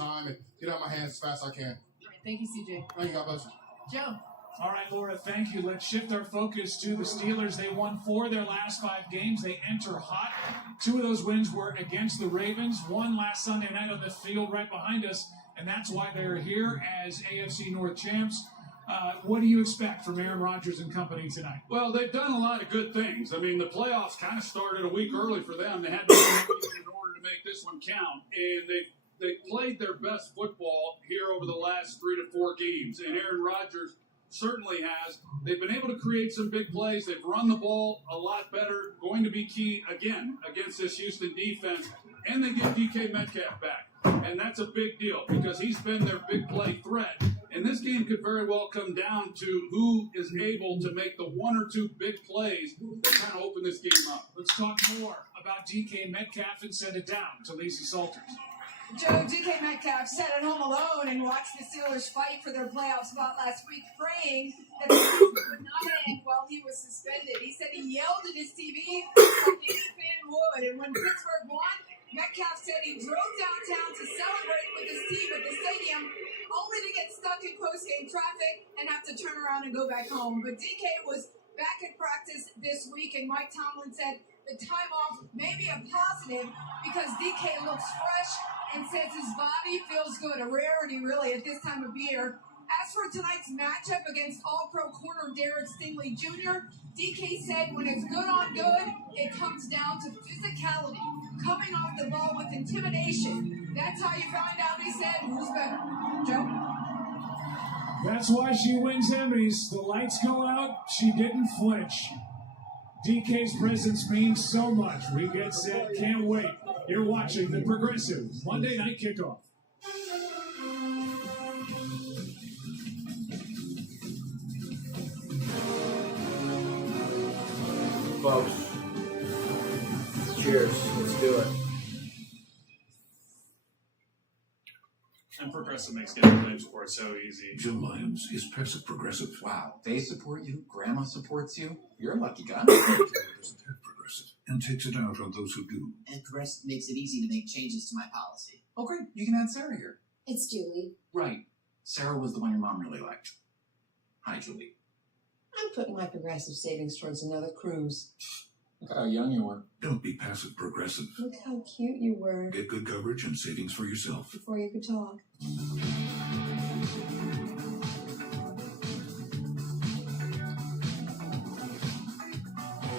on time and get out of my hands as fast as I can. All right, thank you, CJ. Thank you. God bless you. Joe. All right, Laura, thank you. Let's shift our focus to the Steelers. They won 4 of their last 5 games. They enter hot. 2 of those wins were against the Ravens. 1 last Sunday night on the field right behind us, and that's why they're here as AFC North champs. What do you expect from Aaron Rodgers and company tonight? Well, they've done a lot of good things. I mean, the playoffs kind of started a week early for them. They had to in order to make this one count, and they played their best football here over the last 3 to 4 games, and Aaron Rodgers certainly has. They've been able to create some big plays. They've run the ball a lot better. Going to be key, again, against this Houston defense. And they get DK Metcalf back. And that's a big deal because he's been their big play threat. And this game could very well come down to who is able to make the 1 or 2 big plays that kind of open this game up. Let's talk more about DK Metcalf and send it down to Lacey Salters. Joe, DK Metcalf sat at home alone and watched the Steelers fight for their playoff spot last week, praying that the season would not end while he was suspended. He said he yelled at his TV like any fan would, and when Pittsburgh won, Metcalf said he drove downtown to celebrate with his team at the stadium, only to get stuck in post-game traffic and have to turn around and go back home. But DK was back in practice this week, and Mike Tomlin said the time off may be a positive because DK looks fresh and says his body feels good, a rarity really at this time of year. As for tonight's matchup against All-Pro corner Derek Stingley Jr., DK said when it's good on good, it comes down to physicality, coming off the ball with intimidation. That's how you find out, he said, who's better. Joe? That's why she wins Emmys. The lights go out, she didn't flinch. DK's presence means so much. We get set, can't wait. You're watching the Progressive Monday Night Kickoff. Folks, cheers. Let's do it. And Progressive makes getting claims for it so easy. Jim Lyons is press of Progressive. Wow, they support you, Grandma supports you. You're a lucky guy. Doesn't have Progressive and takes it out on those who do. And Progressive makes it easy to make changes to my policy. Oh, great. You can add Sarah here. It's Julie. Right. Sarah was the one your mom really liked. Hi, Julie. I'm putting my Progressive savings towards another cruise. Look how young you are. Don't be passive Progressive. Look how cute you were. Get good coverage and savings for yourself. Before you could talk.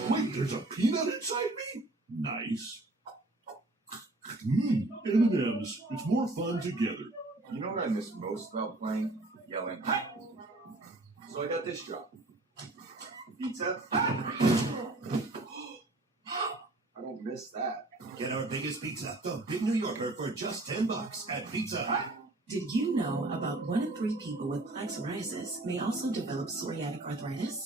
Wait, there's a peanut inside me? Nice. M&M's. It's more fun together. You know what I miss most about playing? Yelling, "Hi!" So I got this job. Pizza. I don't miss that. Get our biggest pizza, the Big New Yorker, for just $10 at Pizza Hut. Did you know about 1 in 3 people with plaque psoriasis may also develop psoriatic arthritis?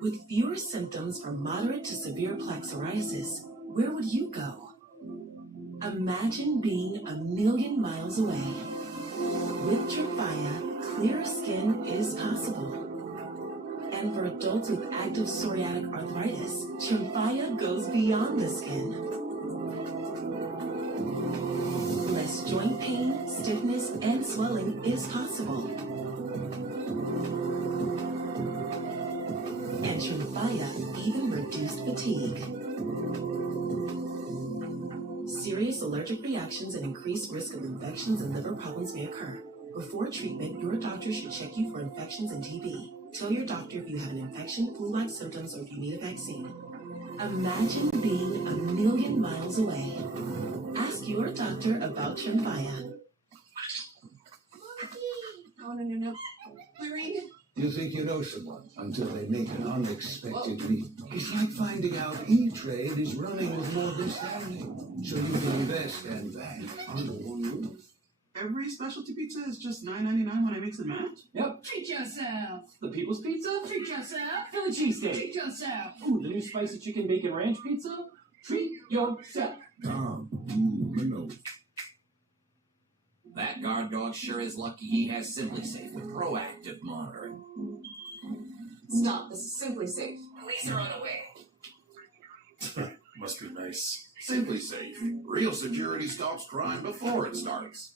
With fewer symptoms from moderate to severe plaque psoriasis, where would you go? Imagine being 1,000,000 miles away. With Tremfya, clearer skin is possible. And for adults with active psoriatic arthritis, Tremfya goes beyond the skin. Less joint pain, stiffness, and swelling is possible. And Tremfya even reduced fatigue. Serious allergic reactions and increased risk of infections and liver problems may occur. Before treatment, your doctor should check you for infections and TB. Tell your doctor if you have an infection, flu-like symptoms, or if you need a vaccine. Imagine being 1,000,000 miles away. Ask your doctor about Tremfya. Oh, no. Lorene? You think you know someone until they make an unexpected leap. It's like finding out E-Trade is running with Morgan Stanley. So you can invest and bank under one roof. Every specialty pizza is just $9.99 when I mix and match? Yep. Treat yourself. The People's Pizza? Treat yourself. Philly cheesesteak. Treat yourself. Ooh, the new spicy chicken bacon ranch pizza? Treat yourself. No. That guard dog sure is lucky he has Simply Safe with proactive monitoring. Stop. This is Simply Safe. Police are on the way. Must be nice. Simply Safe. Real security stops crime before it starts.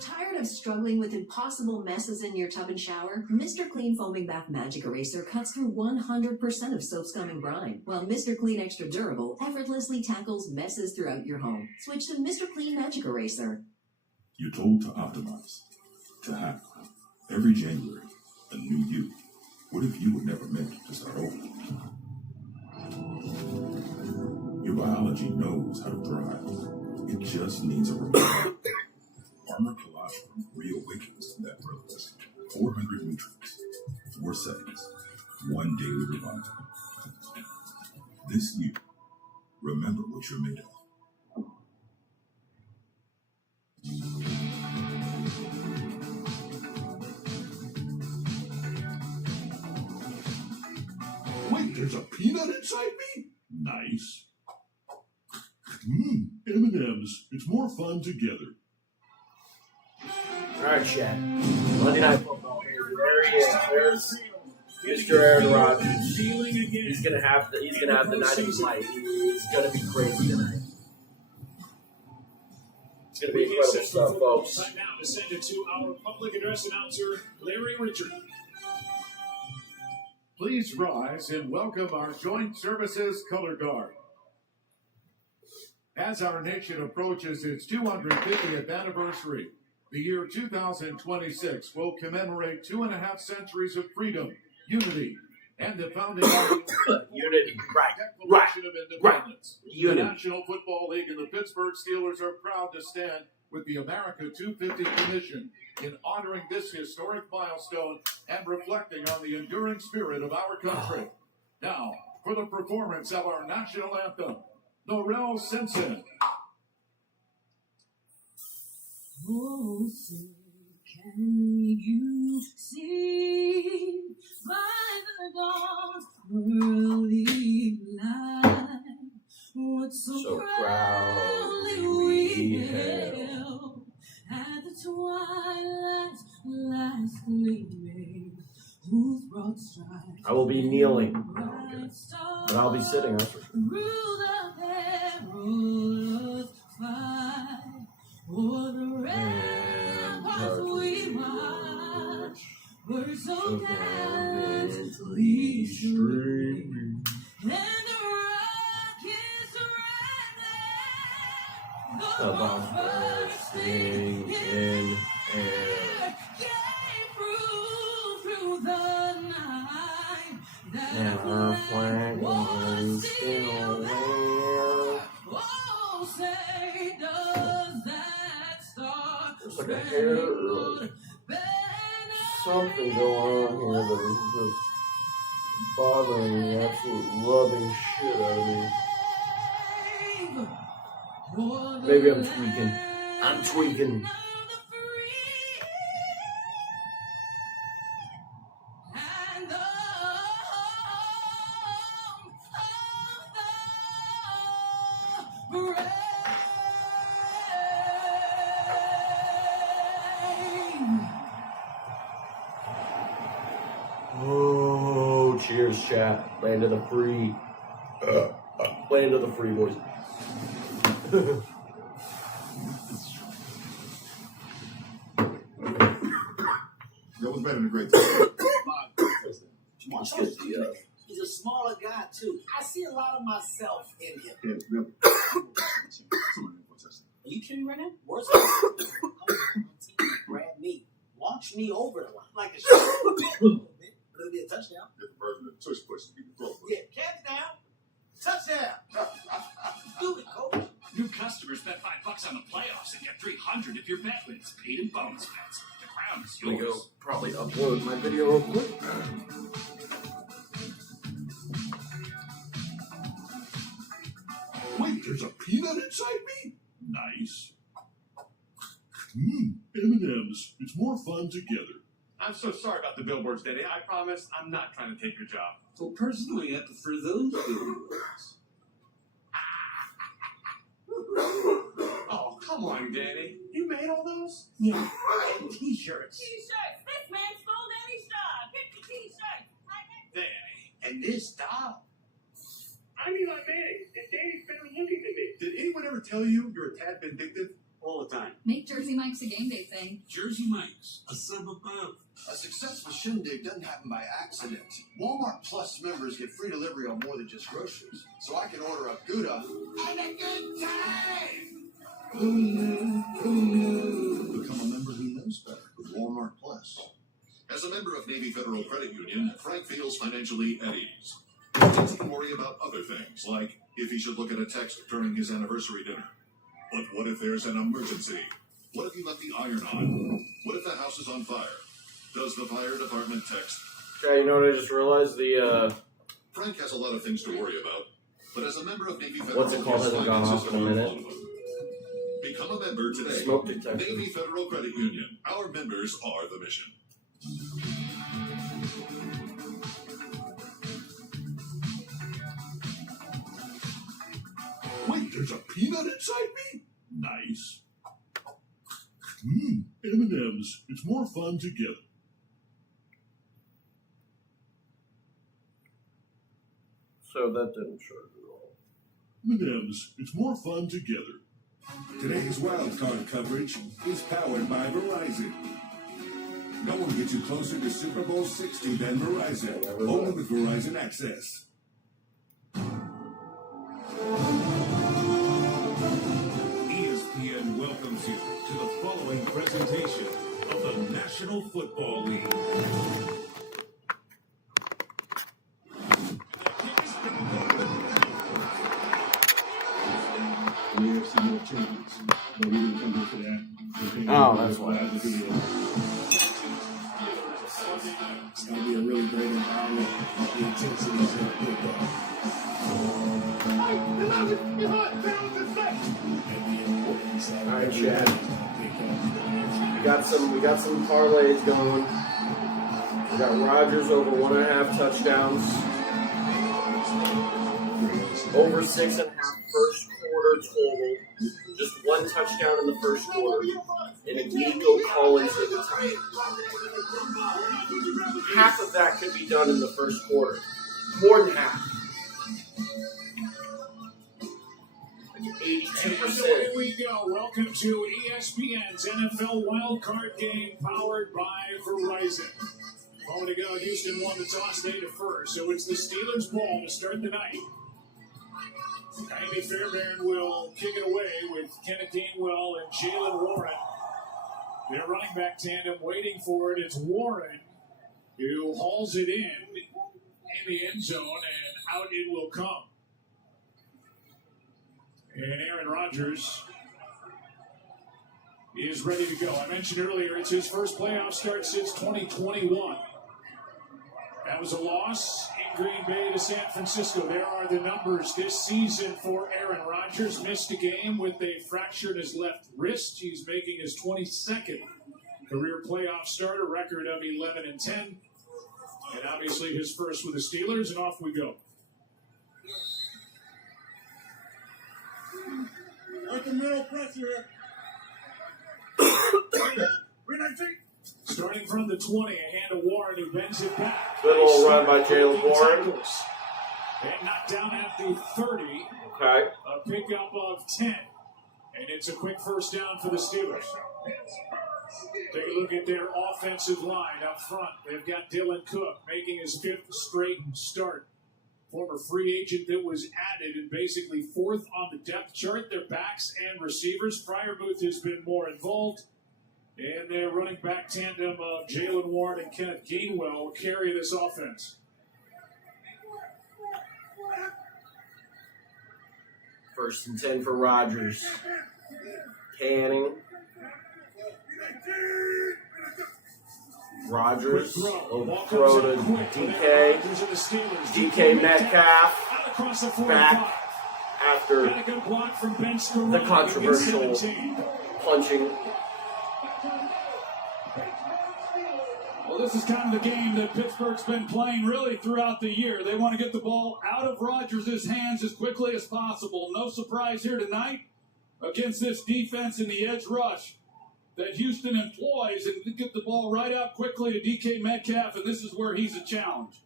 Tired of struggling with impossible messes in your tub and shower? Mr. Clean Foaming Bath Magic Eraser cuts through 100% of soap, scum, and grime, while Mr. Clean Extra Durable effortlessly tackles messes throughout your home. Switch to Mr. Clean Magic Eraser. You're told to optimize, to hack. Every January, a new you. What if you were never meant to start over? Your biology knows how to thrive. It just needs a reminder. Armor Colostrum reawakens that purpose. 400 nutrients, 4 seconds, 1 daily revival. This you, remember what you're made of. Wait, there's a peanut inside me? Nice. M&M's. It's more fun together. All right, Chad. Monday Night Football. There he is. There's Mr. Aaron Rodgers. He's gonna have the night of his life. He's gonna be crazy tonight. It's gonna be incredible stuff, folks. Time now to send it to our public address announcer, Larry Richard. Please rise and welcome our Joint Services Color Guard. As our nation approaches its 250th anniversary, the year 2026 will commemorate 2.5 centuries of freedom, unity, and the founding Unity, Declaration of Independence. Unity. The National Football League and the Pittsburgh Steelers are proud to stand with the America 250 Commission in honoring this historic milestone and reflecting on the enduring spirit of our country. Now, for the performance of our national anthem, Norrell Simpson. Oh, say, can you see by the dawn's early light what so proudly we hailed at the twilight's last gleaming, whose broad stripes I will be kneeling, but I'll be sitting. rule the perilous fight. O'er the ramparts we march, were so gallantly streaming, and the rockets rattling, the bursting in air gave proof through the night that our flag was still there. Oh, say does that star There's like a hair or something going on here that is just bothering the absolute loving shit out of me. Maybe I'm tweaking. I'm tweaking. Oh, cheers, chat. Land of the free. Land of the free, boys. That was better than a great time. He's a smaller guy, too. I see a lot of myself in him. Yeah, Are you kidding right now? Worst grab me, launch me over the line like a shot. It'll be a touchdown. Different version of the tush push to be the throw. Yeah, catch down, touchdown. Do it, coach. New customers bet $5 on the playoffs and get $300 if your bet wins. Paid in bonus bets. The crown is Let me yours. go probably upload my video real quick. Wait, there's a peanut inside me? Nice. M&M's. It's more fun together. I'm so sorry about the billboards, Daddy. I promise I'm not trying to take your job. Well, personally, I prefer those billboards. Oh, come on, Danny. You made all those? Yeah. And t-shirts. T-shirts. This man stole Daddy's job. Get the T-shirts. Danny. And this doll. I mean, I made it ever tell you you're a tad vindictive? All the time. Make Jersey Mike's a game day thing. Jersey Mike's, a sub above. A successful shindig doesn't happen by accident. Walmart Plus members get free delivery on more than just groceries. So I can order a Gouda and a good time! Become a member who knows better with Walmart Plus. As a member of Navy Federal Credit Union, Frank feels financially at ease. It's easy to worry about other things, like if he should look at a text during his anniversary dinner. But what if there's an emergency? What if he left the iron on? What if the house is on fire? Does the fire department text? Okay, you know what I just realized? Frank has a lot of things to worry about, but as a member of Navy Federal, What's it called? Hasn't gone off in a minute. Become a member today. Smoke detector. Navy Federal Credit Union. Our members are the mission. Wait, there's a peanut inside me? Nice. M&M's. It's more fun together. So that didn't show at all. M&M's. It's more fun together. Today's wildcard coverage is powered by Verizon. No one gets you closer to Super Bowl 60 than Verizon. Only with Verizon Access. ESPN welcomes you to the following presentation of the National Football League. Oh, that's why. It's going to be a really great environment. The intensity is going to put All right, Chad. We got some parlays going. We got Rodgers over 1.5 touchdowns. Over 6.5 first quarter total. Just one touchdown in the first quarter. And a Nico Collins at the time. Half of that could be done in the first quarter. More than half. Like 82%. Here we go. Welcome to ESPN's NFL Wildcard Game powered by Verizon. A moment ago, Houston won the toss. They defer. So it's the Steelers' ball to start the night. Amy Fairbairn will kick it away with Kenneth Gainwell and Jalen Warren. Their running back tandem waiting for it. It's Warren who hauls it in the end zone, and out it will come. And Aaron Rodgers is ready to go. I mentioned earlier it's his first playoff start since 2021. That was a loss in Green Bay to San Francisco. There are the numbers this season for Aaron Rodgers. Missed a game with a fracture in his left wrist. He's making his 22nd career playoff start, a record of 11-10. And obviously his first with the Steelers, and off we go. Like a middle pressure. Starting from the 20, a hand to Warren who bends it back. Good little run by Jalen Warren. And knocked down at the 30. Okay. A pickup of 10. And it's a quick first down for the Steelers. Take a look at their offensive line up front. They've got Dylan Cook making his 5th straight start. Former free agent that was added and basically 4th on the depth chart. Their backs and receivers. Freiermuth has been more involved. And their running back tandem of Jalen Warren and Kenneth Gainwell will carry this offense. First and 10 for Rodgers. Canning. Rodgers. Throw to DK. DK Metcalf. Back after the controversial punching. Well, this is kind of the game that Pittsburgh's been playing really throughout the year. They want to get the ball out of Rodgers' hands as quickly as possible. No surprise here tonight against this defense in the edge rush that Houston employs, and get the ball right out quickly to DK Metcalf, and this is where he's a challenge.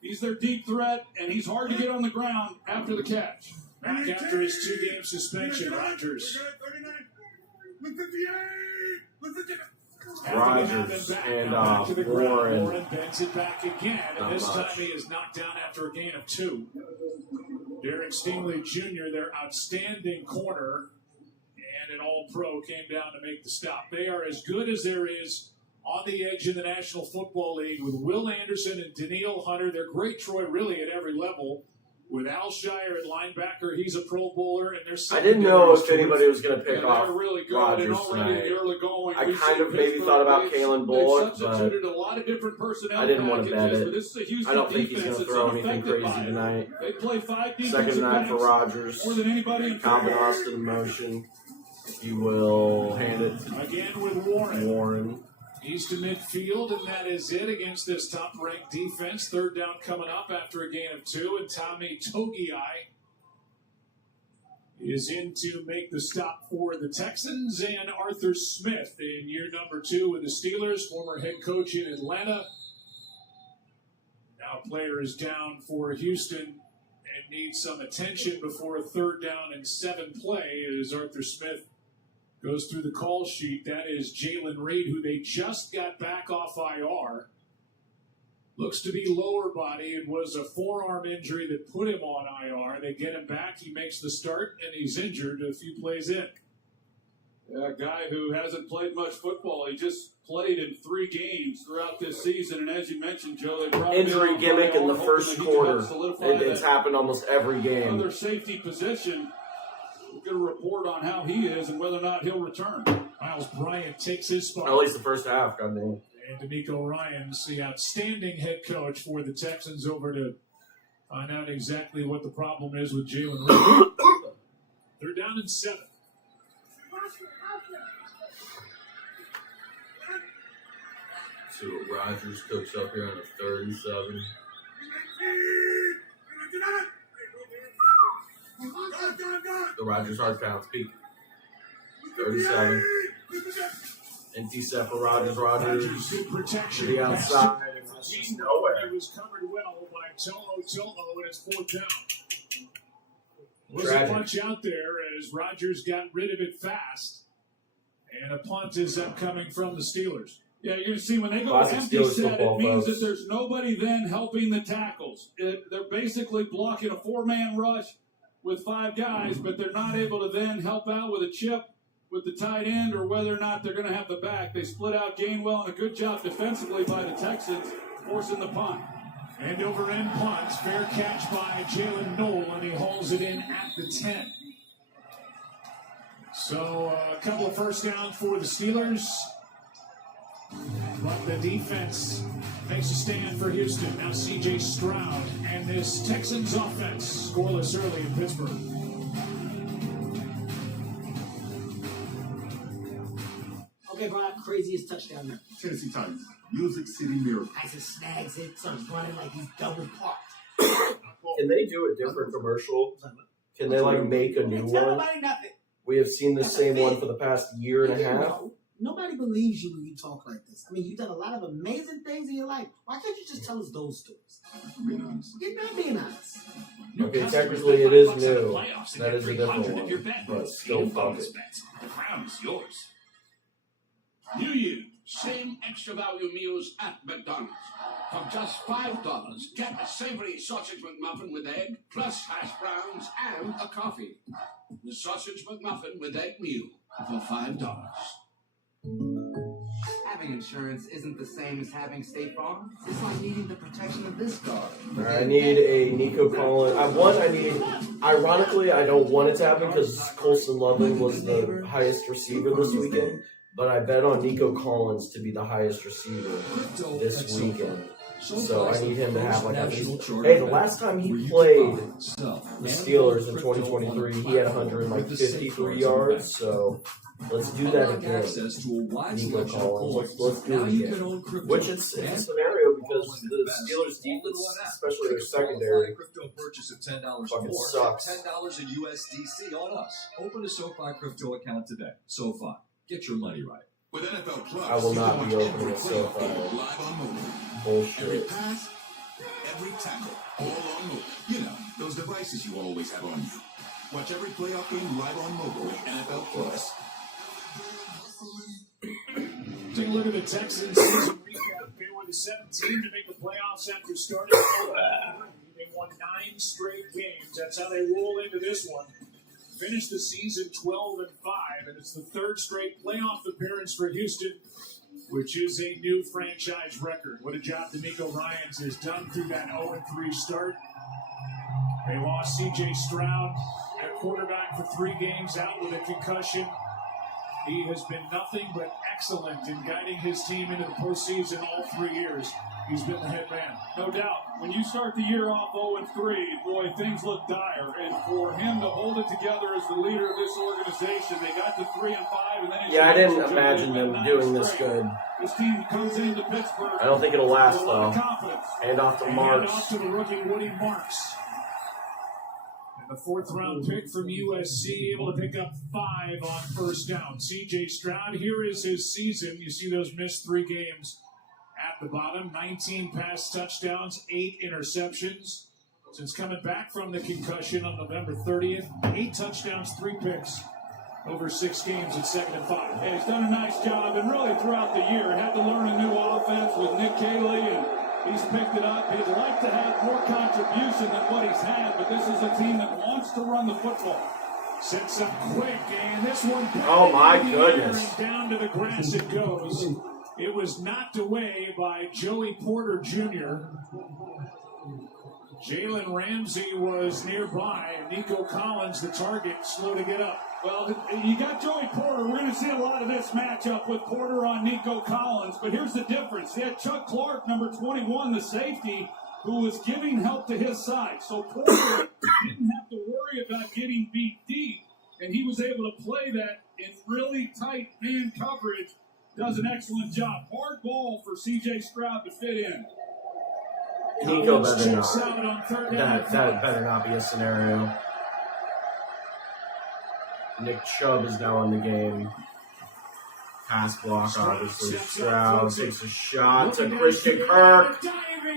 He's their deep threat, and he's hard to get on the ground after the catch. Back after his 2-game suspension, Rodgers. Rodgers and Warren. Warren bends it back again, and Not this much. time he is knocked down after a gain of 2. Derek Stingley Jr., their outstanding corner, and an All-Pro came down to make the stop. They are as good as there is on the edge in the National Football League with Will Anderson and Daniil Hunter. They're great, Troy, really at every level. With Al Shire at linebacker, he's a Pro Bowler, and there's. I didn't know if anybody was going to pick off really good, Rodgers already tonight. I kind of maybe thought about Kalen Bullock, but a lot of different personnel I didn't want to bet packages, it. but this is a Houston I don't think he's defense going to that's throw anything unaffected crazy by it. tonight. They play 5 defensive Second and 9 for backs Rodgers. more than anybody in Calvin football. Austin in motion. He will hand it to Again with Warren. Warren. He's to midfield, and that is it against this top-ranked defense. Third down coming up after a gain of 2, and Tommy Togiai is in to make the stop for the Texans, and Arthur Smith in year number 2 with the Steelers, former head coach in Atlanta. Now player is down for Houston and needs some attention before a 3rd down and 7 play as Arthur Smith goes through the call sheet. That is Jalen Reed, who they just got back off IR. Looks to be lower body. It was a forearm injury that put him on IR. They get him back. He makes the start, and he's injured a few plays in. Yeah, a guy who hasn't played much football. He just played in 3 games throughout this season, and as you mentioned, Joe, they brought him Injury in gimmick in the hoping first that he quarter. could help solidify It's that happened almost every game. other safety position. We'll get a report on how he is and whether or not he'll return. Miles Bryant takes his spot. At least the first half, goddamn. And D'Amico Ryans, the outstanding head coach for the Texans, over to find out exactly what the problem is with Jalen Reed. 3rd down and 7. See what Rodgers cooks up here on a 3rd and 7. The Rodgers hard count peak. 37. Empty set for Rodgers. Rodgers good protection. to the outside. He Nowhere. was covered well by Toho, and it's 4th down. Was a Tragic. punch out there as Rodgers got rid of it fast. And a punt is upcoming from the Steelers. Yeah, you're going to see when they go Classic empty Steelers set, it football, means folks. that there's nobody then helping the tackles. They're basically blocking a 4-man rush with 5 guys, but they're not able to then help out with a chip with the tight end or whether or not they're going to have the back. They split out Gainwell, and a good job defensively by the Texans forcing the punt. End over end punt. Fair catch by Jalen Knoll, and he hauls it in at the 10. So a couple of first downs for the Steelers. But the defense makes a stand for Houston. Now C.J. Stroud and this Texans offense scoreless early in Pittsburgh. Okay, Brian, craziest touchdown there. Tennessee Titans, Music City Miracle. Tyson snags it, starts running like he's double parked. Can they do a different commercial? Can they like make a new Tell one? nobody nothing. We have seen the same one for the past year and a half. No, nobody believes you when you talk like this. I mean, you've done a lot of amazing things in your life. Why can't you just tell us those stories? I'm being honest. You're not being honest. Okay, technically it is new. That is a different one, but still fuck it. The crown is yours. New Year, same extra value meals at McDonald's. For just $5, get a savory sausage McMuffin with egg, plus hash browns and a coffee. The sausage McMuffin with egg meal for $5. Having insurance isn't the same as having State Farm. It's like needing the protection of this card. I need a Nico Collins. Ironically, I don't want it to happen because Colson Loveland was the highest receiver this weekend, but I bet on Nico Collins to be the highest receiver this weekend. So I need him to have like at least. Hey, the last time he played the Steelers in 2023, he had 153 yards. So let's do that again. Nico Collins. Let's do it again. Which it's a scenario because the Steelers defense, especially their secondary, Crypto purchase of $10 fucking more. sucks. $10 in USDC on us. Open a SoFi crypto account today. SoFi. Get your money right. With NFL Plus, I will not be opening a live SoFi. on mobile. Every Bullshit. pass, every tackle, all on mobile. You know, those devices you always have on you. Watch every playoff game live on mobile with NFL Plus. Take a look at the Texans season recap. They were the 7th team to make the playoffs after starting. They won 9 straight games. That's how they roll into this one. Finished the season 12-5, and it's the 3rd straight playoff appearance for Houston, which is a new franchise record. What a job D'Amico Ryans has done through that 0-3 start. They lost C.J. Stroud, their quarterback, for 3 games out with a concussion. He has been nothing but excellent in guiding his team into the postseason all 3 years. He's been the head man. No doubt. When you start the year off 0-3, boy, things look dire. And for him to hold it together as the leader of this organization, they got to 3-5, and then I didn't imagine them doing this good. This team comes into Pittsburgh. I don't think it'll last with a lot of though. confidence. Hand off to Hand Marks. off to the rookie Woody Marks. And the 4th round pick from USC, able to pick up 5 on first down. C.J. Stroud, here is his season. You see those missed 3 games at the bottom. 19 pass touchdowns, 8 interceptions. Since coming back from the concussion on November 30th, 8 touchdowns, 3 picks over 6 games at 2nd and 5. Yeah, he's done a nice job, and really throughout the year, had to learn a new offense with Nick Caley, and he's picked it up. He'd like to have more contribution than what he's had, but this is a team that wants to run the football. Sets up quick, and this one. Oh my in the air, goodness. and down to the grass it goes. It was knocked away by Joey Porter Jr. Jalen Ramsey was nearby. Nico Collins, the target, slow to get up. Well, you got Joey Porter. We're going to see a lot of this matchup with Porter on Nico Collins. But here's the difference. They had Chuck Clark, number 21, the safety, who was giving help to his side. So Porter didn't have to worry about getting beat deep. And he was able to play that in really tight man coverage. Does an excellent job. Hard ball for C.J. Stroud to fit in. Nico better not. That better not be a scenario. Nick Chubb is now in the game. Pass block, obviously. Stroud takes a shot to Christian Kirk.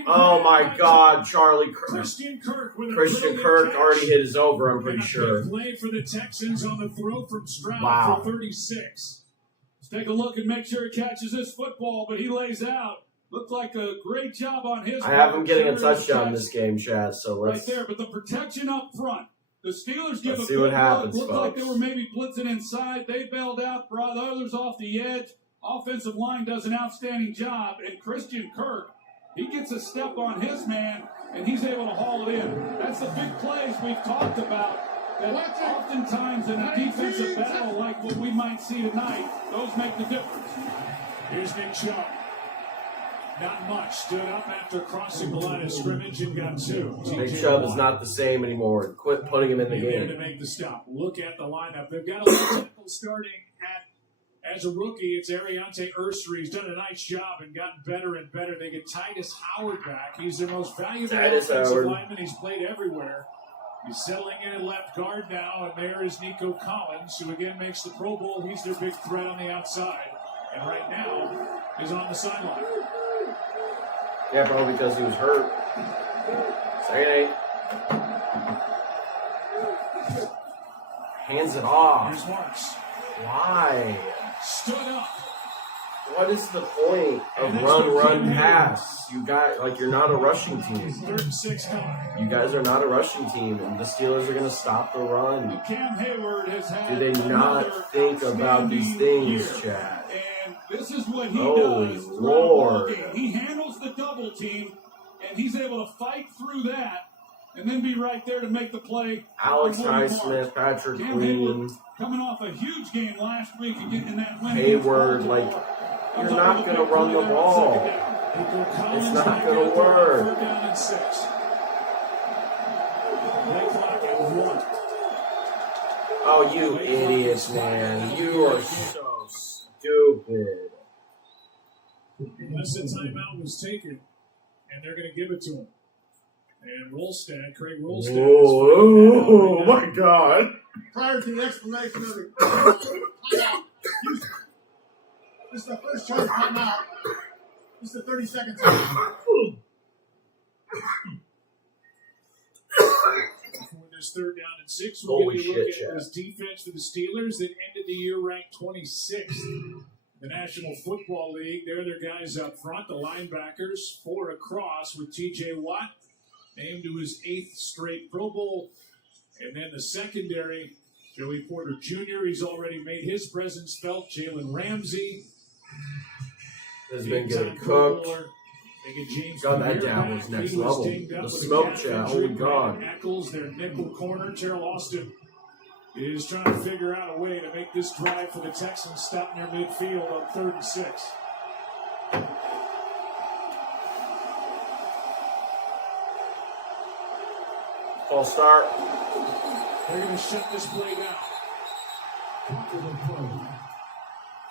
Oh my God, Charlie Kirk. Christian Kirk already hit his over, I'm pretty sure. Play for the Texans on the throw from Stroud Wow. for 36. Let's take a look and make sure he catches this football, but he lays out. Looked like a great job on his I have him getting a Sure touchdown catch this game, Chad, so right let's there, but the protection up front. The Steelers give Let's a see good what happens, look. Looked like they folks. were maybe blitzing inside. They bailed out, brought others off the edge. Offensive line does an outstanding job, and Christian Kirk, he gets a step on his man, and he's able to haul it in. That's the big plays we've talked about, that oftentimes in a defensive battle like what we might see tonight, those make the difference. Here's Nick Chubb. Not much. Stood up after crossing the line of scrimmage and got 2. Nick Chubb is not the same anymore. Quit putting him in the There to game. make the stop. Look at the lineup. They've got a left tackle starting as a rookie. It's Ariante Ursery. He's done a nice job and gotten better and better. They get Titus Howard back. He's their most valuable Titus offensive Howard. lineman. He's played everywhere. He's settling in at left guard now, and there is Nico Collins, who again makes the Pro Bowl. He's their big threat on the outside, and right now is on the sideline. Yeah, probably because he was hurt. Second 8. Hands it off. Here's Marks. Why? Stood up. What is the point of run, pass? You guys, you're not a rushing team. 36 coming. You guys are not a rushing team, and the Steelers are going to stop the run. Cam Hayward has had Do they not think about these things, Chad? And this is what he Holy does. Lord. He handles the double team, and he's able to fight through that and then be right there to make the play. Alex on Woody Highsmith, Marks. Patrick Cam Hayward Queen, coming off a huge game last week and getting that win. Hayward, you're not going to run the ball. It's not going to work. 3rd down and 6. Play clock at 1. Oh, you idiots, man. You are so stupid. Unless the timeout was taken, and they're going to give it to him. And Craig Rolstad. Oh my God. Prior to the explanation of the timeout, this is the first charge timeout. This is the 30 seconds. For this is 3rd down and 6. Holy We'll give you a look shit, at this defense for the Steelers that ended the year ranked 26th. The National Football League, they're their guys up front, the linebackers, 4 across with T.J. Watt, named to his 8th straight Pro Bowl. And then the secondary, Joey Porter Jr., he's already made his presence felt. Jalen Ramsey has been getting cooked. God, that dab was next level. The smoke chat, oh my God. Eccles, their nickel corner. Terrell Austin is trying to figure out a way to make this drive for the Texans stop near midfield on 3rd and 6. False start. They're going to shut this play down.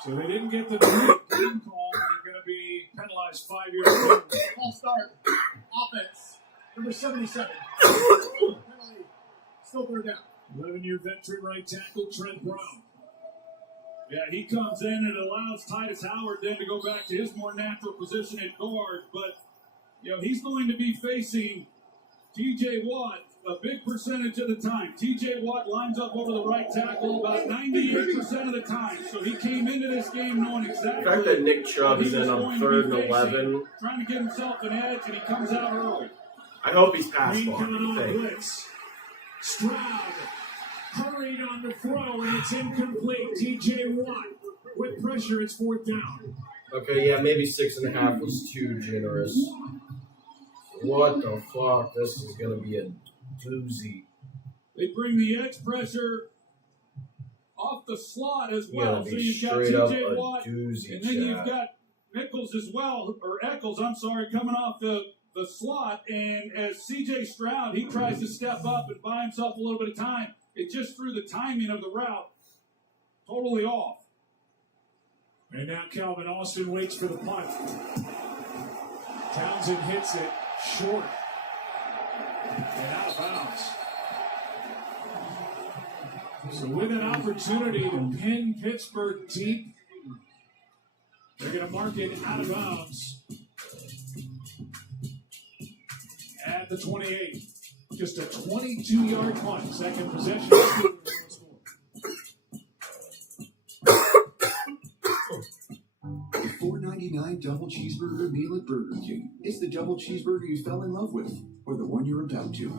So they didn't get the green call. They're going to be penalized 5 years. False start. Offense. Number 77. Penalty. Still 3rd down. 11-year veteran right tackle Trent Brown. Yeah, he comes in and allows Titus Howard then to go back to his more natural position at guard. But, he's going to be facing T.J. Watt a big percentage of the time. T.J. Watt lines up over the right tackle about 98% of the time. So he came into this game knowing exactly. The fact that Nick Chubb is in on 3rd and 11. Trying to give himself an edge, and he comes out early. I hope he's pass Green blocking. coming on blitz. Stroud hurried on the throw, and it's incomplete. T.J. Watt with pressure. It's 4th down. Okay, yeah, maybe 6.5 was too generous. What the fuck? This is gonna be a doozy. They bring the edge pressure off the slot as well. So you've got T.J. Watt, doozy, and then you've got Nichols as well, or Eccles, I'm sorry, coming off the slot. And as C.J. Stroud, he tries to step up and buy himself a little bit of time. It just threw the timing of the route totally off. And now Calvin Austin waits for the punt. Townsend hits it short and out of bounds. So with an opportunity to pin Pittsburgh deep, they're going to mark it out of bounds at the 28. Just a 22-yard punt. Second possession. $4.99 double cheeseburger meal at Burger King. It's the double cheeseburger you fell in love with, or the one you're about to.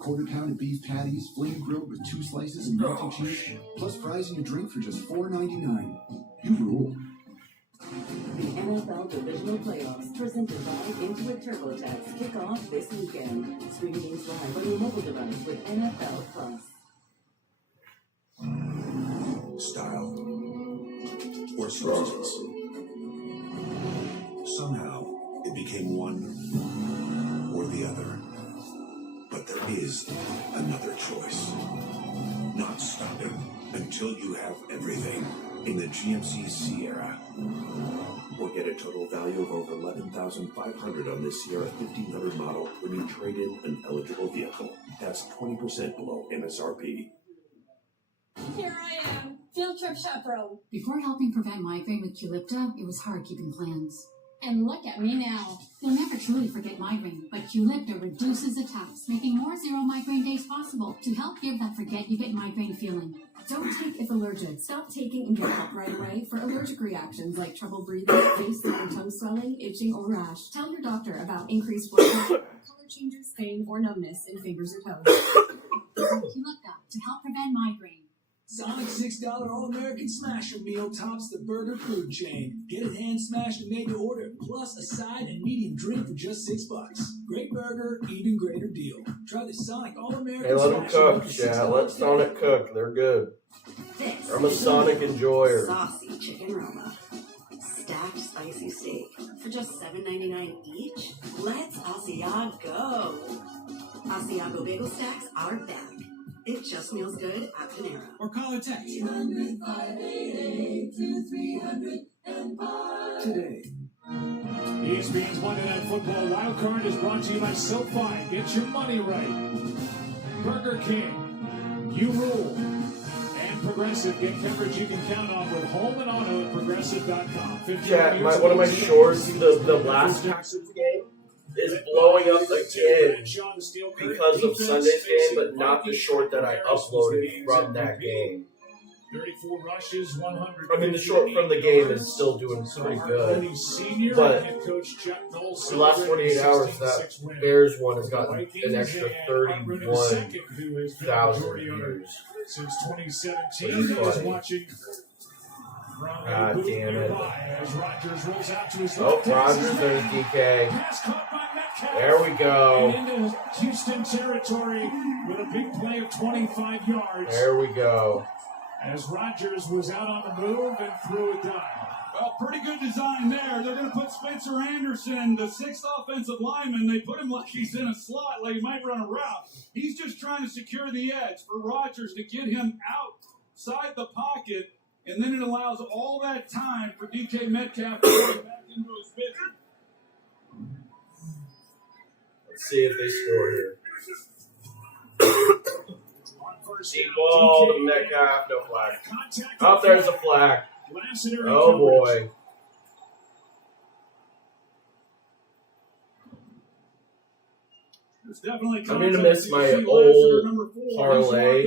Quarter-pounded beef patties, flame grilled with 2 slices of melted cheese, plus fries and a drink for just $4.99. You rule. The NFL Divisional Playoffs, presented by Intuit TurboTax, kick off this weekend. Stream games live on your mobile device with NFL Plus. Style or substance. Somehow, it became one or the other. But there is another choice. Not stopping until you have everything in the GMC Sierra. Or get a total value of over $11,500 on this Sierra 1500 model when you trade in an eligible vehicle. That's 20% below MSRP. Here I am, field trip chaperone. Before helping prevent migraine with Qulipta, it was hard keeping plans. And look at me now. You'll never truly forget migraine, but Qulipta reduces attacks, making more zero migraine days possible to help give that forget you get migraine feeling. Don't take if allergic. Stop taking and get help right away for allergic reactions like trouble breathing, face and tongue swelling, itching, or rash. Tell your doctor about increased blood pressure, color changes, pain, or numbness in fingers or toes. Qulipta to help prevent migraine. Sonic $6 All-American Smasher Meal tops the burger food chain. Get it hand-smashed and made to order, plus a side and medium drink for just $6. Great burger, even greater deal. Try the Sonic All-American Hey, let them Smasher cook, chat. Let Sonic cook. They're good. I'm a Sonic enjoyer. Saucy chicken Roma. Stacked spicy steak for just $7.99 each? Let's Asiago. Asiago bagel stacks are back. It just feels good at Panera. Or call or text 800-588-2300 today. ESPN's Monday Night Football Wild Card is brought to you by SoFi. Get your money right. Burger King, You Rule, and Progressive. Get coverage you can count on with home and auto at progressive.com. Chat, one of my shorts, the last Texans game, is blowing up again because of Sunday's game, but not the short that I uploaded from that game. 34 rushes, 100. I mean, the short from the game is still doing pretty good, but the last 48 hours, that Bears one has gotten an extra 31,000 views. Since 2017, I was watching. God damn it. As Rodgers rolls out to his Oh, Rodgers, there's DK. There we go. And into Houston territory with a big play of 25 yards. There we go. As Rodgers was out on the move and threw it down. Well, pretty good design there. They're going to put Spencer Anderson, the 6th offensive lineman. They put him like he's in a slot, like he might run a route. He's just trying to secure the edge for Rodgers to get him outside the pocket, and then it allows all that time for DK Metcalf to get back into his vision. Let's see if they score here. Deep ball to Metcalf, no flag. Oh, there's a flag. Oh boy. I'm going to miss my old parlay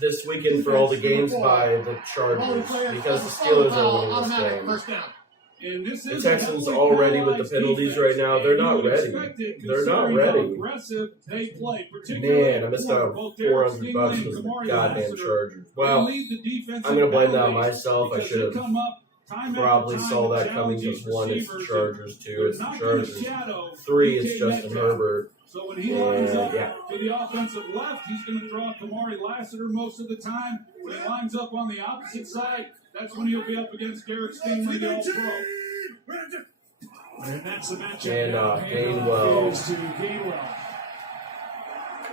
this weekend for all the games by the Chargers because the Steelers are winning this game. The Texans already with the penalties right now. They're not ready. They're not ready. Man, I missed out on $400 for the goddamn Chargers. Well, I'm going to blame that on myself. I should have probably saw that coming because 1, it's the Chargers, 2, it's the Chargers, 3, it's Justin Herbert. So when he lines up to the offensive left, he's going to draw Kamari Lassiter most of the time. When he lines up on the opposite side, that's when he'll be up against Garrett Stingley, the All-Pro. And that's the matchup. And Gainwell.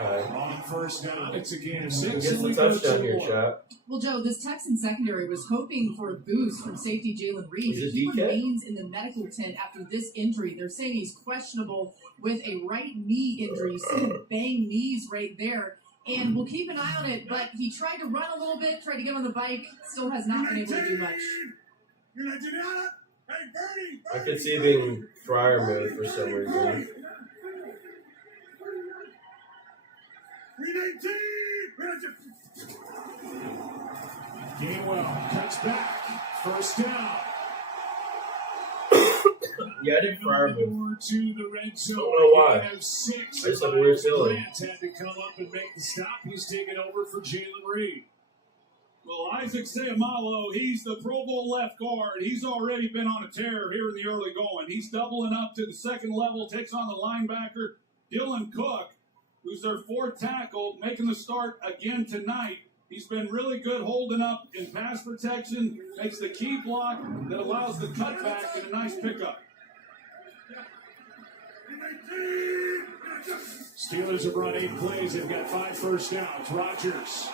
Okay. On first down, it's a gain of 6. Gets the touchdown here, chat. Well, Joe, this Texan secondary was hoping for a boost from safety Jalen Reed. He remains in the medical tent after this injury. They're saying he's questionable with a right knee injury. You see him bang knees right there. And we'll keep an eye on it, but he tried to run a little bit, tried to get on the bike, still has not been able to do much. I could see being Fryer mode for some reason. Gainwell cuts back. First down. Yeah, I did Fryer move. To the red zone. I don't know why. I just have a weird feeling. Had to come up and make the stop. He's taking over for Jalen Reed. Well, Isaac Seumalo, he's the Pro Bowl left guard. He's already been on a tear here in the early going. He's doubling up to the second level, takes on the linebacker, Dylan Cook, who's their 4th tackle, making the start again tonight. He's been really good holding up in pass protection, makes the key block that allows the cutback and a nice pickup. Steelers have run 8 plays. They've got 5 first downs. Rodgers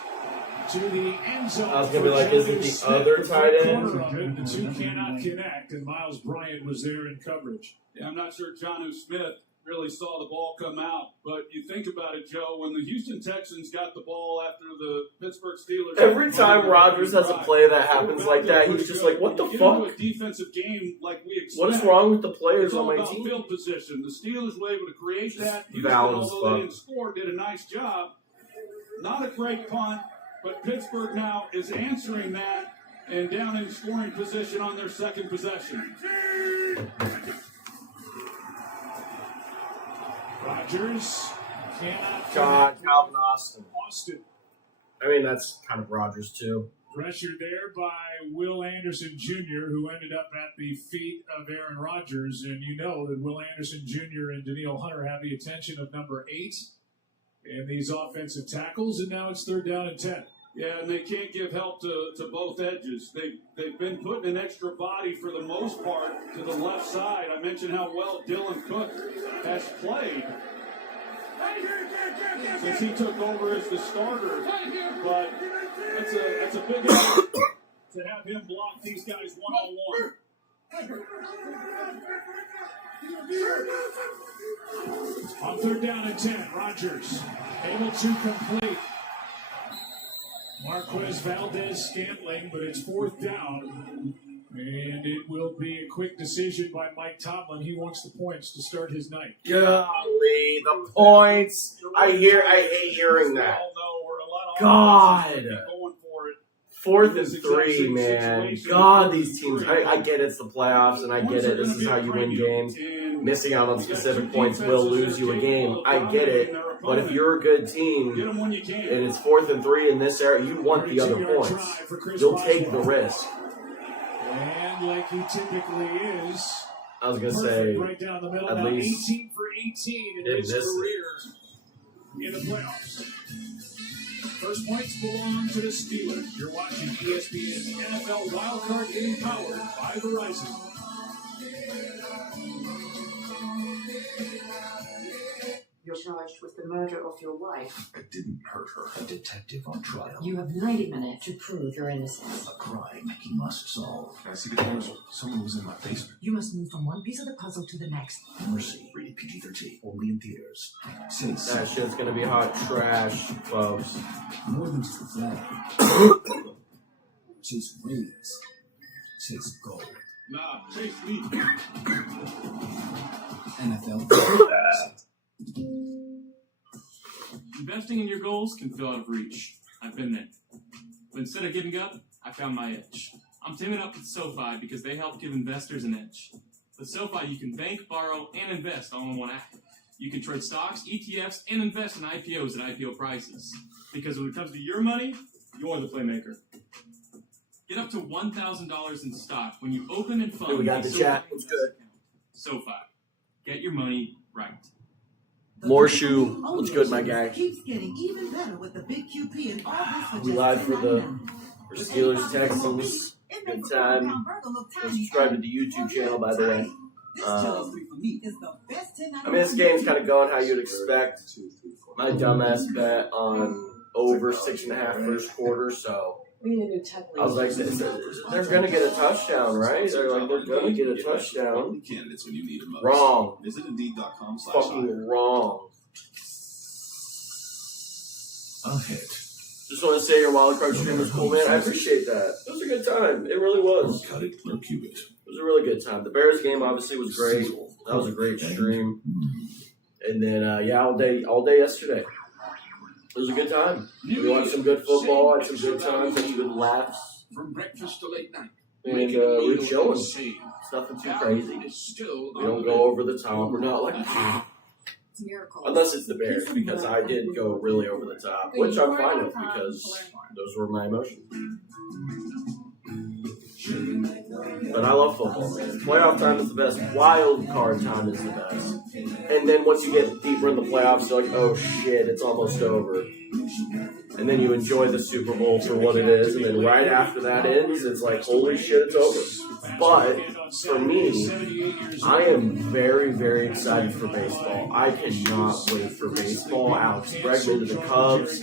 to the end zone. I was going to be like, isn't the other tight end? The two cannot connect, and Miles Bryant was there in coverage. Yeah, I'm not sure Jonnu Smith really saw the ball come out, but you think about it, Joe, when the Houston Texans got the ball after the Pittsburgh Steelers. Every time Rodgers has a play that happens like that, he's just like, what the fuck? A defensive game like we expect. What is wrong with the players on my about team? Field position. The Steelers were able to create that. Houston, Valid as although they fuck. didn't score, did a nice job. Not a great punt, but Pittsburgh now is answering that and down in scoring position on their second possession. Rodgers cannot. God, Calvin Austin. I mean, that's kind of Rodgers, too. Pressured there by Will Anderson Jr., who ended up at the feet of Aaron Rodgers. And you know that Will Anderson Jr. and Daniil Hunter have the attention of number 8 in these offensive tackles. And now it's 3rd down and 10. Yeah, and they can't give help to both edges. They've been putting an extra body for the most part to the left side. I mentioned how well Dylan Cook has played since he took over as the starter. But that's a big effort to have him block these guys one-on-one. On 3rd down and 10, Rodgers able to complete. Marquez Valdez Scantling, but it's 4th down. And And it will be a quick decision by Mike Tomlin. He wants the points to start his night. Golly, the points. I hate hearing that. God. 4th and 3, man. God, these teams. I get it's the playoffs, and I get it. This is how you win games. Missing out on specific points will lose you a game. I get it. But if you're a good team, and it's 4th and 3 in this area, you want the other points. You'll take the risk. And like he typically is, I was going to say, right down the middle, at now least 18 for 18 in his career in the playoffs. First points belong to the Steelers. You're watching ESPN's NFL Wildcard Game powered by Verizon. You're charged with the murder of your wife. I didn't hurt her. A detective on trial. You have 90 minutes to prove your innocence. A crime he must solve. Can I see the cameras? Someone was in my basement. You must move from one piece of the puzzle to the next. Mercy. Rated PG-13. Only in theaters. That shit's gonna be hot trash, folks. More than just a flag. Chase rings. Chase gold. Nah, chase me. NFL. Investing in your goals can feel out of reach. I've been there. But instead of giving up, I found my edge. I'm teaming up with SoFi because they help give investors an edge. With SoFi, you can bank, borrow, and invest all in one app. You can trade stocks, ETFs, and invest in IPOs at IPO prices. Because when it comes to your money, you're the playmaker. Get up to $1,000 in stock when you open and fund. Hey, we got the chat. It's good. SoFi. Get your money right. More shoe. What's good, my guy? Keeps getting even better with the big QP and all this for We live for the Steelers Texans. Good time. Subscribe to the YouTube channel, by the way. I mean, this game's kind of going how you'd expect. My dumbass bet on over 6.5 first quarter, so I was like, they're going to get a touchdown, right? They're going to get a touchdown. Wrong. Fucking wrong. A hit. Just want to say your wild card stream was cool, man. I appreciate that. It was a good time. It really was. Cut it or cube it. It was a really good time. The Bears game obviously was great. That was a great stream. And then, all day yesterday. It was a good time. We watched some good football, had some good times, had some good laughs. From breakfast to late night. And we're chilling. It's nothing too crazy. We don't go over the top. We're not like, unless it's the Bears, because I did go really over the top, which I'm fine with because those were my emotions. But I love football, man. Playoff time is the best. Wild card time is the best. And then once you get deeper in the playoffs, you're like, oh shit, it's almost over. And then you enjoy the Super Bowl for what it is. And then right after that ends, it's like, holy shit, it's over. But for me, I am very, very excited for baseball. I cannot wait for baseball. Alex Bregman to the Cubs,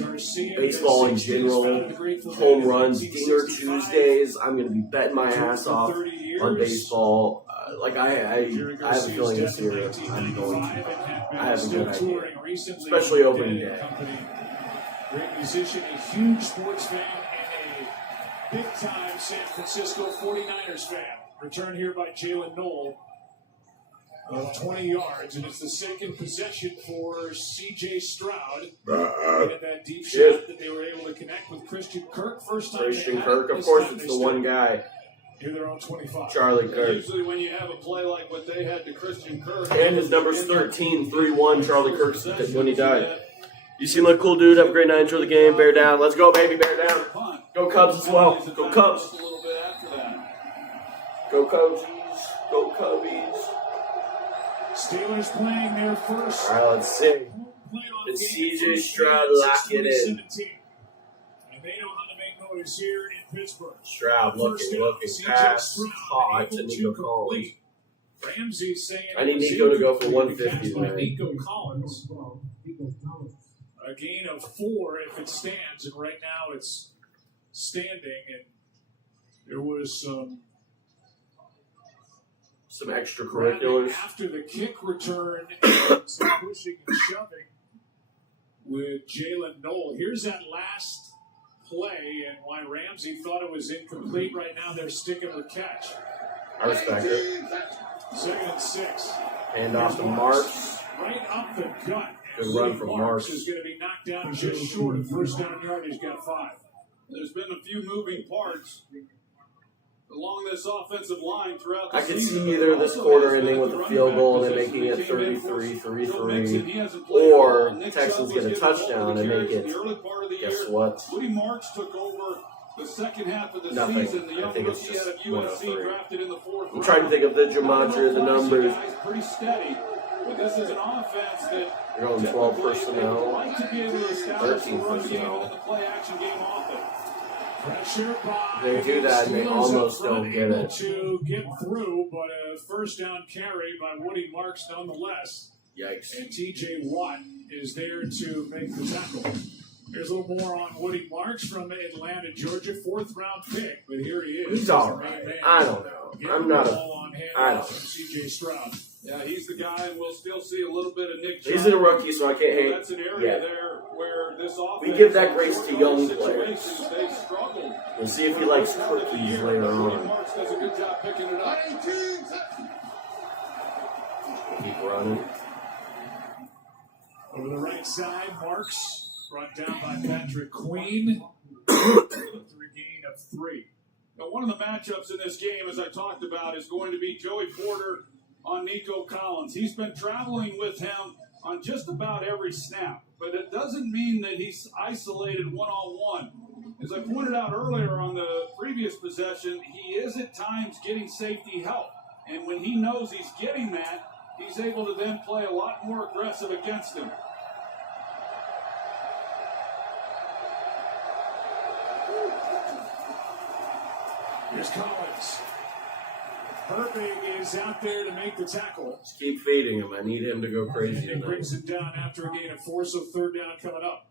baseball in general, home runs, Dinger Tuesdays. I'm going to be betting my ass off on baseball. I have a feeling this year I'm going to. I have a good idea, especially opening day. Great musician, a huge sports fan, and a big-time San Francisco 49ers fan. Return here by Jalen Knoll of 20 yards, and it's the second possession for C.J. Stroud. And that deep shot that they were able to connect with Christian Kirk. First time Christian Kirk, of course, it's the one guy. Here they're on 25. Charlie Kirk. Usually when you have a play like what they had to Christian Kirk. And his number's 13, 3-1, Charlie Kirk when he died. You seem like a cool dude. Have a great night. Enjoy the game. Bear down. Let's go, baby. Bear down. Go Cubs as well. Go Cubs. Go Cubs. Go Cubbies. Steelers playing their first. All right, let's see. Did C.J. Stroud lock it in? And they know how to make noise here in Pittsburgh. Stroud looking past hot to Nico Collins. Ramsey saying I need Nico to go for 150 by man. Nico Collins. A gain of 4 if it stands, and right now it's standing. And there was some extracurriculars after the kick return, some pushing and shoving with Jalen Knoll. Here's that last play, and why Ramsey thought it was incomplete. Right now they're sticking with catch. I respect it. 2nd and 6. Hand off to Marks. Right up the gut. Good run from Marks. Is going to be knocked down just short of first down yardage. Got 5. There's been a few moving parts along this offensive line throughout the I could season. see either this quarter ending with a field goal and then making it 33-33, or Texans get a touchdown and make it, guess what? Woody Marks took over the second half of the Nothing. season. The I young think it's rookie out just of USC 103. drafted in the 4th I'm trying to think of the gematria, the numbers. Pretty steady, but this is an offense that You're going 12 personnel, like to be able to establish 13 the run game personnel. and the play action game often. Pressure by They do that and they Steelers almost up front, don't get able it. to get through, but a first down carry by Woody Marks nonetheless. Yikes. And TJ Watt is there to make the tackle. Here's a little more on Woody Marks from Atlanta, Georgia, 4th round pick, but here he is. He's all right. I don't know. I'm not a. I don't. CJ Stroud. Yeah, he's the guy, and we'll still see a little bit of Nick. He's a rookie, so I can't hate. That's an area Yeah. there where this offense. We give that grace to young players. They struggled. We'll see if he likes cookies later on. Marks does a good job picking it up. Keep running. Over the right side, Marks brought down by Patrick Queen. For a gain of 3. Now, one of the matchups in this game, as I talked about, is going to be Joey Porter on Nico Collins. He's been traveling with him on just about every snap, but it doesn't mean that he's isolated one-on-one. As I pointed out earlier on the previous possession, he is at times getting safety help, and when he knows he's getting that, he's able to then play a lot more aggressive against him. Here's Collins. Herbig is out there to make the tackle. Just keep feeding him. I need him to go crazy And he tonight. brings it down after a gain of 4, so 3rd down coming up.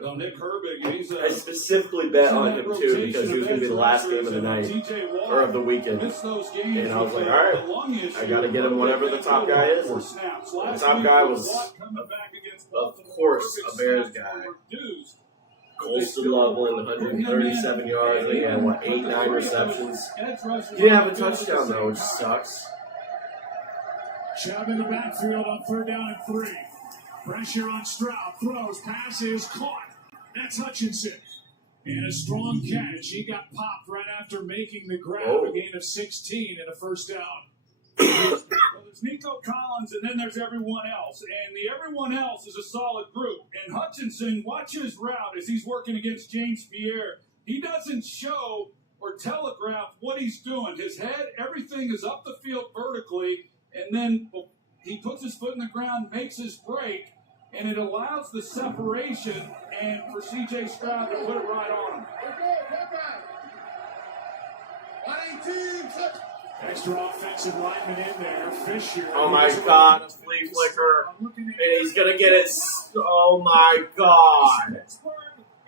Well, Nick Herbig, he's I specifically bet on him too because he was going to be the last game of the night or of the weekend, and I was like, all right, I got to get him whatever the top guy is. And the top guy was, of course, a Bears guy. Colston Loveland, 137 yards. He had, 8-9 receptions. He didn't have a touchdown, though, which sucks. Chubb in the backfield on 3rd down and 3. Pressure on Stroud. Throws. Pass is caught. That's Hutchinson. And a strong catch. He got popped right after making the grab. A gain of 16 and a first down. Well, there's Nico Collins, and then there's everyone else. And the everyone else is a solid group. And Hutchinson, watch his route as he's working against James Pierre. He doesn't show or telegraph what he's doing. His head, everything is up the field vertically, and then he puts his foot in the ground, makes his break, and it allows the separation and for C.J. Stroud to put it right on him. Extra offensive lineman in there. Fisher. Oh my God, a flea flicker. And he's going to get it. Oh my God.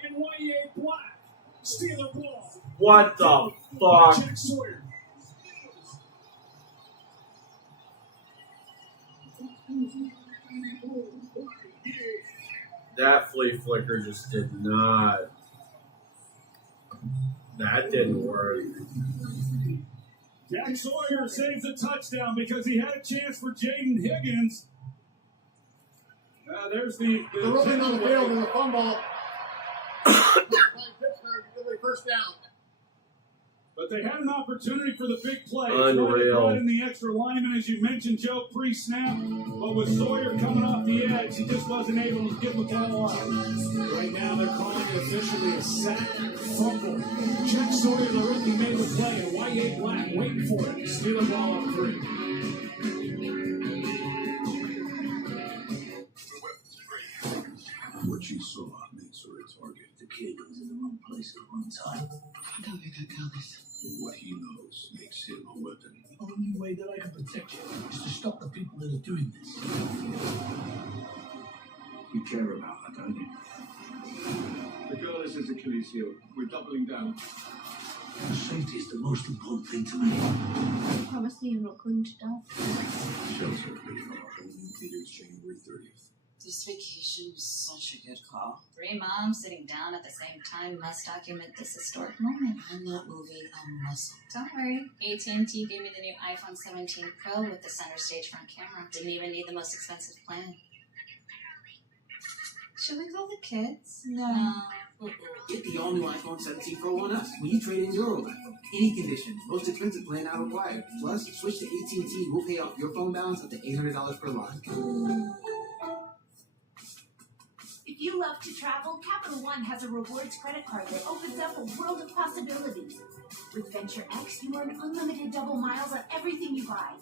In YA black. Steeler ball. What the fuck? Jack Sawyer. That flea flicker just did not. That didn't work. Jack Sawyer saves a touchdown because he had a chance for Jaden Higgins. There's the rolling on the field and the fumble. Pittsburgh, first down. But they had an opportunity for the big play. Unreal. Brought in the extra lineman, as you mentioned, Joe, pre-snap. But with Sawyer coming off the edge, he just wasn't able to get the ball on. Right now, they're calling it officially a sack fumble. Jack Sawyer, the rookie, made the play, and YA Black waiting for it. Steeler ball up 3. What you saw makes her a target. The kid was in the wrong place at the wrong time. How we got colors? What he knows makes him a weapon. The only way that I can protect you is to stop the people that are doing this. You care about her, don't you? The girl is his Achilles heel. We're doubling down. Safety is the most important thing to me. I promise me you're not going to die. Shelter pretty far. Leaders January 30th. This vacation was such a good call. 3 moms sitting down at the same time must document this historic moment. I'm not moving a muscle. Don't worry. AT&T gave me the new iPhone 17 Pro with the center stage front camera. Didn't even need the most expensive plan. Should we call the kids? No. Get the all-new iPhone 17 Pro on us when you trade in your old iPhone. Any condition. Most expensive plan not required. Plus, switch to AT&T. We'll pay off your phone balance up to $800 per line. If you love to travel, Capital One has a rewards credit card that opens up a world of possibilities. With Venture X, you earn unlimited double miles on everything you buy.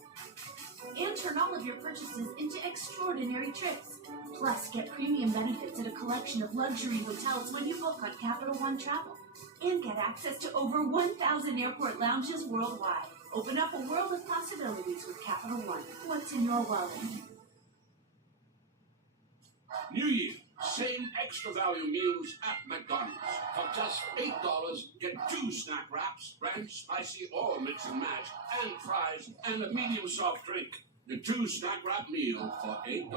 And turn all of your purchases into extraordinary trips. Plus, get premium benefits at a collection of luxury hotels when you book on Capital One Travel. And get access to over 1,000 airport lounges worldwide. Open up a world of possibilities with Capital One. What's in your wallet? New Year. Same extra value meals at McDonald's. For just $8, get 2 snack wraps, ranch, spicy, or mix and match, and fries, and a medium soft drink. The 2 snack wrap meal for $8.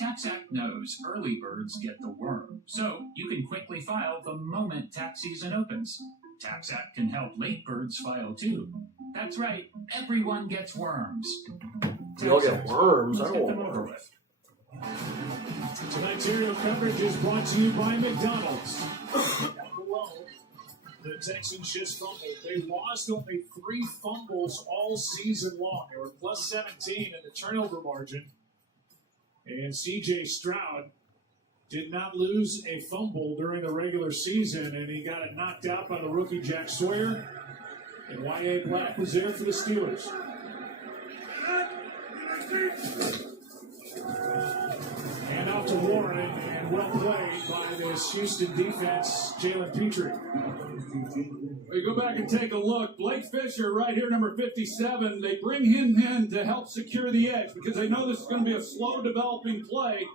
TaxAct knows early birds get the worm, so you can quickly file the moment tax season opens. TaxAct can help late birds file too. That's right, everyone gets worms. We all get worms. I Let's don't get them want over worms. with. Tonight's aerial coverage is brought to you by McDonald's. Down below, the Texans just fumbled. They lost only 3 fumbles all season long. They were plus 17 in the turnover margin. And C.J. Stroud did not lose a fumble during the regular season, and he got it knocked out by the rookie Jack Sawyer. And Y.A. Black was there for the Steelers. And out to Warren, and well played by this Houston defense, Jalen Petrie. We go back and take a look. Blake Fisher, right here, number 57. They bring him in to help secure the edge because they know this is going to be a slow developing play.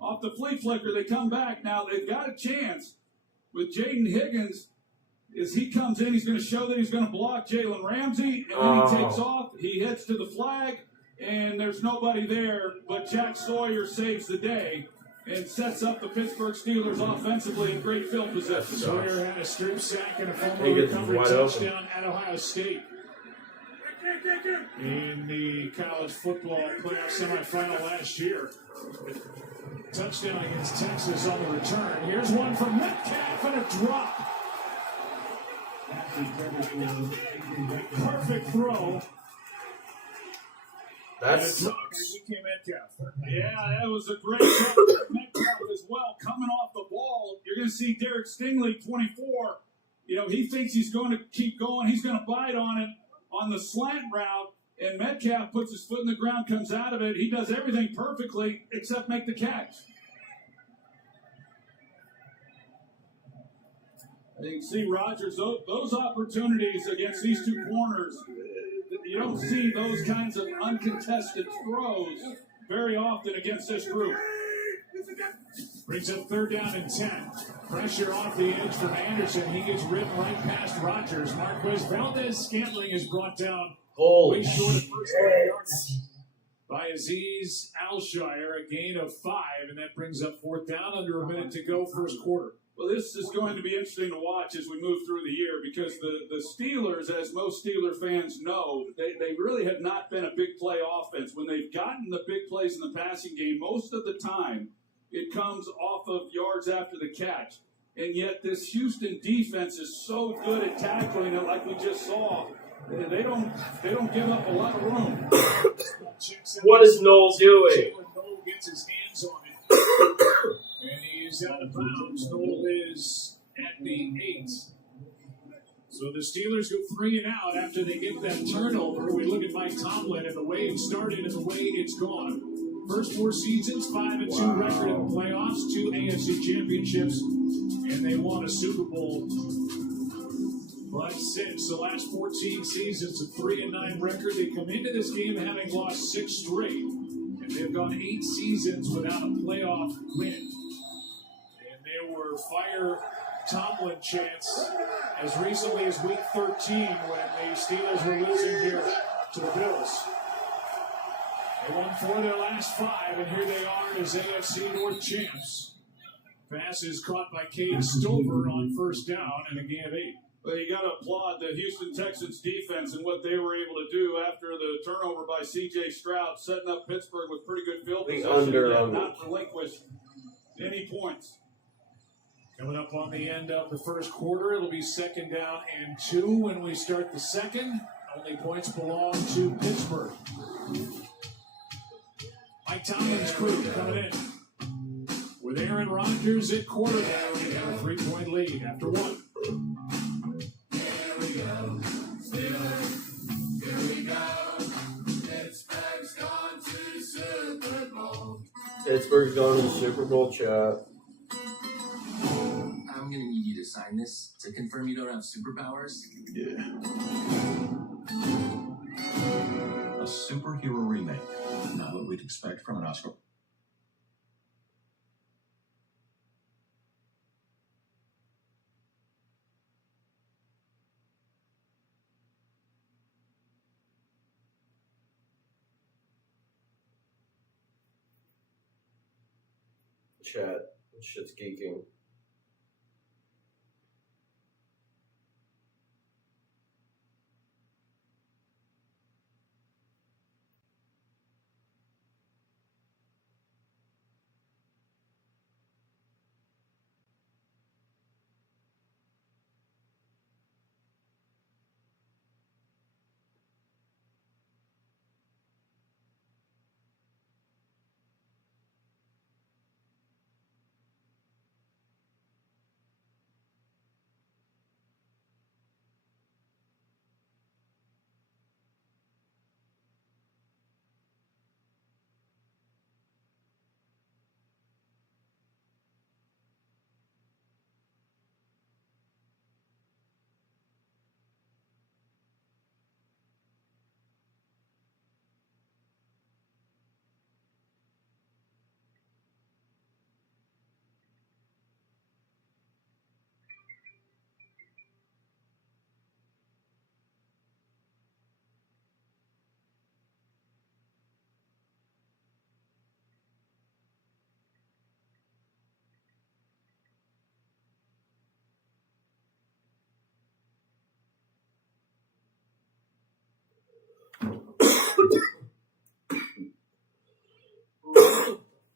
Off the flea flicker, they come back. Now they've got a chance with Jaden Higgins. As he comes in, he's going to show that he's going to block Jalen Ramsey. And when he takes off, he heads to the flag. And there's nobody there, but Jack Sawyer saves the day and sets up the Pittsburgh Steelers offensively in great field possession. Sawyer had a strip sack and a fumble recovery touchdown at Ohio State. In the college football playoff semifinal last year. Touchdown against Texas on the return. Here's one from Metcalf and a drop. Perfect throw. That's yeah, that was a great job. Metcalf as well, coming off the ball. You're going to see Derek Stingley, 24. You know, he thinks he's going to keep going. He's going to bite on it on the slant route, and Metcalf puts his foot in the ground, comes out of it. He does everything perfectly except make the catch. You can see Rodgers, those opportunities against these 2 corners. You don't see those kinds of uncontested throws very often against this group. Brings up 3rd down and 10. Pressure off the edge from Anderson. He gets ripped right past Rodgers. Marquez Valdez-Scantling is brought down way short of first yardage by Azeez Alshire, a gain of 5, and that brings up 4th down, under a minute to go, first quarter. Well, this is going to be interesting to watch as we move through the year because the Steelers, as most Steeler fans know, they really have not been a big play offense. When they've gotten the big plays in the passing game, most of the time it comes off of yards after the catch. And yet this Houston defense is so good at tackling it like we just saw. They don't give up a lot of room. What is Noel doing? Noel gets his hands on it. And he's out of bounds. Noel is at the 8. So the Steelers go 3 and out after they get that turnover. We look at Mike Tomlin and the way it started and the way it's gone. First 4 seasons, 5-2 record in the playoffs, 2 AFC championships, and they won a Super Bowl. But since the last 14 seasons, a 3-9 record, they come into this game having lost 6 straight, and they've gone 8 seasons without a playoff win. And there were fire Tomlin chants as recently as week 13 when the Steelers were losing here to the Bills. They won 4 of their last 5, and here they are as AFC North champs. Pass is caught by Cade Stover on first down and a gain of 8. Well, you got to applaud the Houston Texans defense and what they were able to do after the turnover by C.J. Stroud, setting up Pittsburgh with pretty good field position and not relinquish any points. Coming up on the end of the first quarter, it'll be 2nd down and 2 when we start the second. Only points belong to Pittsburgh. Mike Tomlin's crew coming in. With Aaron Rodgers at quarterback, they have a 3-point lead after 1. Here we go, Steelers, here we go. Pittsburgh's gone to Super Bowl. Pittsburgh's going to the Super Bowl, chat. I'm gonna need you to sign this to confirm you don't have superpowers. Yeah. A superhero remake. Not what we'd expect from an Oscar. Chat. This shit's geeking.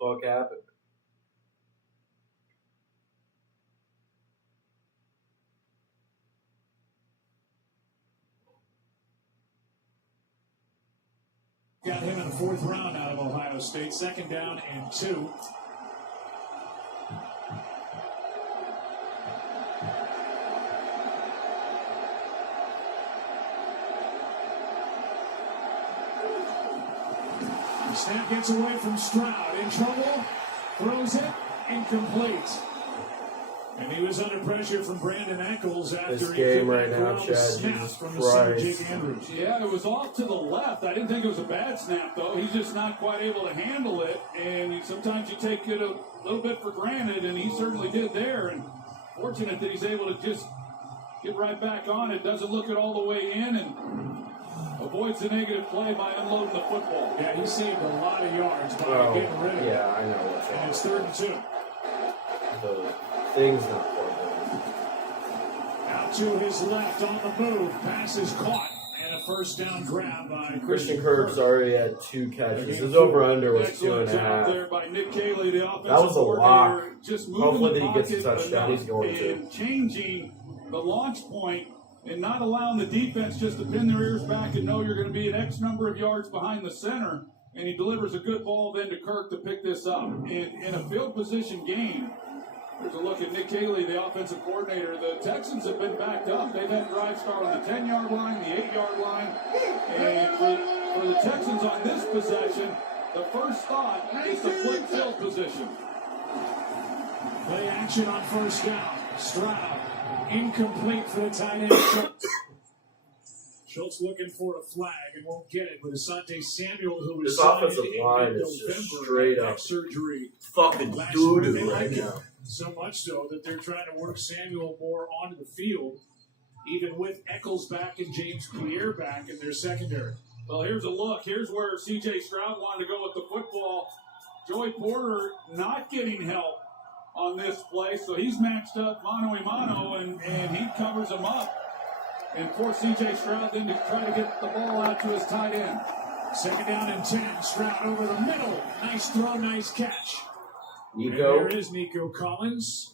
Fuck happened? Got him in the 4th round out of Ohio State. 2nd down and 2. Snap gets away from Stroud. In trouble. Throws it. Incomplete. And he was under pressure from Brandon Eccles after this he game couldn't right now, ground Chad. snap Jesus from the center, Christ. Jake Andrews. Yeah, it was off to the left. I didn't think it was a bad snap, though. He's just not quite able to handle it. And sometimes you take it a little bit for granted, and he certainly did there. And fortunate that he's able to just get right back on it. Doesn't look it all the way in, and avoids the negative play by unloading the football. Yeah, he saved a lot of yards by getting rid of it. Yeah, I know what's And it's 3rd and 2. The thing's not plugged Out to his left on the move. Pass is caught. And a 1st down grab by Christian Kirk's already had 2 catches. His over-under was 2.5. There by Nick Cayley, the offensive That was a lock. coordinator, just moving Hopefully the he gets a pocket touchdown. He's going to. and changing the launch point and not allowing the defense just to pin their ears back and know you're going to be an X number of yards behind the center. And he delivers a good ball then to Kirk to pick this up. In a field position game, there's a look at Nick Cayley, the offensive coordinator. The Texans have been backed up. They've had drives start on the 10-yard line, the 8-yard line. And for the Texans on this possession, the first thought is to flip field position. Play action on 1st down. Stroud. Incomplete for the tight end. Schultz. Schultz looking for a flag and won't get it with Asante Samuel, who was This offensive line is just straight up surgery fucking doo-doo right now. So much so that they're trying to work Samuel more onto the field, even with Eccles back and James Pierre back in their secondary. Well, here's a look. Here's where C.J. Stroud wanted to go with the football. Joey Porter not getting help on this play, so he's matched up mano-a-mano, and he covers him up. And for C.J. Stroud then to try to get the ball out to his tight end. 2nd down and 10. Stroud over the middle. Nice throw, nice catch. Nico. And there is Nico Collins.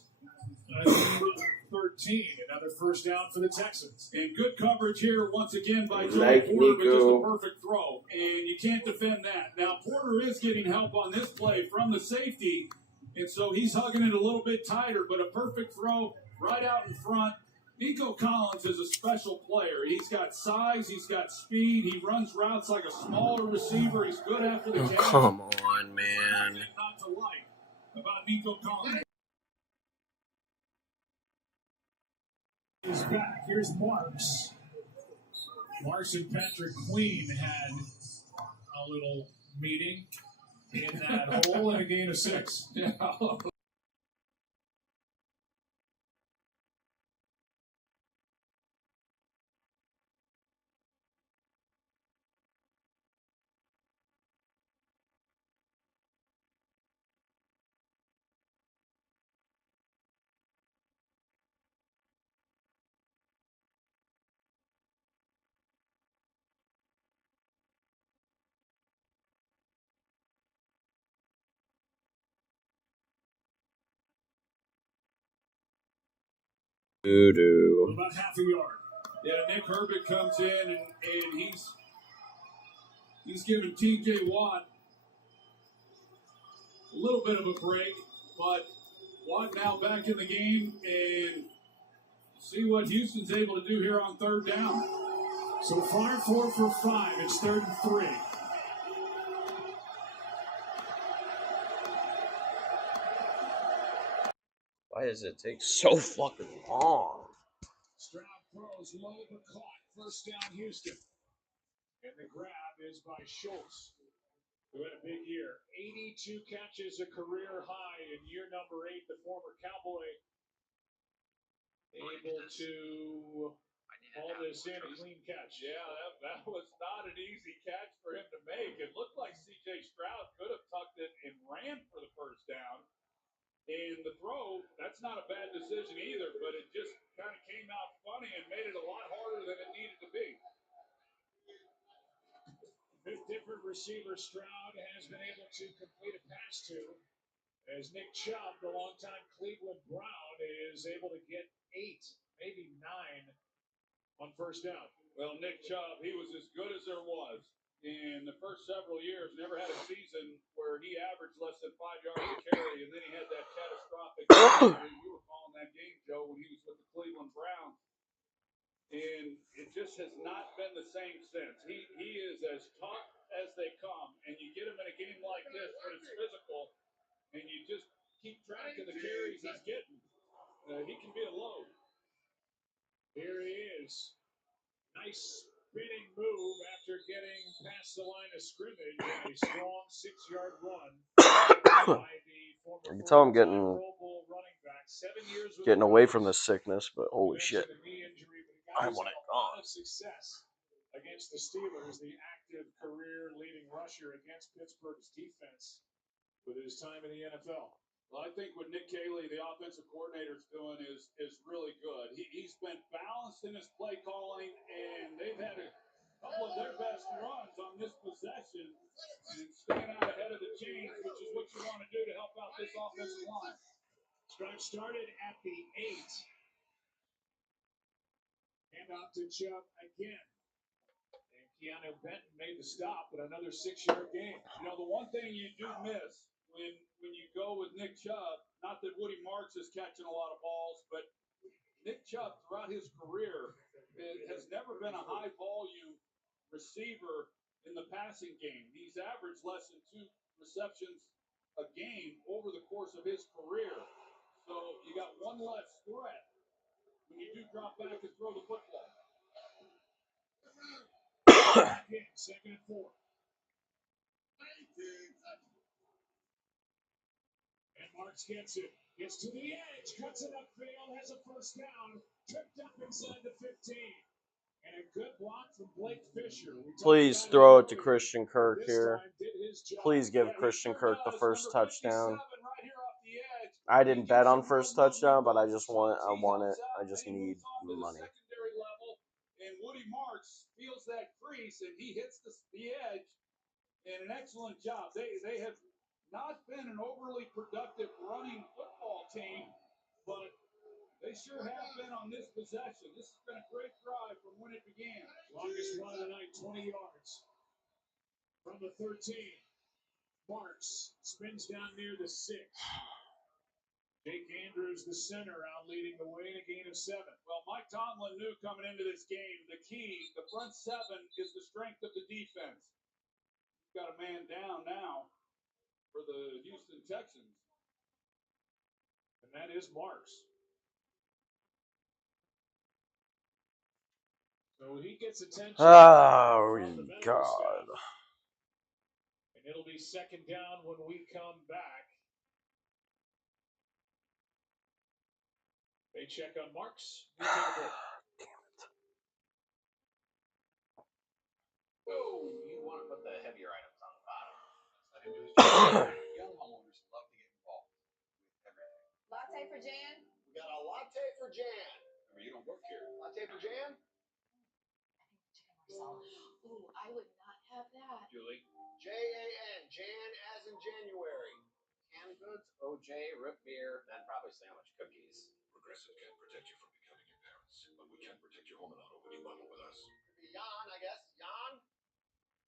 13. Another first down for the Texans. And good coverage here once again by Joey Like Porter, but just Nico. a perfect throw. And you can't defend that. Now, Porter is getting help on this play from the safety, and so he's hugging it a little bit tighter, but a perfect throw right out in front. Nico Collins is a special player. He's got size, he's got speed, he runs routes like a smaller receiver, he's good after the catch. Come on, man. Not to like about Nico Collins. Is back. Here's Marks. Marks and Patrick Queen had a little meeting in that hole in a game of 6. Yeah. Doo-doo. About half a yard. Yeah, Nick Herbert comes in and he's giving T.J. Watt a little bit of a break, but Watt now back in the game, and see what Houston's able to do here on 3rd down. So far, 4 for 5. It's 3rd and 3. Why does it take so fucking long? Stroud throws low but caught. First down, Houston. And the grab is by Schultz, who had a big year. 82 catches, a career high in year number 8. The former Cowboy able to haul this in, a clean catch. Yeah, that was not an easy catch for him to make. It looked like C.J. Stroud could have tucked it and ran for the first down. And the throw, that's not a bad decision either, but it just kind of came out funny and made it a lot harder than it needed to be. 5th different receiver Stroud has been able to complete a pass to, as Nick Chubb, the longtime Cleveland Brown, is able to get 8, maybe 9 on first down. Well, Nick Chubb, he was as good as there was. In the first several years, never had a season where he averaged less than 5 yards a carry, and then he had that catastrophic game. You were calling that game, Joe, when he was with the Cleveland Browns. And it just has not been the same since. He is as tough as they come, and you get him in a game like this when it's physical, and you just keep track of the carries he's getting. He can be a load. Here he is. Nice spinning move after getting past the line of scrimmage. A strong 6-yard run by the former You can tell I'm getting Pro Bowl running back. 7 years with getting the away Rams. from this sickness, but holy shit. A knee injury, but the I guys want had it a lot gone. of success against the Steelers, the active career leading rusher against Pittsburgh's defense with his time in the NFL. Well, I think what Nick Caley, the offensive coordinator, is doing is really good. He's been balanced in his play calling, and they've had a couple of their best runs on this possession and staying out ahead of the chains, which is what you want to do to help out this offensive line. Drive started at the 8. Hand off to Chubb again. And Keanu Benton made the stop, but another 6-yard gain. You know, the one thing you do miss when you go with Nick Chubb, not that Woody Marks is catching a lot of balls, but Nick Chubb throughout his career has never been a high volume receiver in the passing game. He's averaged less than 2 receptions a game over the course of his career. So you got one less threat when you do drop back and throw the football. Again, 2nd and 4. And Marks gets it. Gets to the edge. Cuts it upfield. Has a first down. Tripped up inside the 15. Please throw it to Christian Kirk here. Please give Christian Kirk the first touchdown. I didn't bet on first touchdown, but I want it. I just need money. And Woody Marks feels that crease, and he hits the edge. And an excellent job. They have not been an overly productive running football team, but they sure have been on this possession. This has been a great drive from when it began. Longest run of the night, 20 yards. From the 13. Marks spins down near the 6. Jake Andrews, the center, out leading the way in a gain of 7. Well, Mike Tomlin knew coming into this game, the key, the front 7 is the strength of the defense. He's got a man down now for the Houston Texans. And that is Marks. So he gets attention. Oh, God. And it'll be second down when we come back. They check on Marks. Damn it. Oh, you want to put the heavier items on the bottom. Let him do his job. Young homeowners love to get involved with everything. Latte for Jan? We got a latte for Jan. Remember, you don't work here. Latte for Jan? Ooh, I would not have that. Julie. Jan, Jan as in January. Canned goods, OJ, root beer, then probably sandwich cookies. Progressive can't protect you from becoming your parents, but we can protect your home and auto when you bundle with us. Jan, I guess. Jan?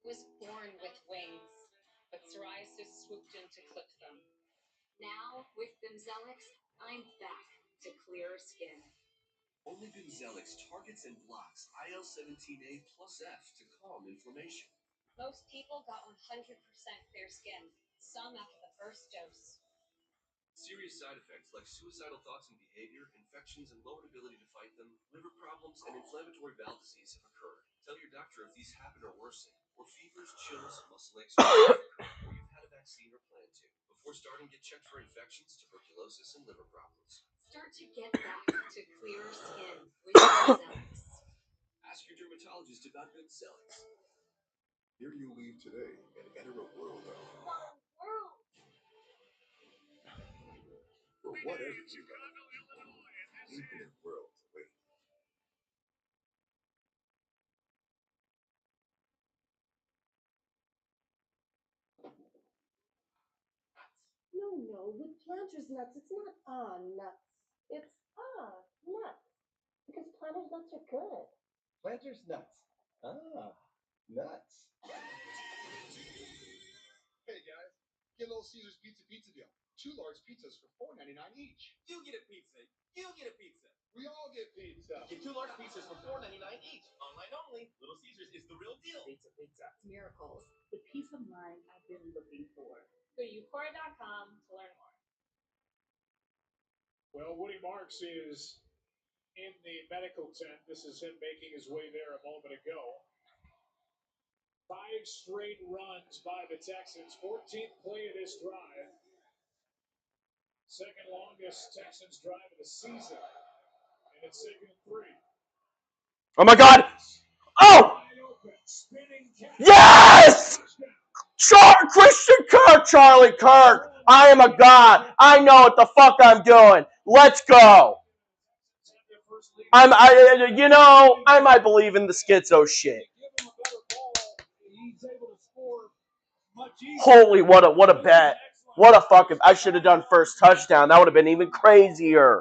Was born with wings, but psoriasis swooped in to clip them. Now, with Bimzelx, I'm back to clearer skin. Only Bimzelx targets and blocks IL-17A plus F to calm inflammation. Most people got 100% clear skin, some after the first dose. Serious side effects like suicidal thoughts and behavior, infections and lowered ability to fight them, liver problems, and inflammatory bowel disease have occurred. Tell your doctor if these happen or worsen, or fevers, chills, muscle aches, or you've had a vaccine or plan to. Before starting, get checked for infections, tuberculosis, and liver problems. Start to get back to clearer skin with Bimzelx. Ask your dermatologist about Bimzelx. Here you leave today and enter a world of... For whatever you got, infinite worlds await. No, with Planters nuts, it's not nuts. It's nuts. Because Planters nuts are good. Planters nuts. Nuts. Hey guys, get Little Caesars pizza deal. 2 large pizzas for $4.99 each. You get a pizza. You get a pizza. We all get pizza. Get 2 large pizzas for $4.99 each. Online only. Little Caesars is the real deal. Pizza. Miracles. The peace of mind I've been looking for. Go to Ucora.com to learn more. Well, Woody Marks is in the medical tent. This is him making his way there a moment ago. 5 straight runs by the Texans. 14th play of this drive. Second longest Texans drive of the season. And it's 2nd and 3. Oh my God! Oh! Yes! Christian Kirk, Charlie Kirk. I am a god. I know what the fuck I'm doing. Let's go. I might believe in the schizo shit. Holy, what a bet. What a fucking, I should have done first touchdown. That would have been even crazier.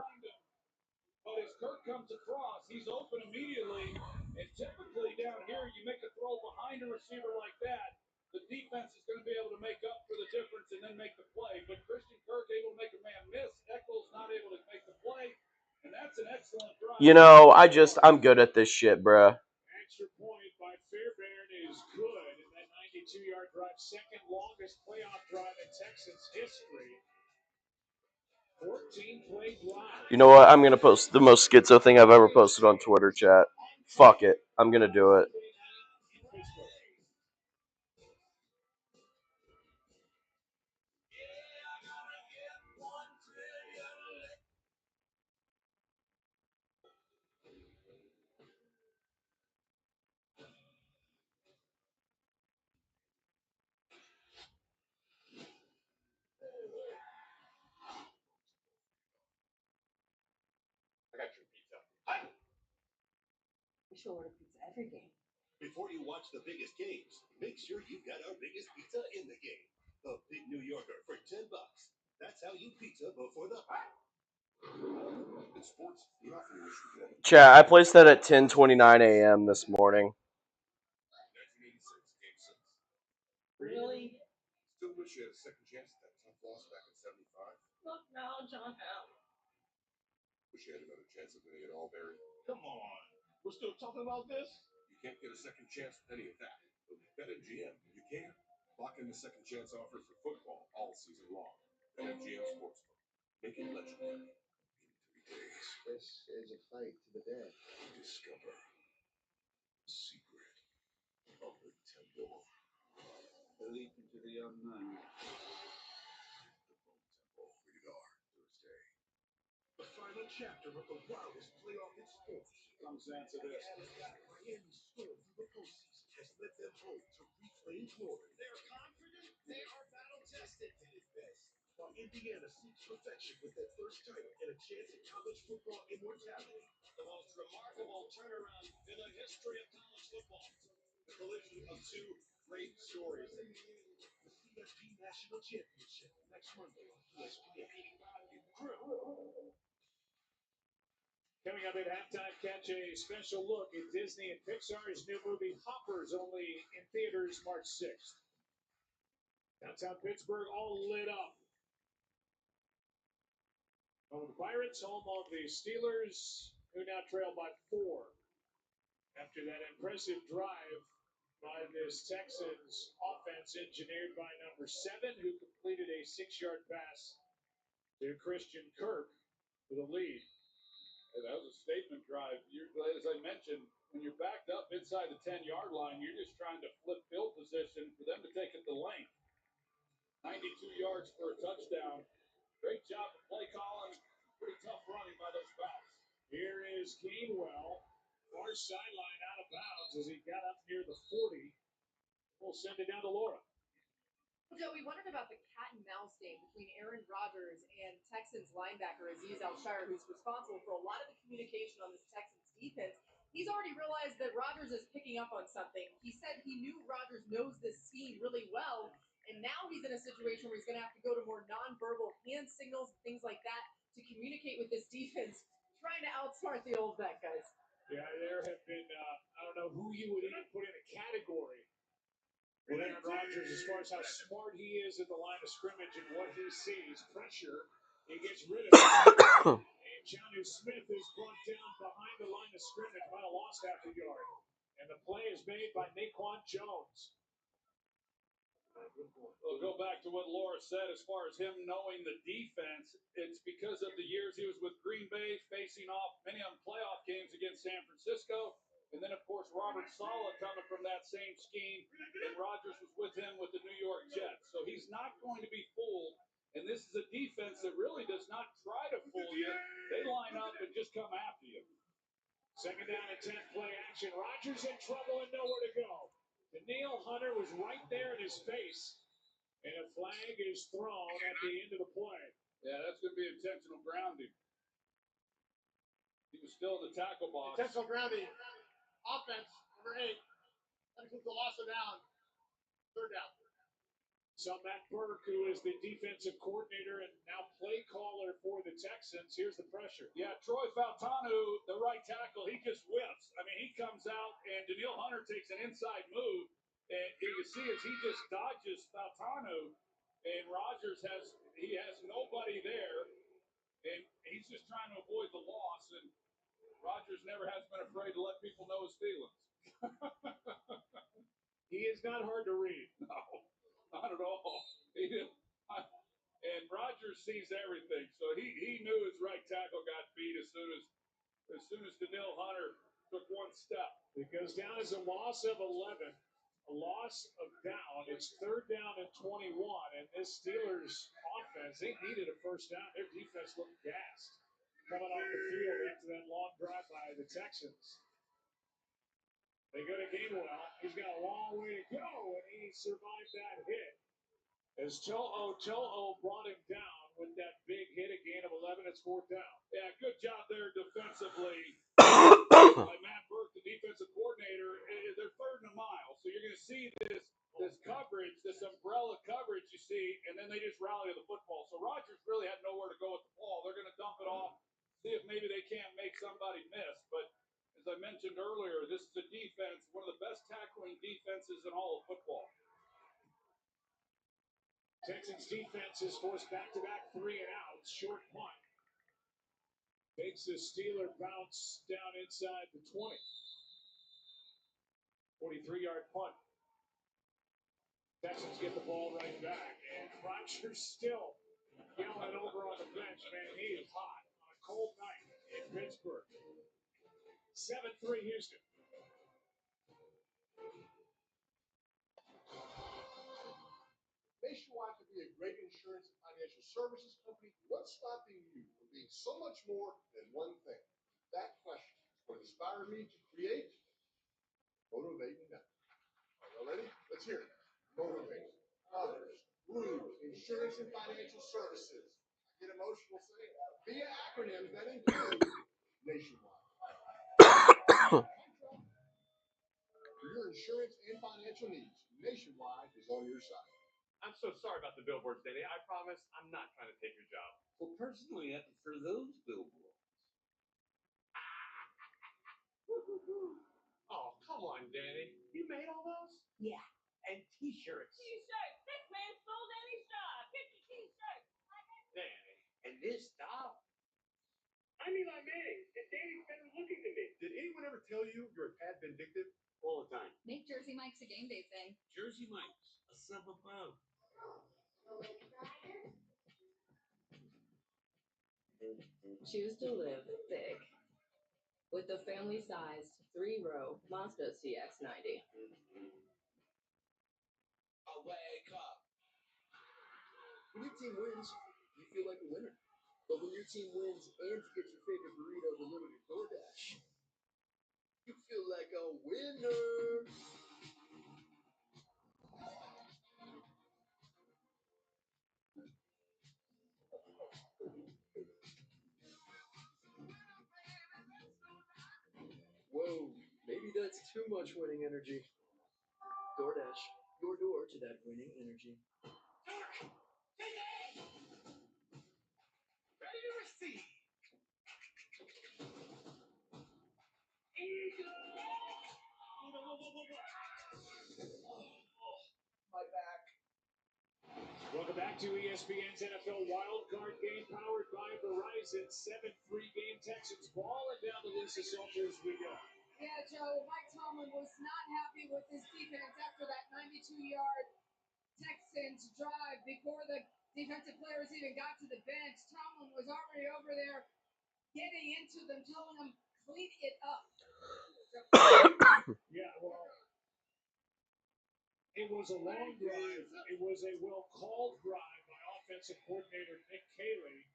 But as Kirk comes across, he's open immediately. And typically down here, you make a throw behind a receiver like that, the defense is going to be able to make up for the difference and then make the play. But Christian Kirk able to make a man miss. Eccles not able to make the play. And that's an excellent drive. I'm good at this shit, bruh. Extra point by Fairbairn is good. And that 92-yard drive, second longest playoff drive in Texans history. 14-play drive. You know what? I'm going to post the most schizo thing I've ever posted on Twitter, chat. Fuck it. I'm going to do it. sure order pizza every game. Before you watch the biggest games, make sure you've got our biggest pizza in the game. The Big New Yorker for $10. That's how you pizza before the In sports, you often wish you could have a Chat, I placed that at 10:29 a.m. this morning. 1986 Game 6. Really? Still wish you had a second chance at that tough loss back in 75. Look now, John L. Wish you had another chance at winning it all, Barry. Come on. We're still talking about this? You can't get a second chance with any of that. But with BetMGM, you can. Lock in the second chance offers for football all season long. BetMGM Sportsbook. Make it legendary. In 3 days. This is a fight to the death. Discover the secret of the temple. The leap into the unknown. The Bone Temple. Rated R. Thursday. The final chapter of the wildest playoff in sports comes down to this. Miami stormed through the postseason has led them home to reclaim glory. They're confident. They are battle-tested at its best. While Indiana seeks perfection with their first title and a chance at college football immortality. The most remarkable turnaround in the history of college football. The collision of two great stories. The CFP National Championship next Monday on ESPN. Coming up at halftime, catch a special look at Disney and Pixar's new movie Hoppers, only in theaters March 6th. Downtown Pittsburgh all lit up. Home of the Pirates, home of the Steelers, who now trail by 4. After that impressive drive by this Texans offense engineered by number 7, who completed a 6-yard pass to Christian Kirk for the lead. Hey, that was a statement drive. As I mentioned, when you're backed up inside the 10-yard line, you're just trying to flip field position for them to take it the length. 92 yards for a touchdown. Great job of play calling. Pretty tough running by those backs. Here is Gainwell. Far sideline out of bounds as he got up near the 40. We'll send it down to Laura. Joe, we wondered about the cat and mouse game between Aaron Rodgers and Texans linebacker Azeez Al-Shire, who's responsible for a lot of the communication on this Texans defense. He's already realized that Rodgers is picking up on something. He said he knew Rodgers knows this scheme really well, and now he's in a situation where he's going to have to go to more nonverbal hand signals and things like that to communicate with this defense, trying to outsmart the old vet guys. Yeah, there have been, I don't know who you would even put in a category with Aaron Rodgers as far as how smart he is at the line of scrimmage and what he sees. Pressure, he gets rid of it. And Jonnu Smith is brought down behind the line of scrimmage by a lost half a yard. And the play is made by Naquan Jones. We'll go back to what Laura said as far as him knowing the defense. It's because of the years he was with Green Bay, facing off many of them playoff games against San Francisco. And then, of course, Robert Saleh coming from that same scheme. And Rodgers was with him with the New York Jets. So he's not going to be fooled. And this is a defense that really does not try to fool you. They line up and just come after you. Second down and 10, play action. Rodgers in trouble and nowhere to go. Daniil Hunter was right there in his face. And a flag is thrown at the end of the play. Yeah, that's going to be intentional grounding. He was still in the tackle box. Intentional grounding. Offense, number 8. That includes the loss of down. 3rd down. So Matt Burke, who is the defensive coordinator and now play caller for the Texans, here's the pressure. Yeah, Troy Faltanu, the right tackle, he just whips. I mean, he comes out, and Daniil Hunter takes an inside move, and you can see as he just dodges Faltanu, and Rodgers has nobody there, and he's just trying to avoid the loss, and Rodgers never has been afraid to let people know his feelings. He is not hard to read. No, not at all. And Rodgers sees everything, so he knew his right tackle got beat as soon as Daniil Hunter took one step. It goes down as a loss of 11, a loss of down. It's 3rd down and 21, and this Steelers offense, they needed a first down. Their defense looked gassed coming off the field after that long drive by the Texans. They go to Gainwell. He's got a long way to go, and he survived that hit. As To'o brought him down with that big hit, a gain of 11, it's 4th down. Yeah, good job there defensively. by Matt Burke, the defensive coordinator. They're 3rd and a mile, so you're going to see this coverage, this umbrella coverage you see, and then they just rally to the football. So Rodgers really had nowhere to go with the ball. They're going to dump it off, see if maybe they can't make somebody miss. But as I mentioned earlier, this is a defense, one of the best tackling defenses in all of football. Texans defense is forced back-to-back 3-and-outs, short punt. Takes the Steeler bounce down inside the 20. 43-yard punt. Texans get the ball right back, and Rodgers still yelling over on the bench, man, he is hot on a cold night in Pittsburgh. 7-3 Houston. Nationwide could be a great insurance and financial services company. What's stopping you from being so much more than one thing? That question is what inspired me to create Motivate Me Now. Are you ready? Let's hear it. Motivate others through insurance and financial services. I get emotional saying that. Via acronyms that include Nationwide. For your insurance and financial needs, Nationwide is on your side. I'm so sorry about the billboards, Danny. I promise I'm not trying to take your job. Well, personally, I prefer those billboards. Oh, come on, Danny. You made all those? Yeah. And t-shirts. T-shirt. This man stole Danny's job. Get the T-shirt. Danny. And this stuff. I'm Eli Manning, and Danny's been looking to me. Did anyone ever tell you you're a tad vindictive? All the time. Make Jersey Mike's a game day thing. Jersey Mike's, a sub above. Choose to live big with the family-sized 3-row Mazda CX-90. Wake up. When your team wins, you feel like a winner. But when your team wins and you get your favorite burrito delivered to DoorDash, you feel like a winner. Whoa, maybe that's too much winning energy. DoorDash, your door to that winning energy. Ready to receive. My back. Welcome back to ESPN's NFL Wildcard Game, powered by Verizon. 7-3 game Texans ball, and down to Lisa Salters we go. Yeah, Joe, Mike Tomlin was not happy with his defense after that 92-yard Texans drive. Before the defensive players even got to the bench, Tomlin was already over there getting into them, telling them, clean it up. Yeah, well, it was a long drive. It was a well-called drive by offensive coordinator Nick Caley.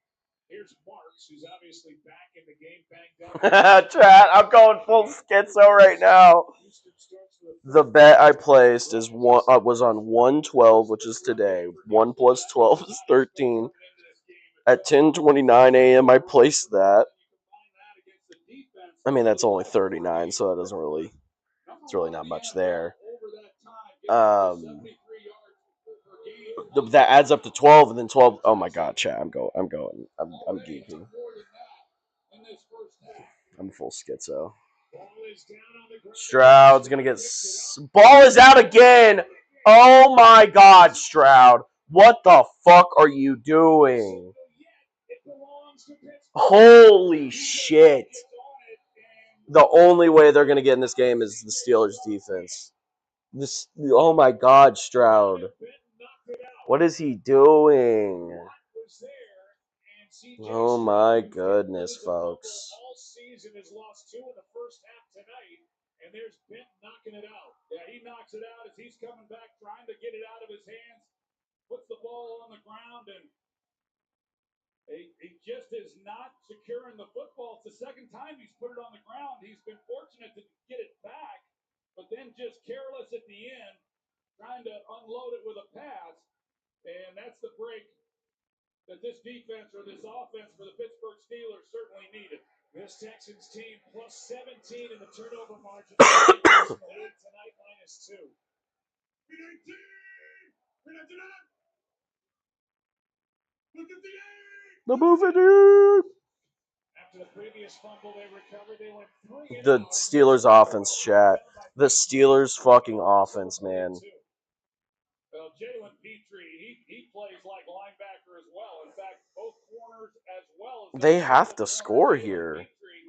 Here's Marks, who's obviously back in the game, banged up. Chat, I'm going full schizo right now. The bet I placed is was on 112, which is today. 1 plus 12 is 13. At 10:29 a.m. I placed that. I mean, that's only 39, so that doesn't really. It's really not much there. That adds up to 12, and then 12. Oh my God, chat! I'm geeking. I'm full schizo. Stroud's gonna get ball is out again. Oh my God, Stroud! What the fuck are you doing? Holy shit! The only way they're gonna get in this game is the Steelers' defense. Oh my God, Stroud! What is he doing? Oh my goodness, folks. All season has lost 2 in the first half tonight, and there's Bent knocking it out. Yeah, he knocks it out as he's coming back, trying to get it out of his hands, puts the ball on the ground, and he just is not securing the football. It's the second time he's put it on the ground. He's been fortunate to get it back, but then just careless at the end, trying to unload it with a pass, and that's the break that this defense or this offense for the Pittsburgh Steelers certainly needed. This Texans team plus 17 in the turnover margin. Tonight minus 2. The movie, dude. After the previous fumble they recovered, they went 3 The Steelers offense, chat. The Steelers fucking offense, man. Well, Jalen Petrie, he plays like linebacker as well. In fact, both corners as well as They have to score here. Petrie,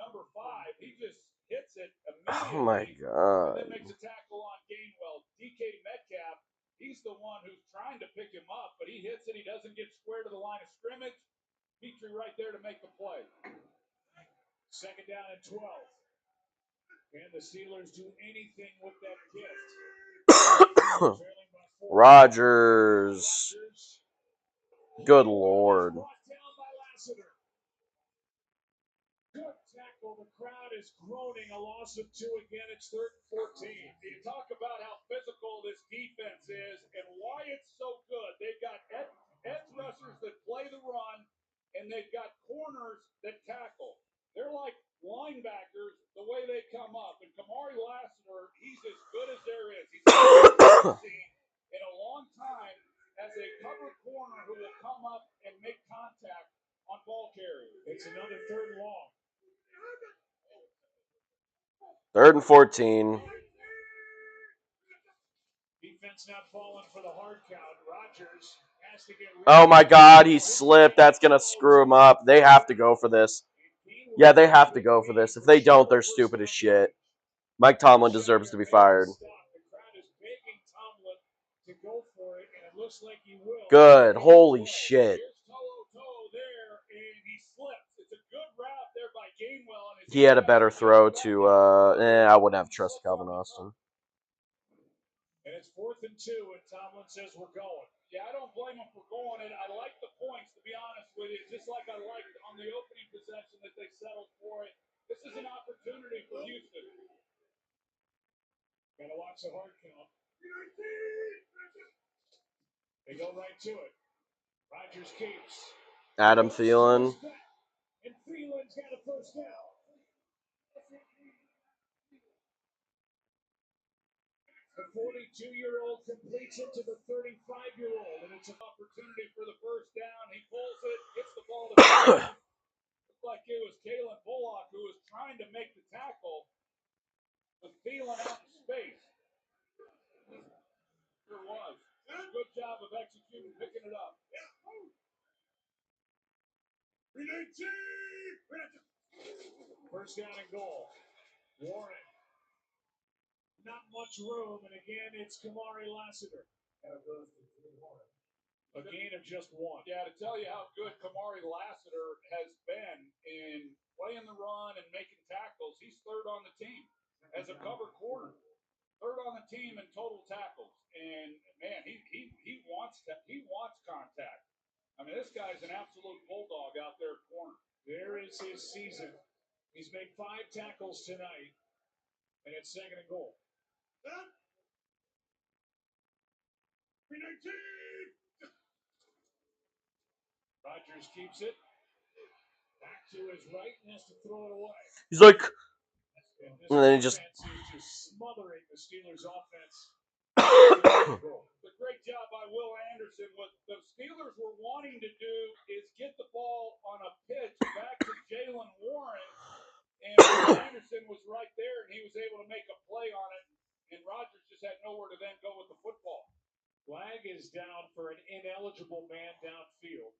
number 5, he just hits it Oh my immediately. god. And then makes a tackle on Gainwell. DK Metcalf, he's the one who's trying to pick him up, but he hits it. He doesn't get square to the line of scrimmage. Petrie right there to make the play. Second down and 12. Can the Steelers do anything with that gift? Rodgers. Good lord. Good tackle. The crowd is groaning. A loss of 2 again. It's 3rd and 14. You talk about how physical this defense is and why it's so good. They've got edge rushers that play the run, and they've got corners that tackle. They're like linebackers the way they come up. And Kamari Lassiter, he's as good as there is. He's seen in a long time as a cover corner who will come up and make contact on ball carriers. It's another 3rd and long. 3rd and 14. Defense not falling for the hard count. Rodgers has to get rid Oh my god, he slipped. That's going to screw him up. They have to go for this. Yeah, they have to go for this. If they don't, they're stupid as shit. Mike Tomlin deserves to be fired. Good. Holy shit. He had a better throw to, I wouldn't have trusted Calvin Austin. And it's 4th and 2, and Tomlin says we're going. Yeah, I don't blame him for going it. I like the points, to be honest with you, just like I liked on the opening possession that they settled for it. This is an opportunity for Houston. Gotta watch the hard count. They go right to it. Rodgers keeps. Adam Thielen. And Thielen's got a first down. The 42-year-old completes it to the 35-year-old, and it's an opportunity for the first down. He pulls it, gets the ball to Looked like it was Kalen Bullock who was trying to make the tackle, with Thielen out in space. Sure was. Good job of executing, picking it up. First down and goal. Warren. Not much room, and again, it's Kamari Lassiter. A gain of just 1. Yeah, to tell you how good Kamari Lassiter has been in playing the run and making tackles, he's 3rd on the team as a cover corner. 3rd on the team in total tackles. And man, he wants contact. I mean, this guy's an absolute bulldog out there at corner. There is his season. He's made 5 tackles tonight, and it's 2nd and goal. Rodgers keeps it. Back to his right and has to throw it away. He's like, and then he just smothering the Steelers' offense. The great job by Will Anderson. What the Steelers were wanting to do is get the ball on a pitch back to Jalen Warren, and Will Anderson was right there, and he was able to make a play on it, and Rodgers just had nowhere to then go with the football. Flag is down for an ineligible man downfield.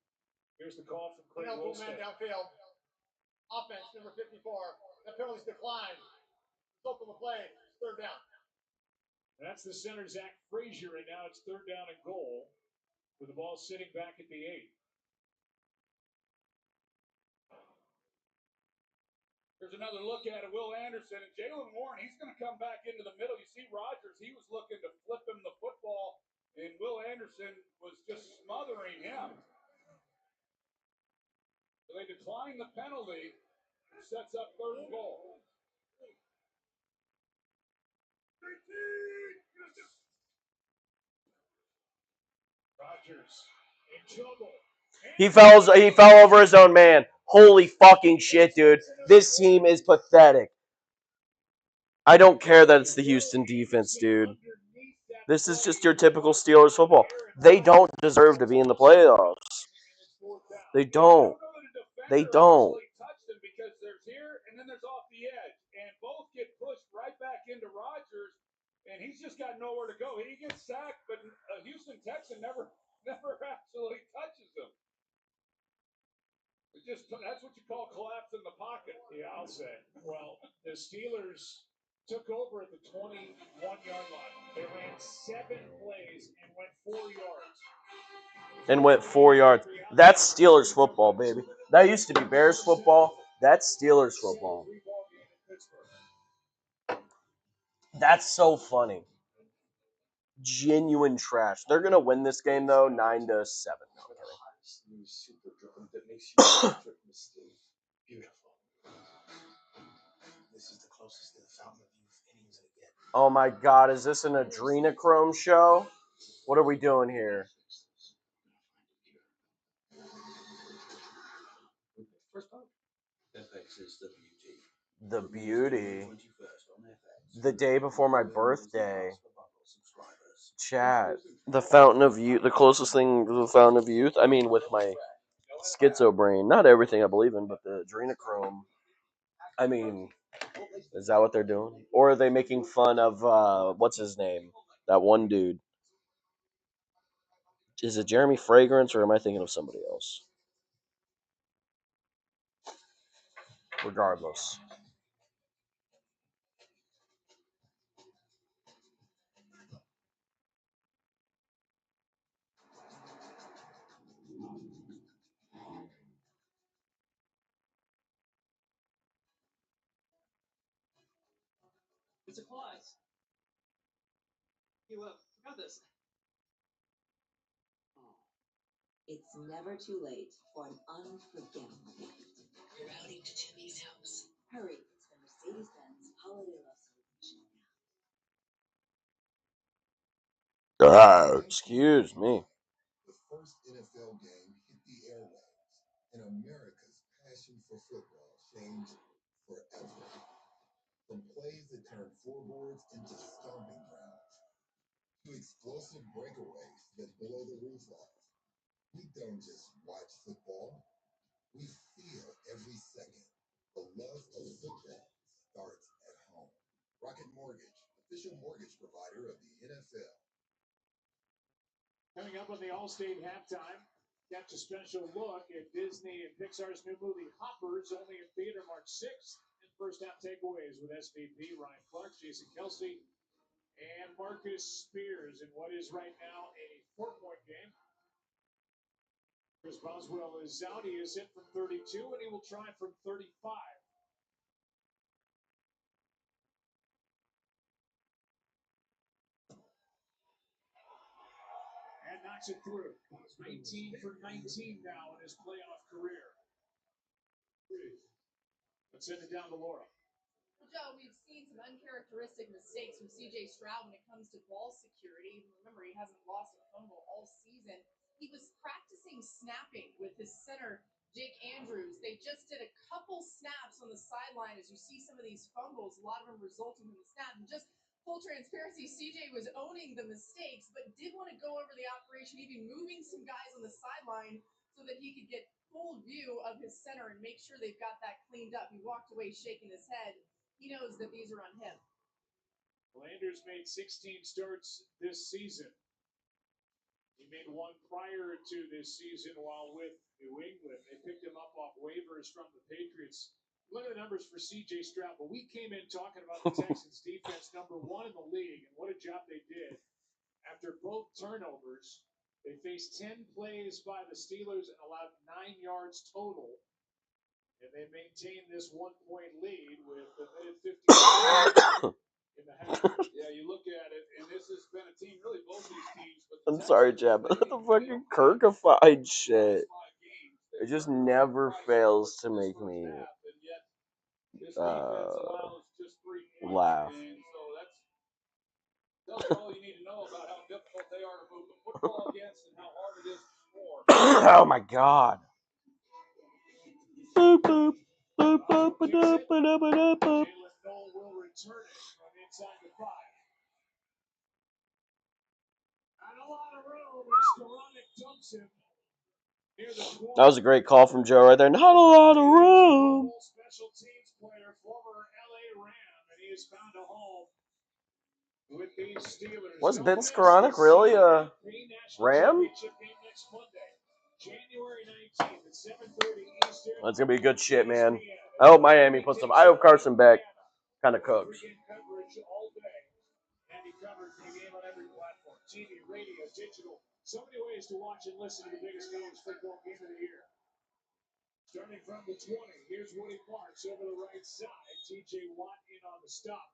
Here's the call from Craig Wilson. Man downfield. Offense, number 54. The penalty's declined. Result of the play, 3rd down. That's the center, Zach Frazier, and now it's 3rd down and goal with the ball sitting back at the 8. There's another look at it. Will Anderson and Jalen Warren, he's going to come back into the middle. You see Rodgers, he was looking to flip him the football, and Will Anderson was just smothering him. So they decline the penalty, sets up 3rd and goal. Rodgers in trouble. he fell over his own man. Holy fucking shit, dude. This team is pathetic. I don't care that it's the Houston defense, dude. This is just your typical Steelers football. They don't deserve to be in the playoffs. They don't. They don't. Because there's here and then there's off the edge. And both get pushed right back into Rodgers, and he's just got nowhere to go. He gets sacked, but a Houston Texan never actually touches him. That's what you call collapse in the pocket. Yeah, I'll say. Well, the Steelers took over at the 21-yard line. They ran 7 plays and went 4 yards. And went 4 yards. That's Steelers football, baby. That used to be Bears football. That's Steelers football. That's so funny. Genuine trash. They're gonna win this game though, 9-7. No, I'm Beautiful. This is the closest to the fountain of youth anyone's gonna get. Oh my God, is this an adrenochrome show? What are we doing here? First part. FX is the beauty. The beauty. The day before my birthday. Chat. The fountain of youth. The closest thing to the fountain of youth. I mean, with my schizo brain. Not everything I believe in, but the adrenochrome. I mean, is that what they're doing? Or are they making fun of, what's his name? That one dude. Is it Jeremy Fragrance, or am I thinking of somebody else? Regardless. It's a clause. You forgot this. It's never too late for an unforgettable gift. We're routing to Timmy's house. Hurry, it's the Mercedes-Benz Holiday Love Celebration. Excuse me. The first NFL game hit the airwaves, and America's passion for football changed forever. From plays that turned floorboards into stomping grounds, to explosive breakaways that blow the roof off. We don't just watch football, we feel every second. The love of football starts at home. Rocket Mortgage, official mortgage provider of the NFL. Coming up on the Allstate halftime, catch a special look at Disney and Pixar's new movie Hoppers, only in theater March 6th. And first half takeaways with SVP Ryan Clark, Jason Kelsey, and Marcus Spears in what is right now a 4-point game. Chris Boswell is out. He is hit from 32, and he will try from 35. And knocks it through. He's 19 for 19 now in his playoff career. Let's send it down to Laura. Well, Joe, we've seen some uncharacteristic mistakes from C.J. Stroud when it comes to ball security. Remember, he hasn't lost a fumble all season. He was practicing snapping with his center, Jake Andrews. They just did a couple snaps on the sideline as you see some of these fumbles, a lot of them resulting from the snap. And just full transparency, CJ was owning the mistakes, but did want to go over the operation, even moving some guys on the sideline so that he could get full view of his center and make sure they've got that cleaned up. He walked away shaking his head. He knows that these are on him. Landers made 16 starts this season. He made one prior to this season while with New England. They picked him up off waivers from the Patriots. Look at the numbers for C.J. Stroud, but we came in talking about the Texans defense, number 1 in the league, and what a job they did. After both turnovers, they faced 10 plays by the Steelers and allowed 9 yards total. And they maintained this 1-point lead with the mid-50 in the half. Yeah, you look at it, and this has been a team, really both these teams. But I'm sorry, Chad, but the fucking Kirkified shit. It just never fails to make me laugh. And so that's tells you all you need to know about how difficult they are to move the football against and how hard it is to score. Oh my God. boop, boop. Boop, boop, boop, boop, boop, boop, boop. Noel will return it from inside the 5. And a lot of room as Skoranek dumps him near the 20. That was a great call from Joe right there. Not a lot of room. Special teams player, former LA Ram, and he has found a home with these Steelers. Was Ben Skoranek really a Ram? Next Monday, January 19th at 7:30 Eastern. That's gonna be good shit, man. I hope Miami puts some. I hope Carson Beck kind of cooks. Coverage all day. And he covered for the game on every platform: TV, radio, digital. So many ways to watch and listen to the biggest college football game of the year. Starting from the 20, here's Woody Parks over the right side. T.J. Watt in on the stop.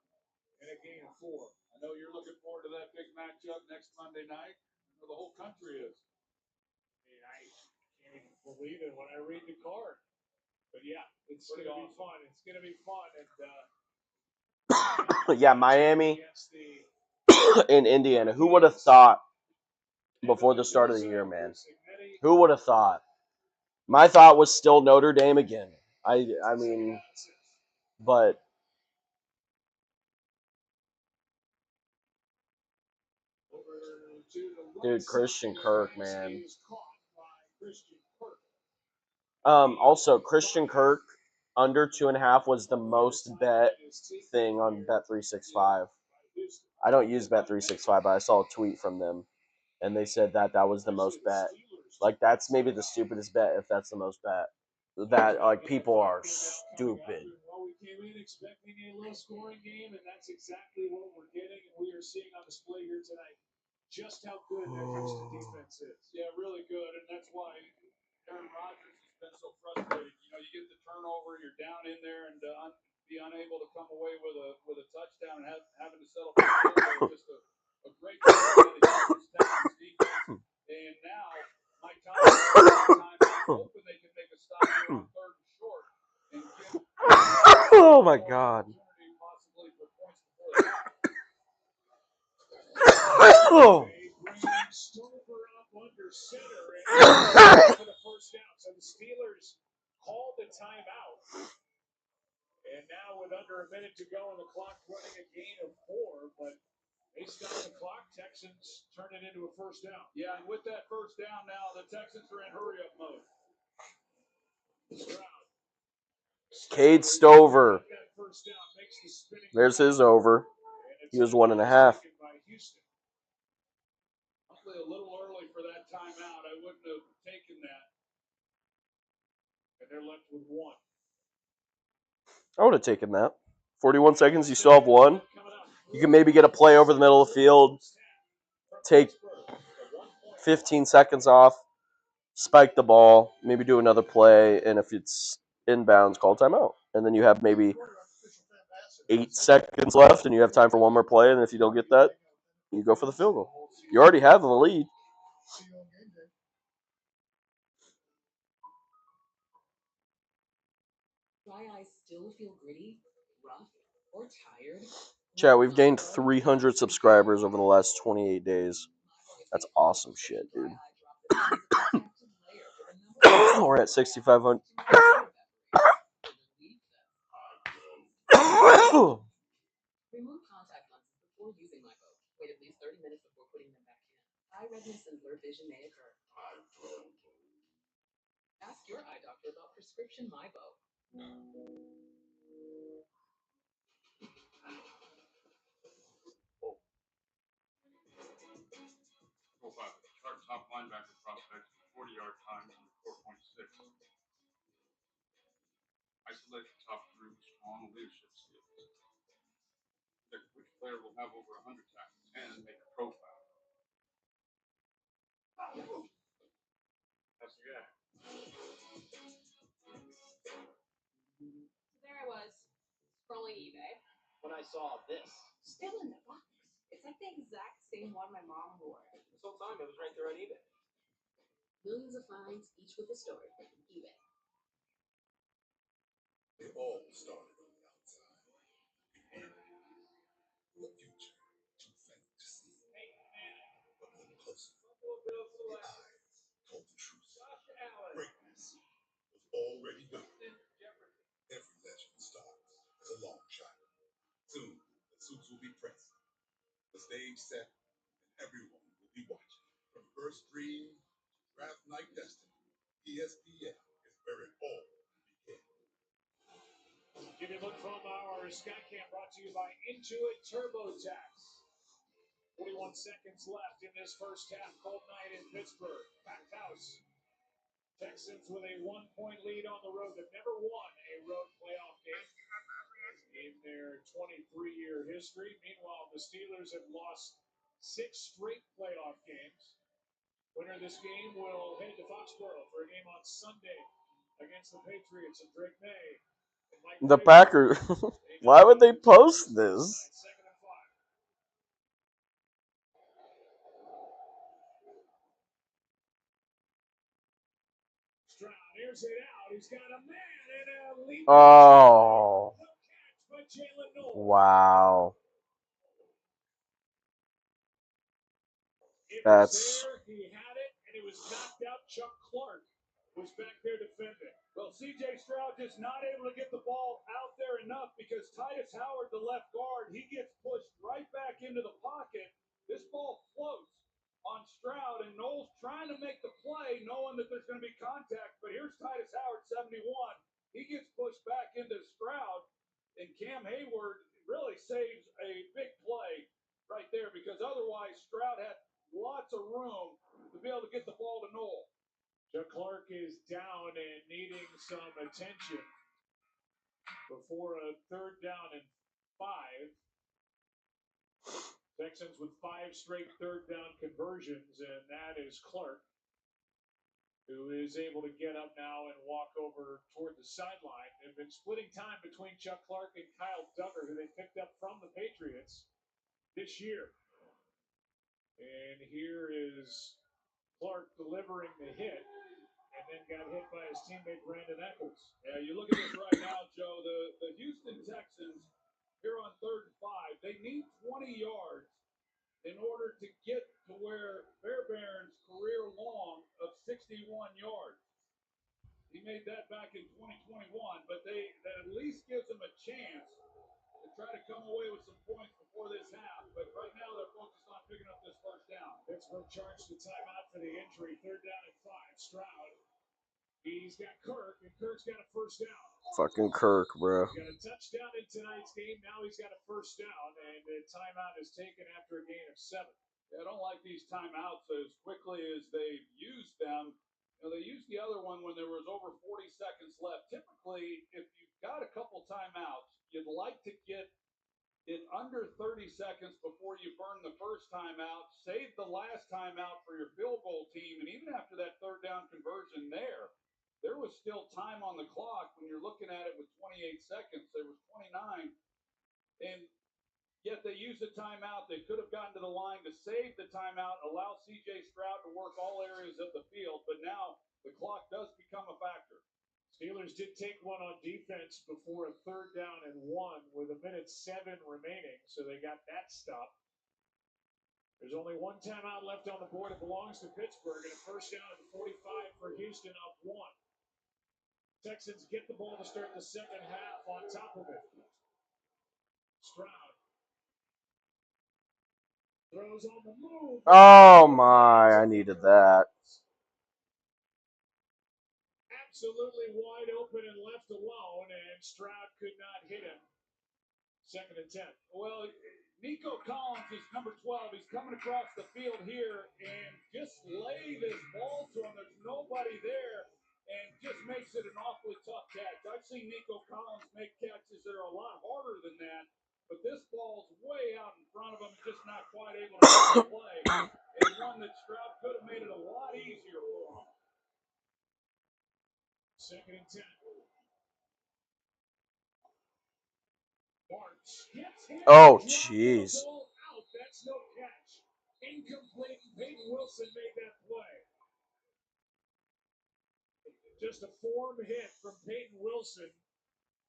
And a gain of 4. I know you're looking forward to that big matchup next Monday night. I know the whole country is. I can't even believe it when I read the card. But yeah, it's going to be fun. It's going to be fun. And Yeah, Miami in Indiana. Who would have thought before the start of the year, man? Who would have thought? My thought was still Notre Dame again. I mean, but dude, Christian Kirk, man. Also, Christian Kirk under 2.5 was the most bet thing on Bet365. I don't use Bet365, but I saw a tweet from them, and they said that was the most bet. Like, that's maybe the stupidest bet if that's the most bet. That, like, people are stupid. Well, we came in expecting a low-scoring game, and that's exactly what we're getting, and we are seeing on display here tonight just how good that Houston defense is. Yeah, really good, and that's why Aaron Rodgers has been so frustrated. You know, you get the turnover, you're down in there, and be unable to come away with a touchdown, and having to settle for a field goal. Just a great game by the Texans defense. And now Mike Thomas hoping they can make a stop here on 3rd and short and get Oh my God. possibly for points before Stover up under center and for the first down. So the Steelers called the timeout. And now with under a minute to go and the clock running a gain of 4, but they stop the clock. Texans turn it into a first down. Yeah, and with that first down now, the Texans are in hurry-up mode. Cade Stover. There's his over. He was 1.5. Probably a little early for that timeout. I wouldn't have taken that. And they're left with 1. I would have taken that. 41 seconds, you still have 1. You can maybe get a play over the middle of the field, take 15 seconds off, spike the ball, maybe do another play, and if it's inbounds, call timeout. And then you have maybe 8 seconds left, and you have time for one more play, and if you don't get that, you go for the field goal. You already have the lead. Dry eyes still feel gritty, rough, or tired? Chat, we've gained 300 subscribers over the last 28 days. That's awesome shit, dude. We're at 6,500. Remove contact lenses before using my boat. Wait at least 30 minutes before putting them back in. Eye redness and blurred vision may occur. Ask your eye doctor about prescription MyBo. Our top linebacker prospects, 40-yard time and 4.6. Isolate the top 3 with strong leadership skills. Predict which player will have over 100 tackles and make a profile. That's the guy. So there I was, scrolling eBay. When I saw this, Still in the box. It's like the exact same one my mom wore. this whole time it was right there on eBay. Millions of finds, each with a story. eBay. It all started on the outside. The future, too faint to see. But look closer. The eyes told the truth. Greatness was already done. Stage set, and everyone will be watching. From first dream to draft night destiny, ESPN is where it all begins. Give you a look from our Skycam brought to you by Intuit TurboTax. 41 seconds left in this first half. Cold night in Pittsburgh. Packed house. Texans with a 1-point lead on the road. They've never won a road playoff game in their 23-year history. Meanwhile, the Steelers have lost 6 straight playoff games. Winner of this game will head to Foxborough for a game on Sunday against the Patriots and Drake May. The Packers. Why would they post this? Stroud airs it out. He's got a man and a lead. Oh. By Jalen Knowles. Wow. It That's. was there. He had it, and it was knocked out. Chuck Clark was back there defending. Well, C.J. Stroud just not able to get the ball out there enough because Titus Howard, the left guard, he gets pushed right back into the pocket. This ball floats on Stroud, and Knowles trying to make the play, knowing that there's going to be contact. But here's Titus Howard, 71. He gets pushed back into Stroud, and Cam Hayward really saves a big play right there because otherwise Stroud had lots of room to be able to get the ball to Knowles. Chuck Clark is down and needing some attention before a 3rd down and 5. Texans with 5 straight 3rd down conversions, and that is Clark, who is able to get up now and walk over toward the sideline. They've been splitting time between Chuck Clark and Kyle Duggar, who they picked up from the Patriots this year. And here is Clark delivering the hit. And then got hit by his teammate Brandon Echols. Yeah, you look at this right now, Joe. The Houston Texans here on 3rd and 5. They need 20 yards in order to get to where Fairbairn's career long of 61 yards. He made that back in 2021, but that at least gives them a chance to try to come away with some points before this half. But right now they're focused on picking up this first down. Pittsburgh charged the timeout for the injury. 3rd down and 5. Stroud. He's got Kirk, and Kirk's got a first down. Fucking Kirk, bro. He's got a touchdown in tonight's game. Now he's got a first down, and the timeout is taken after a gain of 7. Yeah, I don't like these timeouts as quickly as they've used them. You know, they used the other one when there was over 40 seconds left. Typically, if you've got a couple timeouts, you'd like to get it under 30 seconds before you burn the first timeout, save the last timeout for your field goal team, and even after that 3rd down conversion there was still time on the clock when you're looking at it with 28 seconds. There was 29, and yet they used the timeout. They could have gotten to the line to save the timeout, allow C.J. Stroud to work all areas of the field, but now the clock does become a factor. Steelers did take one on defense before a 3rd down and 1 with 1:07 remaining, so they got that stopped. There's only one timeout left on the board. It belongs to Pittsburgh, and a first down at the 45 for Houston, up 1. Texans get the ball to start the second half on top of it. Stroud throws on the move. Oh my, I needed that. Absolutely wide open and left alone, and Stroud could not hit him. 2nd and 10. Well, Nico Collins is number 12. He's coming across the field here and just lay this ball to him. There's nobody there and just makes it an awfully tough catch. I've seen Nico Collins make catches that are a lot harder than that, but this ball's way out in front of him and just not quite able to make the play. And one that Stroud could have made it a lot easier for him. 2nd and 10. March gets him. Oh, jeez. Out. That's no catch. Incomplete. Peyton Wilson made that play. Just a form hit from Peyton Wilson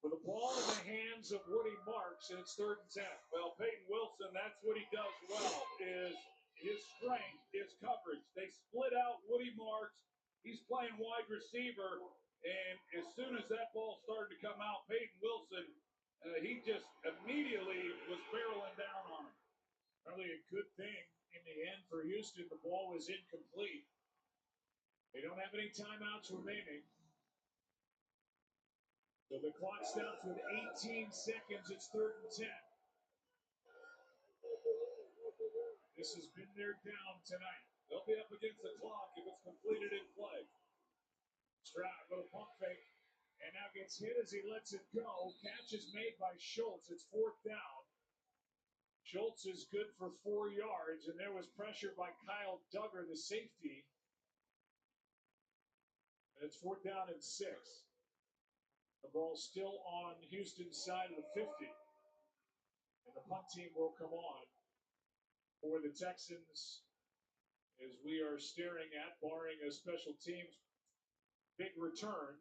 with the ball in the hands of Woody Marks, and it's 3rd and 10. Well, Peyton Wilson, that's what he does well, is his strength, his coverage. They split out Woody Marks. He's playing wide receiver, and as soon as that ball started to come out, Peyton Wilson, he just immediately was barreling down on him. Probably a good thing in the end for Houston. The ball was incomplete. They don't have any timeouts remaining. So the clock stops with 18 seconds. It's 3rd and 10. This has been their down tonight. They'll be up against the clock if it's completed in play. Stroud, little pump fake, and now gets hit as he lets it go. Catch is made by Schultz. It's 4th down. Schultz is good for 4 yards, and there was pressure by Kyle Duggar, the safety. And it's 4th down and 6. The ball's still on Houston's side of the 50. And the punt team will come on for the Texans as we are staring at, barring a special teams big return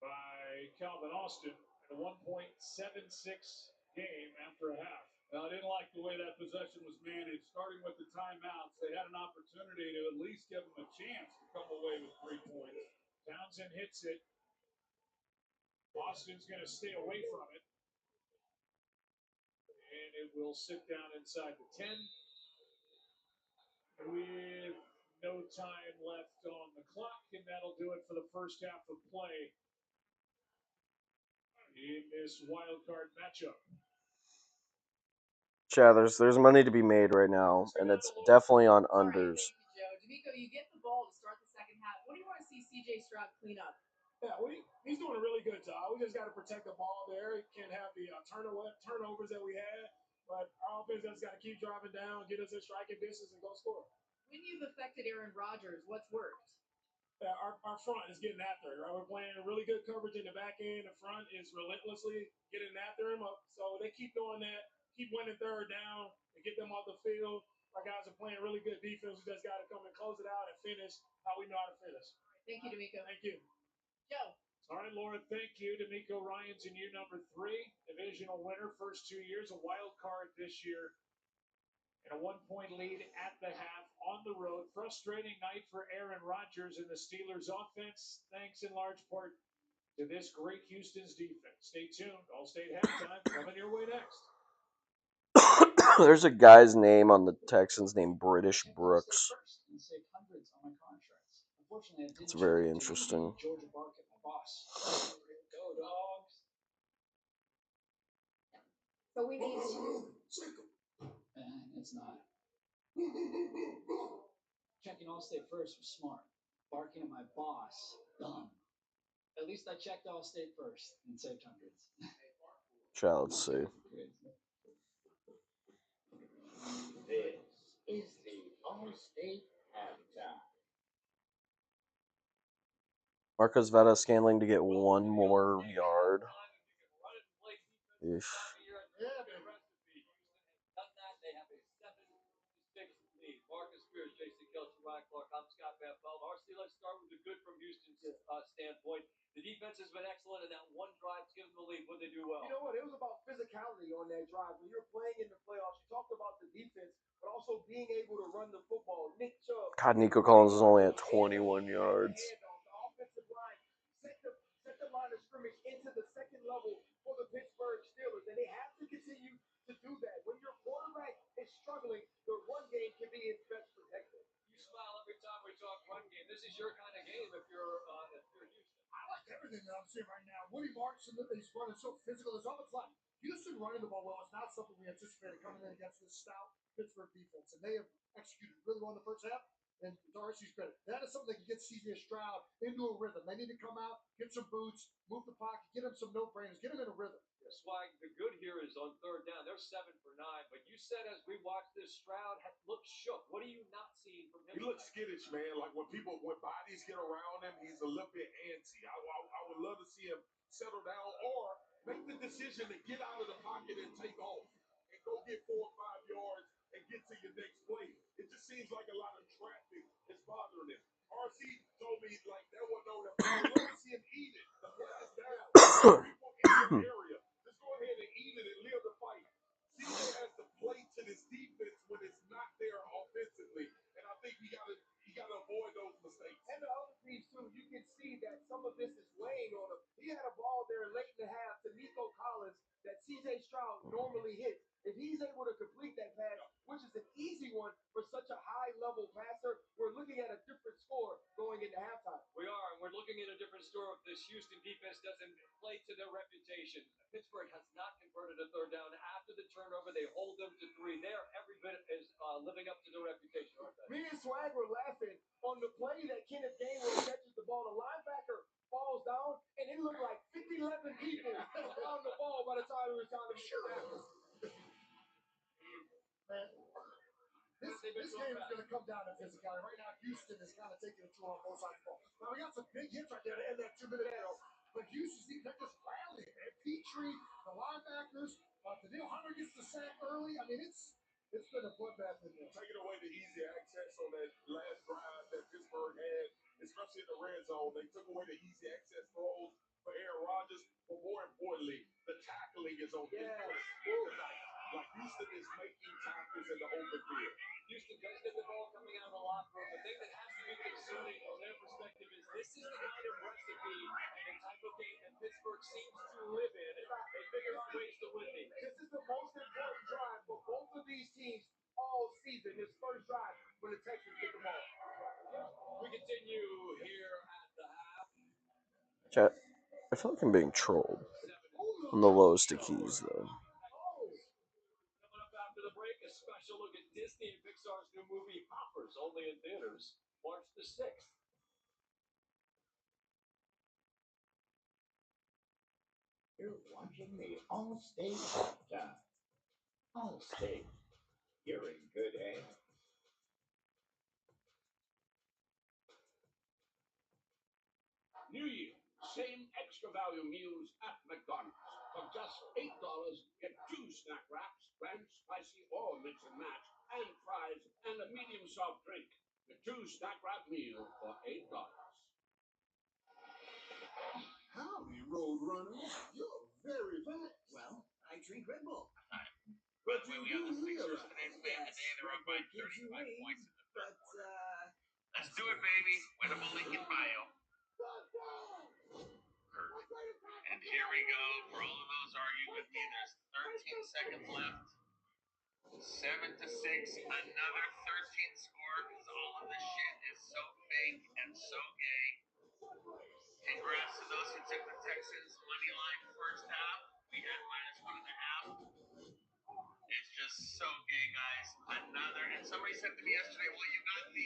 by Calvin Austin in a 1.76 game after a half. I didn't like the way that possession was managed. Starting with the timeouts, they had an opportunity to at least give them a chance to come away with 3 points. Townsend hits it. Austin's going to stay away from it. And it will sit down inside the 10 with no time left on the clock, and that'll do it for the first half of play in this wild card matchup. Yeah, there's money to be made right now, and it's definitely on unders. Joe. D'Amico, you get the ball to start the second half. What do you want to see C.J. Stroud clean up? Yeah, he's doing a really good job. We just got to protect the ball there. He can't have the turnovers that we had. But our offense just got to keep driving down, get us in striking distance, and go score. When you've affected Aaron Rodgers, what's worked? Yeah, our front is getting after it, right? We're playing really good coverage in the back end. The front is relentlessly getting after him. So they keep doing that, keep winning 3rd down, and get them off the field. Our guys are playing really good defense. We just got to come and close it out and finish how we know how to finish. Thank you, D'Amico. Thank you. Joe. All right, Laura, thank you. D'Amico Ryans in year number 3, divisional winner, first 2 years, a wild card this year. And a 1-point lead at the half on the road. Frustrating night for Aaron Rodgers and the Steelers offense, thanks in large part to this great Houston's defense. Stay tuned. All-State halftime coming your way next. There's a guy's name on the Texans named British Brooks. It's very interesting. Georgia Barkett, my boss. Go Dogs. So we need And it's not. Checking Allstate first was smart. Barking at my boss, dumb. At least I checked Allstate first and saved hundreds. Let's see. This is the Allstate halftime. Marcus Vetta Scanling to get 1 more yard. Ish. Marcus Spears, Jason Kelsey, Ryan Clark. I'm Scott Van Pelt. RC, let's start with the good from Houston's standpoint. The defense has been excellent, and that one drive to give them the lead. What they do well. You know what? It was about physicality on that drive. When you're playing in the playoffs, you talked about the defense, but also being able to run the football. Nick Chubb. God, Nico Collins is only at 21 yards. The offensive line set the line of scrimmage into the second level for the Pittsburgh Steelers, and they have to continue to do that. When your quarterback is struggling, the run game can be its best protector. You smile every time we talk run game. This is your kind of game if you're Houston. I like everything that I'm seeing right now. Woody Martin is running so physical. It's almost like Houston running the ball well. It's not something we anticipated coming in against this stout Pittsburgh defense, and they have executed really well in the first half. And Darcy's credit. That is something that can get C.J. Stroud into a rhythm. They need to come out, get some boots, move the pocket, get him some no-brainers, get him in a rhythm. Swag, the good here is on 3rd down. They're 7 for 9. But you said as we watched this, Stroud looked shook. What are you not seeing from him? He looks skittish, man. Like when bodies get around him, he's a little bit antsy. I would love to see him settle down or make the decision to get out of the pocket and take off and go get 4 or 5 yards and get to your next play. It just seems like a lot of traffic is bothering him. RC told me like that one no. I would love to see him eat it. The play is down. People in your area. Just go ahead and eat it and live the fight. CJ has to play to this defense when it's not there offensively, and I think he got to avoid those mistakes. And the other piece too, you can see that some of this is weighing on him. He had a ball there late in the half to Nico Collins that C.J. Stroud normally hits. If he's game is going to come down to physicality. Right now, Houston is kind of taking it to on both sides of the ball. Now, we got some big hits right there to end that 2-minute drill. But Houston, they're just rallying, man. Petrie, the linebackers, Daniil Hunter gets the sack early. I mean, it's been a bloodbath in there. Taking away the easy access on that last drive that Pittsburgh had, especially in the red zone. They took away the easy access throws for Aaron Rodgers, but more importantly, the tackling is on defense tonight. Like Houston is making tackles in the open field. Houston does get the ball coming out of the locker room. The thing that has to be concerning from their perspective is this is the kind of recipe and the type of game that Pittsburgh seems to live in. They figure out ways to win these. This is the most important drive for both of these teams all season. This first drive when the Texans get the ball. We continue here at the half. Chat. I feel like I'm being trolled on the lowest of keys, though. Coming up after the break, a special look at Disney and Pixar's new movie Hoppers, only in theaters March the 6th. You're watching the All-State Halftime. All-State, you're in good hands. New Year, same extra value meals at McDonald's. For just $8, get 2 snack wraps, ranch, spicy, or mix and match, and fries, and a medium soft drink. The 2 snack wrap meal for $8. Howdy, Roadrunners. You're very fast. Well, I drink Red Bull. But you do realize They're up by 35 points in the third But, quarter. Let's do it, baby. Winnable Lincoln Bio. And here we go. For all of those arguing with me, there's 13 seconds left. 7-6. Another 13 score because all of this shit is so fake and so gay. Congrats to those who took the Texans money line first half. We had -1.5. It's just so gay, guys. Another, and somebody said to me yesterday, well, you got the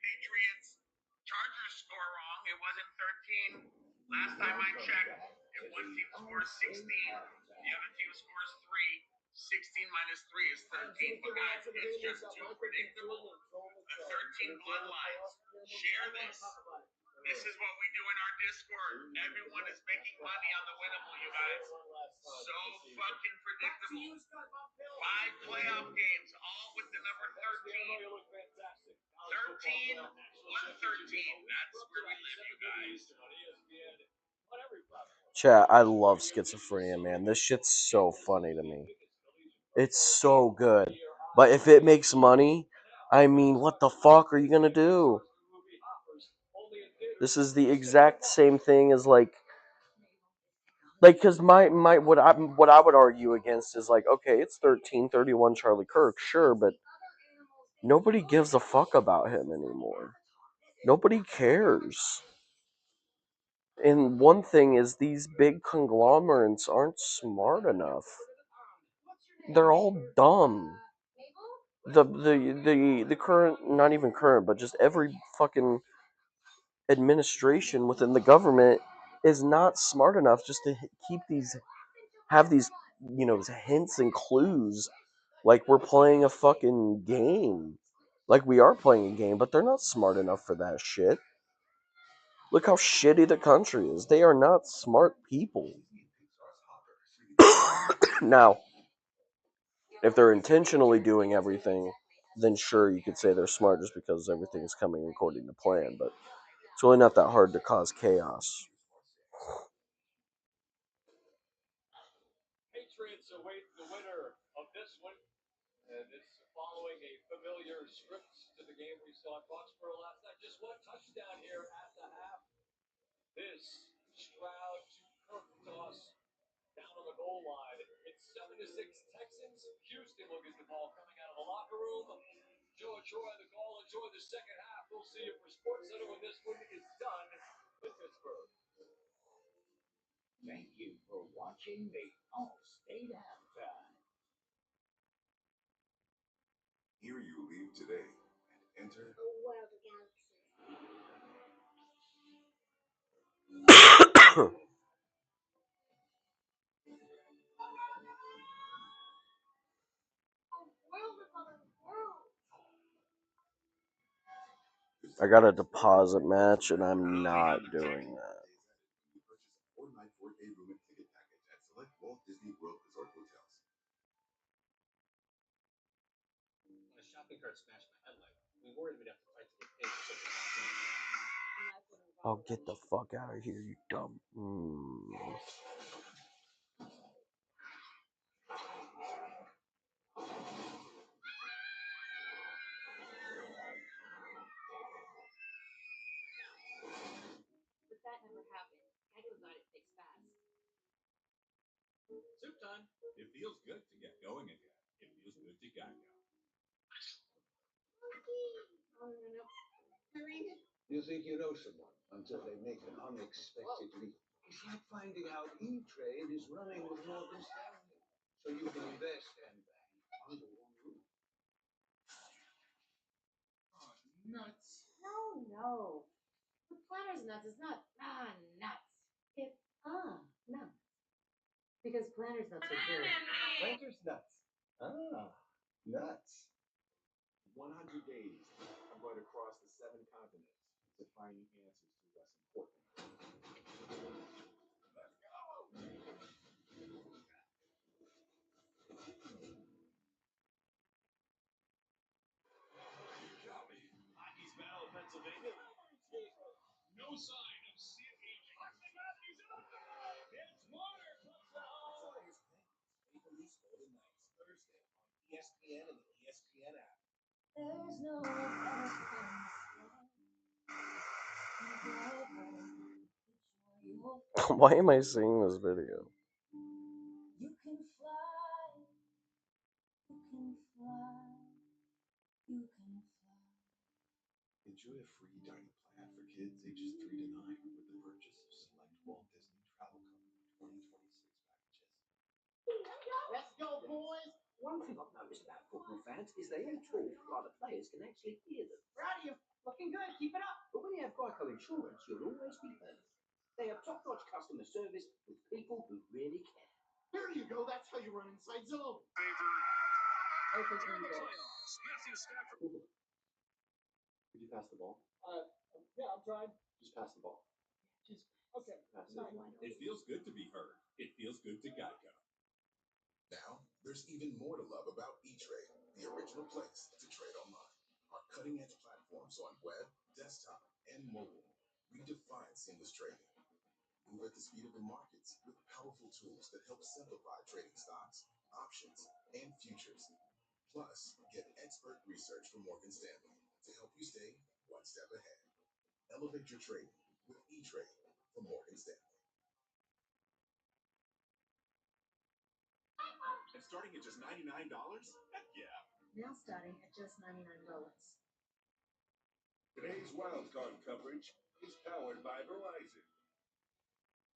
Patriots Chargers score wrong. It wasn't 13. Last time I checked, if one team scores 16, the other team scores 3. 16 minus 3 is 13. But guys, it's just too predictable. The 13 bloodlines. Share this. This is what we do in our Discord. Everyone is making money on the winnable, you guys. So fucking predictable. 5 playoff games, all with the number 13. 13, 113. That's where we live, you guys. Chat, I love schizophrenia, man. This shit's so funny to me. It's so good. But if it makes money, I mean, what the fuck are you gonna do? This is the exact same thing as like, because what I would argue against is like, okay, it's 13-31 Charlie Kirk, sure, but nobody gives a fuck about him anymore. Nobody cares. And one thing is these big conglomerates aren't smart enough. They're all dumb. The current, not even current, but just every fucking administration within the government is not smart enough just to have these, hints and clues like we're playing a fucking game. Like we are playing a game, but they're not smart enough for that shit. Look how shitty the country is. They are not smart people. Now, if they're intentionally doing everything, then sure, you could say they're smart just because everything's coming according to plan, but it's really not that hard to cause chaos. Patriots await the winner of this one. And it's following a familiar script to the game we saw at Foxborough last night. Just one touchdown here at the half. This Stroud to Kirk toss down on the goal line. It's 7-6 Texans. Houston will get the ball coming out of the locker room. Joe, enjoy the call. Enjoy the second half. We'll see you for SportsCenter when this one is done with Pittsburgh. Thank you for watching the All-State Halftime. Here you leave today and enter A world of galaxies. A world of other worlds. I got a deposit match, and I'm not doing that. Or night for a room and ticket package at select Walt Disney World Resort hotels. When a shopping cart smashed my headlight, we worried we'd have to fight to get paid for such a bad Oh, get the fuck out of here, you dumb. But that never happened. Geico got it fixed fast. Soup time. It feels good to get going again. It feels good to Geico. You think you know someone until they make an unexpected leap. It's like finding out E-Trade is running with Morgan Stanley, so you can invest and bank under one roof. Oh, nuts. No. The Planters nuts is not nuts. It's nuts. Because Planters nuts are good. Planters nuts. Nuts. 100 days. I'm going to cross the 7 continents to find the answers to what's important. Let's go. Hockey's Battle of Pennsylvania. No sign of Sid aging. It's Marner touchdown. Maple Leafs Golden Knights Thursday on ESPN and the ESPN app. There's no Why am I seeing this video? You can fly. You can fly. You can fly. Enjoy a free dining plan for kids ages 3 to 9 with the purchase of select Walt Disney Travel Company 2026 packages. Let's go, boys! One thing I've noticed about football fans is they all talk while the players can actually hear them. Proud of you. Looking good. Keep it up. But when you have Geico Insurance, you'll always be heard. They have top-notch customer service with people who really care. There you go. That's how you run inside zone. Could you pass the ball? Yeah, I'm trying. Just pass the ball. Okay. Pass it. It feels good to be heard. It feels good to Geico. Now, there's even more to love about E-Trade, the original place to trade online. Our cutting-edge platforms on web, desktop, and mobile redefine seamless trading. Move at the speed of the markets with powerful tools that help simplify trading stocks, options, and futures. Plus, get expert research from Morgan Stanley to help you stay one step ahead. Elevate your trading with E-Trade from Morgan Stanley. And starting at just $99? Heck yeah. Now starting at just $99. Today's wildcard coverage is powered by Verizon.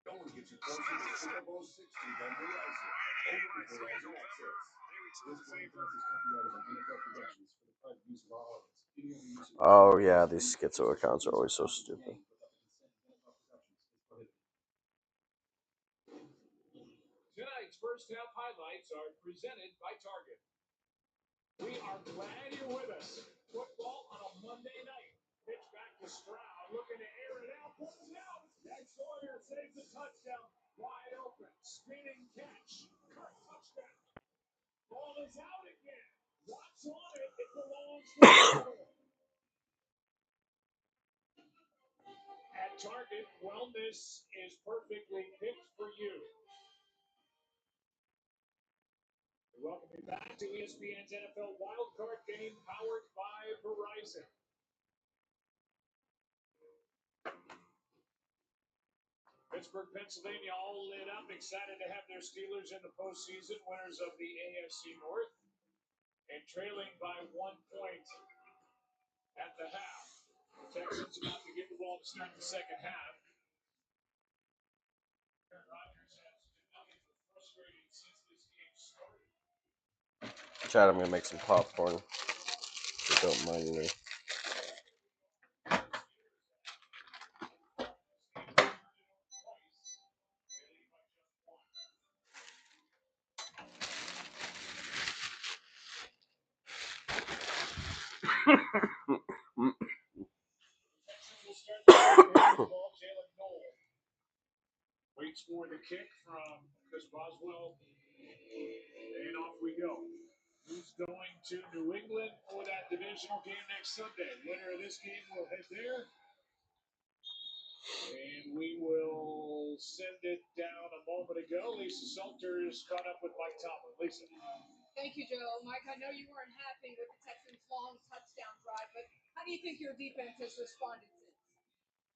No one gets you closer to Super Bowl 60 than Verizon. Only with Verizon Access. This broadcast is copyrighted by NFL Productions for the private use of all others. Any other use of Oh yeah, these schizo accounts are always so stupid. Tonight's first half highlights are presented by Target. We are glad you're with us. Football on a Monday night. Pitch back to Stroud, looking to air it out, pulls it out. Jack Sawyer saves the touchdown. Wide open, spinning catch. Kirk touchdown. Ball is out again. Watch on it. It belongs to Michael. At Target, wellness is perfectly picked for you. Welcome you back to ESPN's NFL Wildcard Game, powered by Verizon. Pittsburgh, Pennsylvania, all lit up, excited to have their Steelers in the postseason, winners of the AFC North, and trailing by 1 point at the half. The Texans about to get the ball to start the second half. Aaron Rodgers has been nothing but frustrated since this game started. Chad, I'm gonna make some popcorn. So don't mind me. for the kick from Chris Boswell. And off we go. Who's going to New England for that divisional game next Sunday? Winner of this game will head there. And we will send it down a moment ago. Lisa Salters caught up with Mike Tomlin. Lisa. Thank you, Joe. Mike, I know you weren't happy with the Texans' long touchdown drive, but how do you think your defense has responded since?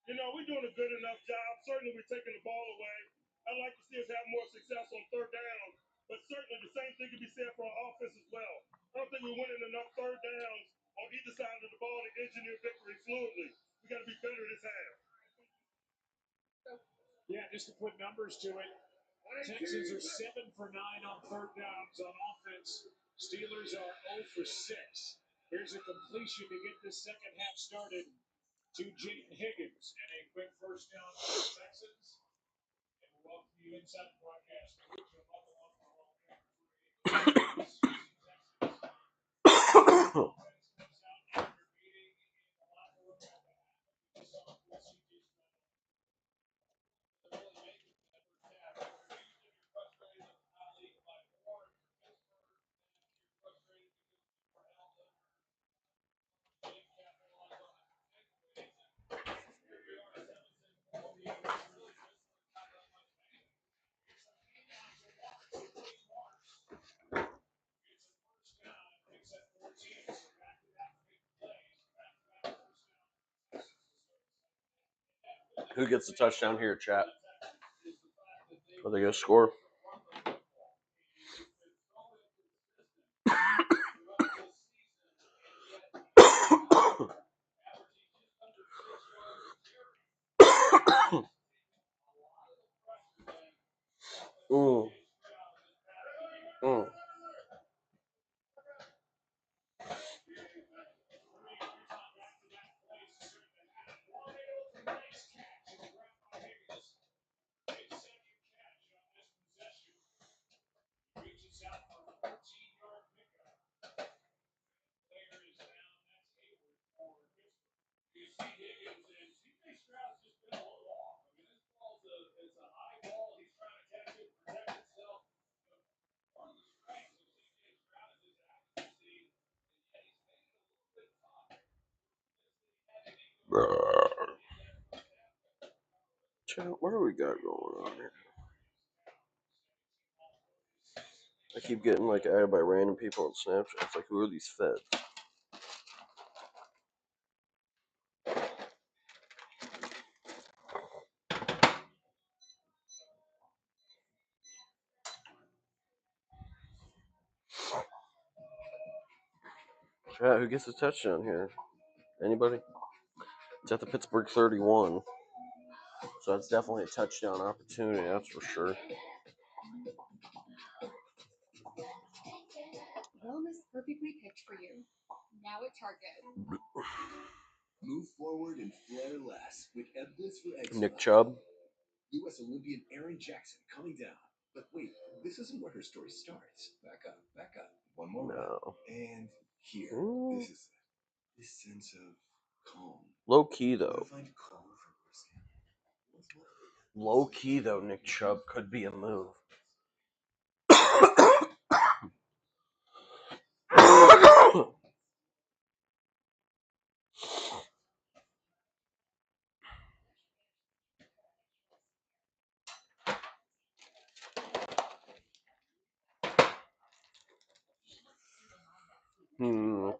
You know, we're doing a good enough job. Certainly, we're taking the ball away. I'd like to see us have more success on third down, but certainly the same thing can be said for our offense as well. I don't think we're winning enough third downs on either side of the ball to engineer victory fluidly. We got to be better this half. Yeah, just to put numbers to it, Texans are 7 for 9 on third downs on offense. Steelers are 0 for 6. Here's a completion to get this second half started to Jayden Higgins, and a quick first down for the Texans. And we'll welcome you inside the broadcast. Who gets the touchdown here, chat? Are they going to score? Chat, what do we got going on here? I keep getting like added by random people on Snapchat. It's like, who are these feds? Chat, who gets a touchdown here? Anybody? It's at the Pittsburgh 31. So that's definitely a touchdown opportunity, that's for sure. Wellness perfectly picked for you. Now at Target. Move forward and flare less with Eblis for Eczema. Nick Chubb. U.S. Olympian Erin Jackson coming down. But wait, this isn't where her story starts. Back up. One more round. And here, this is it. This sense of calm. Low key though. Find calm for her skin. Low key though, Nick Chubb could be a move.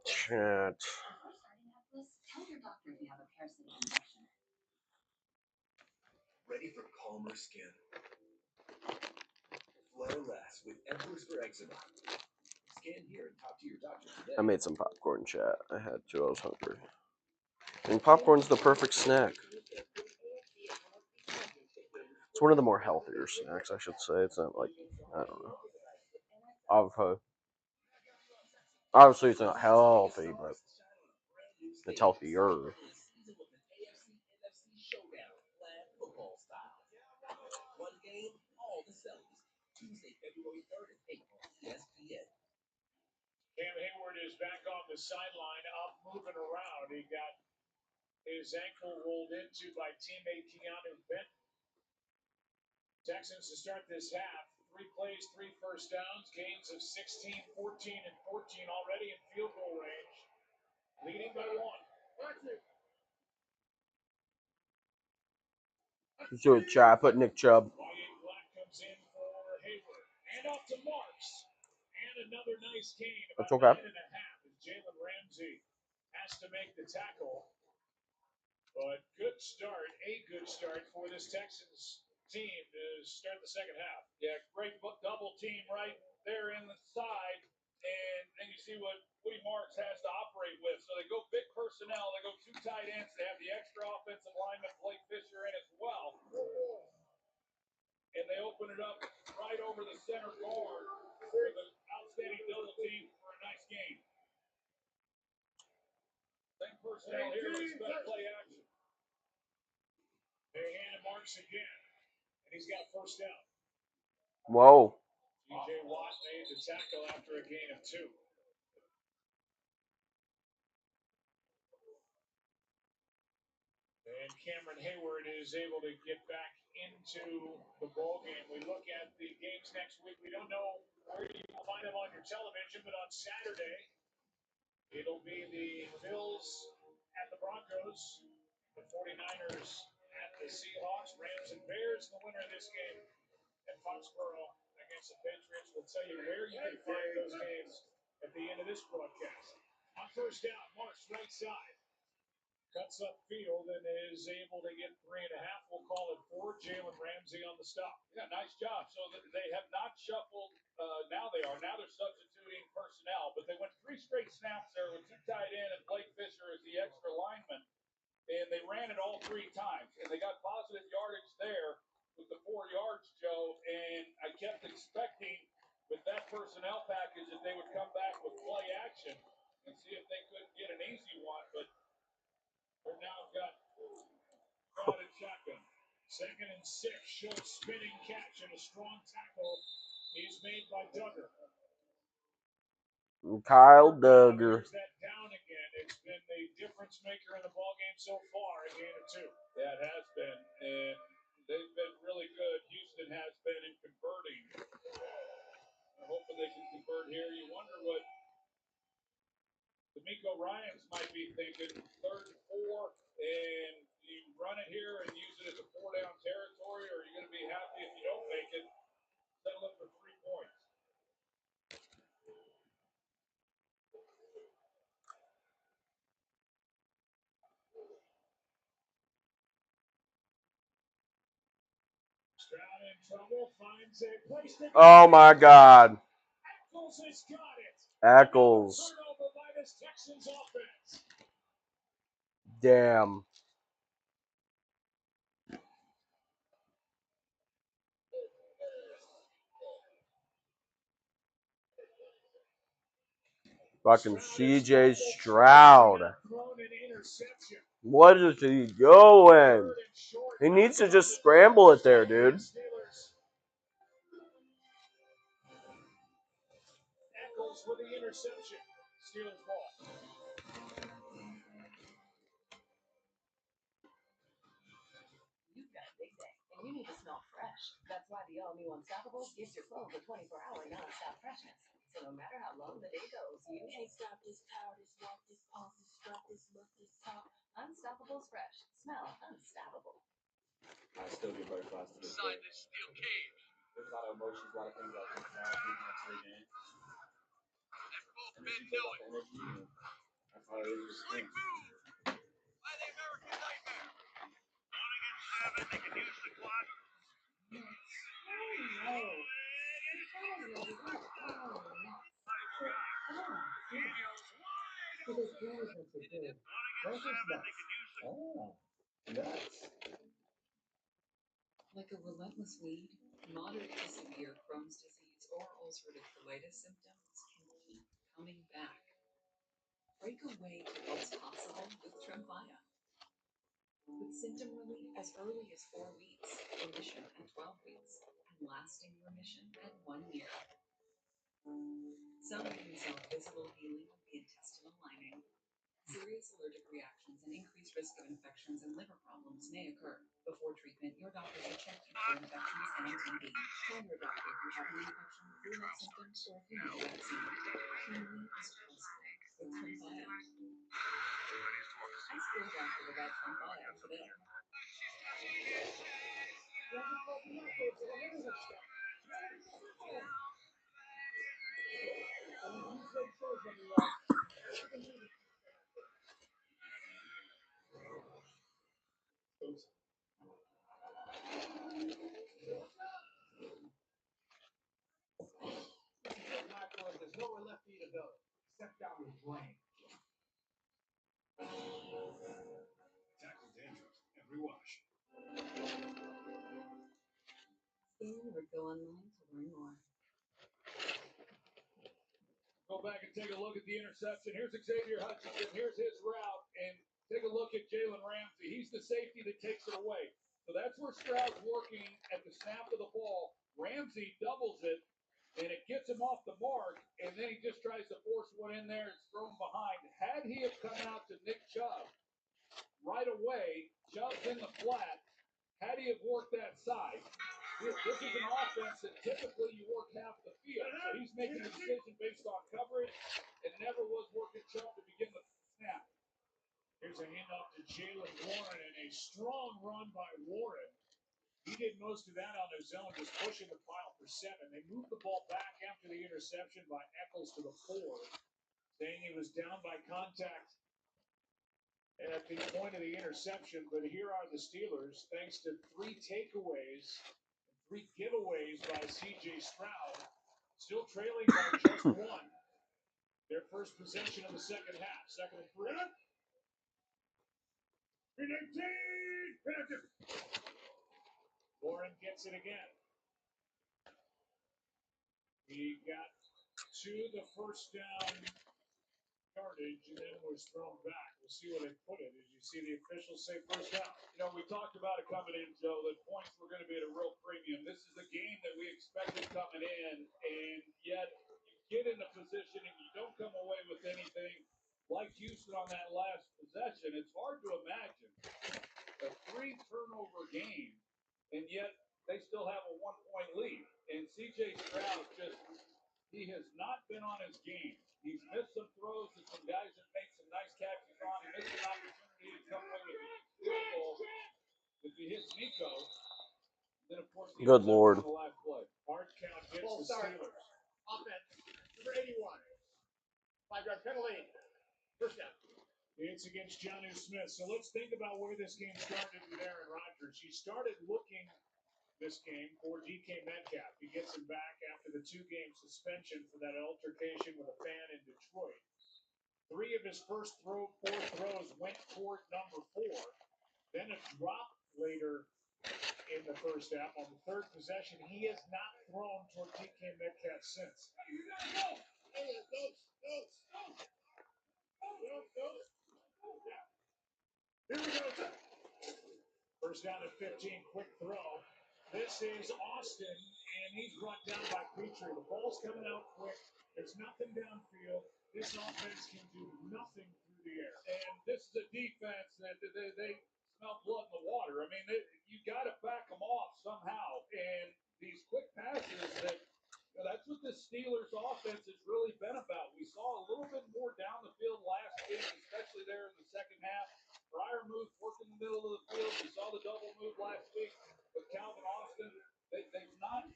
Chat. Ready for calmer skin. Flare less with Eblis for Eczema. Scan here and talk to your doctor today. I made some popcorn, chat. I had to. I was hungry. And popcorn's the perfect snack. It's one of the more healthier snacks, I should say. It's not like, I don't know. Obviously, it's not healthy, but it's healthier. Cam Hayward is back on the sideline, up, moving around. He got his ankle rolled into by teammate Keanu Benton. Texans to start this half. 3 plays, 3 first downs, gains of 16, 14, and 14 already in field goal range. Leading by 1. Let's do a chat. Put Nick Chubb. Black comes in for Hayward. And off to Marks. And another nice gain. That's okay. 9.5 as Jalen Ramsey has to make the tackle. But good start, a good start for this Texans team to start the second half. Yeah, great double team right there in the side. And then you see what Woody Marks has to operate with. So they go big personnel. They go 2 tight ends. They have the extra offensive lineman, Blake Fisher, in as well. And they open it up right over the center guard with an outstanding double team for a nice game. Same personnel here, expect play action. They hand Marks again, and he's got first down. Whoa. TJ Watt made the tackle after a gain of 2. And Cameron Hayward is able to get back into the ball game. We look at the games next week. We don't know where you will find them on your television, but on Saturday, it'll be the Bills at the Broncos, the 49ers at the Seahawks, Rams and Bears. The winner of this game at Foxborough against the Patriots. We'll tell you where you can find those games at the end of this broadcast. On first down, Marks right side. Cuts up field and is able to get 3.5. We'll call it 4. Jalen Ramsey on the stop. Yeah, nice job. So they have not shuffled. Now they are. Now they're substituting personnel. But they went 3 straight snaps there with 2 tight end and Blake Fisher as the extra lineman. And they ran it all 3 times. And they got positive yardage there with the 4 yards, Joe. And I kept expecting with that personnel package that they would come back with play action and see if they couldn't get an easy one. But they're now got crowded shotgun. 2nd and 6, short spinning catch and a strong tackle is made by Duggar. Kyle Duggar. There's that down again. It's been the difference maker in the ball game so far, a gain of 2. Yeah, it has been, and they've been really good. Houston has been in converting. I'm hoping they can convert here. You wonder what D'Amico Ryans might be thinking. 3rd and 4, and you run it here and use it as a 4-down territory, or are you going to be happy if you don't make it? Settle it for 3 points. Stroud in trouble, finds a place to go. Oh my God. Eccles has got it. Eccles. Turnover by this Texans offense. Damn. Fucking CJ Stroud. What is he doing? He needs to just scramble it there, dude. Eccles with the interception. Steelers ball. You've got a big day, and you need to smell fresh. That's why the all-new Unstoppables gives your clothes a 24-hour non-stop freshness. So no matter how long the day goes, you can't stop this power, this walk, this pump, this strut, this look, this talk. Unstoppables fresh. Smell unstoppable. I still give butterflies to this day. Inside this steel cage. There's a lot of emotions, a lot of things I think about even after a game. And both And men it's know about it. the energy, and that's how it is with Slick things. move by the American Nightmare. 1 against 7. They can use the clock. Like a relentless weed, moderate to severe Crohn's disease or ulcerative colitis symptoms can keep coming back. Break away to what's possible with Tremfya. With symptom relief as early as 4 weeks, remission at 12 weeks, and lasting remission at 1 year. Some even saw visible healing of the intestinal lining. Serious allergic reactions and increased risk of infections and liver problems may occur, Before treatment, your doctor will check you for infections and TB. Tell your doctor if you have an infection, flu-like symptoms, or if you need a vaccine. Community is possible with Trembio. Ask your doctor about Trembio today. There's nowhere left for you to go except down the drain. Tackle dandruff and rewash. Scan or go online to learn more. Go back and take a look at the interception. Here's Xavier Hutchinson. Here's his route. And take a look at Jalen Ramsey. He's the safety that takes it away. So that's where Stroud's working at the snap of the ball. Ramsey doubles it, and it gets him off the mark. And then he just tries to force one in there and throw him behind. Had he have come out to Nick Chubb right away, Chubb's in the flat. Had he have worked that side, this is an offense that typically you work half the field. So he's making a decision based on coverage and never was working Chubb to begin the snap. Here's a handoff to Jalen Warren and a strong run by Warren. He did most of that on their zone, just pushing the pile for 7. They moved the ball back after the interception by Eccles to the 4, saying he was down by contact at the point of the interception. But here are the Steelers, thanks to 3 takeaways, 3 giveaways by C.J. Stroud, still trailing by just 1. Their first possession of the second half, 2nd and 3. Warren gets it again. He got to the first down yardage and then was thrown back. We'll see where they put it. As you see the officials say first down. You know, we talked about it coming in, Joe, that points were going to be at a real premium. This is the game that we expected coming in, and yet you get in a position and you don't come away with anything like Houston on that last possession. It's hard to imagine a 3-turnover game, and yet they still have a 1-point lead. And C.J. Stroud he has not been on his game. He's missed some throws to some guys that made some nice catches on. He missed an opportunity to come away with a field goal. If he hits Nico, then of course Good Lord. On the last play. Hard count gets the Steelers. Offense, number 81. 5-yard penalty. First down. It's against Jonnu Smith. So let's think about where this game started with Aaron Rodgers. He started looking this game for DK Metcalf. He gets him back after the 2-game suspension for that altercation with a fan in Detroit. 3 of his first 4 throws went toward number 4. Then a drop later in the first half. On the 3rd possession, he has not thrown toward DK Metcalf since. Here we go. First down at 15, quick throw. This is Austin, and he's brought down by Petrie. The ball's coming out quick. There's nothing downfield. This offense can do nothing through the air. And this is a defense that they smell blood in the water. I mean, you got to back them off somehow. And these quick passes, that's what the Steelers offense has really been about. We saw a little bit more down the field last week, especially there in the second half. Fryer moved, worked in the middle of the field. We saw the double move last week with Calvin Austin.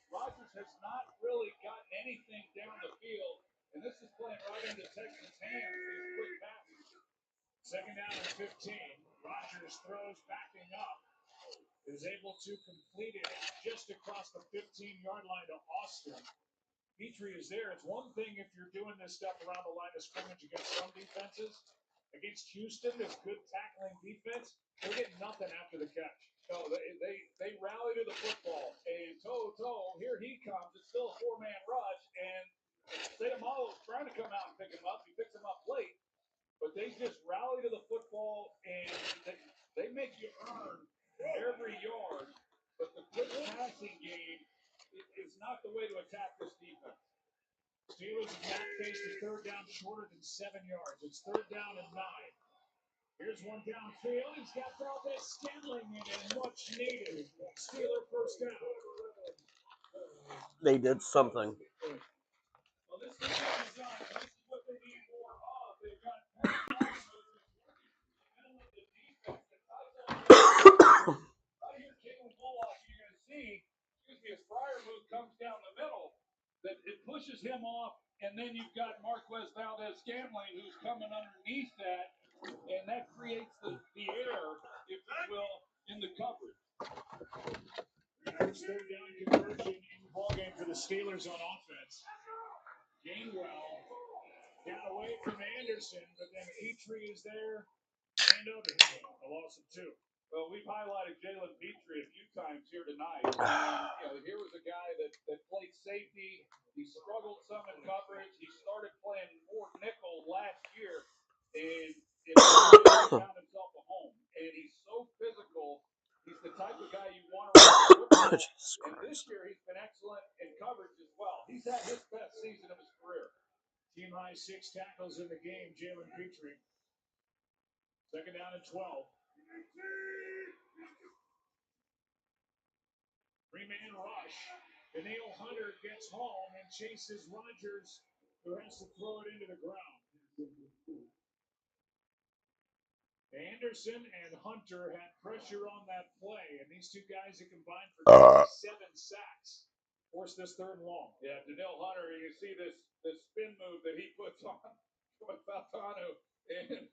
Rodgers has not really gotten anything down the field, and this is playing right into Texans' hands, these quick passes. 2nd down and 15. Rodgers throws backing up. Is able to complete it just across the 15-yard line to Austin. Petrie is there. It's one thing if you're doing this stuff around the line of scrimmage against some defenses. Against Houston, this good tackling defense, they're getting nothing after the catch. No, they rally to the football. And toe, here he comes. It's still a 4-man rush, and Seumalo's trying to come out and pick him up. He picks him up late, but they just rally to the football, and they make you earn every yard. But the quick passing game is not the way to attack this defense. Steelers have not faced a 3rd down shorter than 7 yards. It's 3rd down and 9. Here's one downfield. He's got Valdez Scantling in and much needed. Steeler first down. They did something. Well, this is what they need more of. They've got right here, Jalen Bullock, you're going to see, as Fryermuth comes down the middle, that it pushes him off, and then you've got Marquez Valdez Scantling who's coming underneath that, and that creates the air, if you will, in the coverage. First third down conversion in the ballgame for the Steelers on offense. Gainwell got away from Anderson, but then Petrie is there. Hand over to him. A loss of 2. Well, we've highlighted Jalen Petrie a few times here tonight. And, here was a guy that played safety. He struggled some in coverage. He started playing more nickel last year, and he found himself a home. And he's so physical. He's the type of guy you want to run football. And this year, he's been excellent in coverage as well. He's had his best season of his career. Team high 6 tackles in the game, Jalen Petrie. Second down and 12. Three-man rush. Danielle Hunter gets home and chases Rodgers, who has to throw it into the ground. Anderson and Hunter had pressure on that play, and these two guys have combined for 7 sacks. Force this third and long. Yeah, Danielle Hunter, you see this spin move that he puts on Faltano, and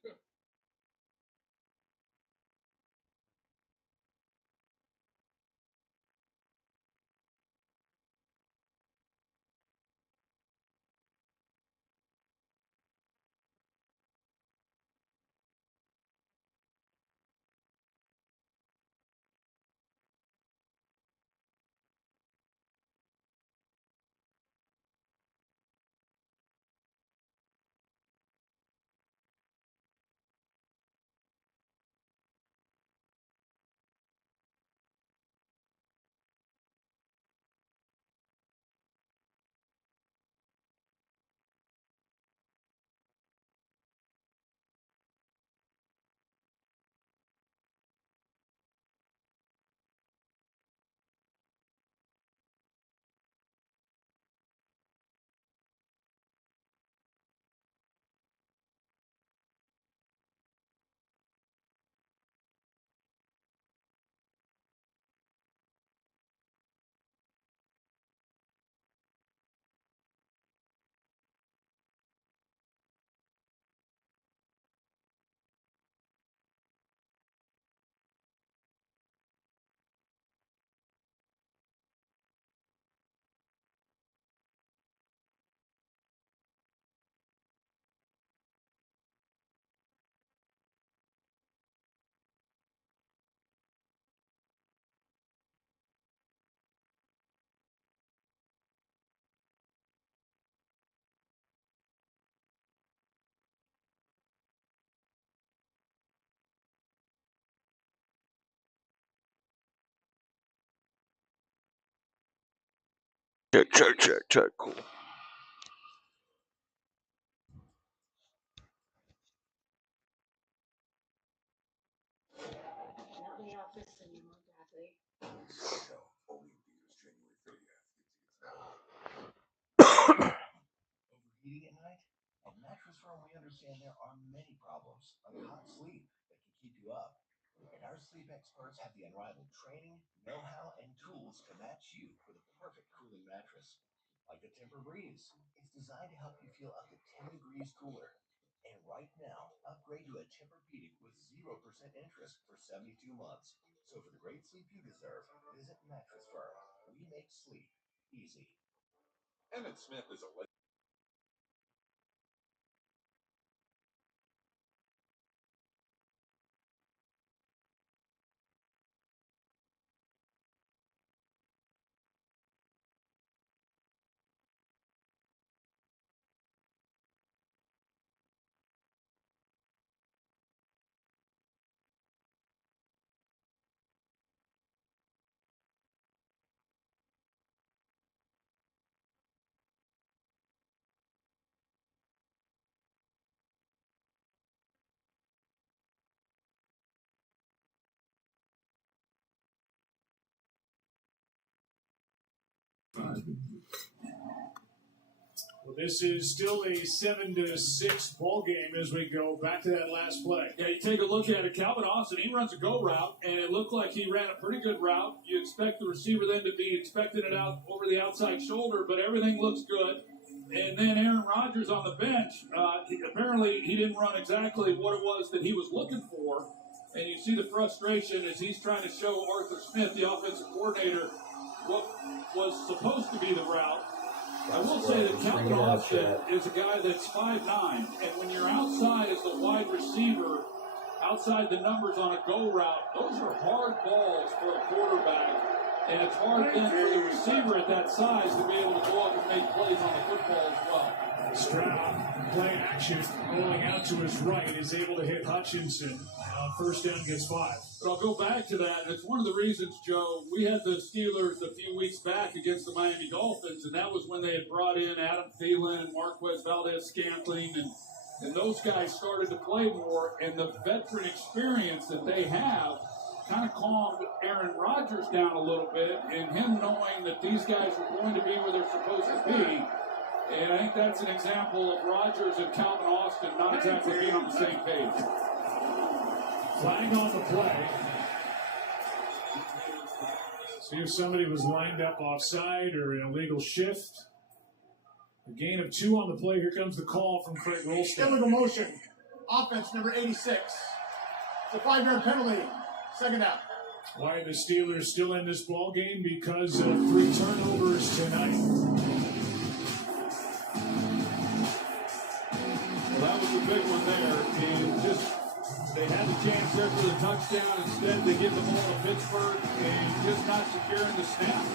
Check. Cool. Not in the office anymore, Bradley. Overheating at night? At Mattress Firm, we understand there are many problems, like hot sleep, that can keep you up. And our sleep experts have the unrivaled training, know-how, and tools to match you with a perfect cooling mattress. Like the Temper Breeze. It's designed to help you feel up to 10 degrees cooler. And right now, upgrade to a Tempur-Pedic with 0% interest for 72 months. So for the great sleep you deserve, visit Mattress Firm. We make sleep easy. Emmett Smith is a Well, this is still a 7-6 ball game as we go back to that last play. Yeah, you take a look at it. Calvin Austin, he runs a go route, and it looked like he ran a pretty good route. You expect the receiver then to be expecting it out over the outside shoulder, but everything looks good. And then Aaron Rodgers on the bench, apparently he didn't run exactly what it was that he was looking for. And you see the frustration as he's trying to show Arthur Smith, the offensive coordinator, what was supposed to be the route. I will say that Calvin Austin is a guy that's 5'9", and when you're outside as the wide receiver, outside the numbers on a go route, those are hard balls for a quarterback, and it's hard then for the receiver at that size to be able to go up and make plays on the football as well. Stroud, play action, rolling out to his right, is able to hit Hutchinson. First down, gets 5. But I'll go back to that, and it's one of the reasons, Joe, we had the Steelers a few weeks back against the Miami Dolphins, and that was when they had brought in Adam Thielen, Marquez Valdez-Scantling, and those guys started to play more, and the veteran experience that they have kind of calmed Aaron Rodgers down a little bit, and him knowing that these guys are going to be where they're supposed to be. And I think that's an example of Rodgers and Calvin Austin not exactly being on the same page. Flag on the play. See if somebody was lined up offside or an illegal shift. A gain of 2 on the play. Here comes the call from Craig Rolston. Illegal motion. Offense number 86. It's a 5-yard penalty. Second down. Why are the Steelers still in this ball game? Because of 3 turnovers tonight. Well, that was the big one there. And they had the chance there for the touchdown. Instead, they give the ball to Pittsburgh and just not securing the snap.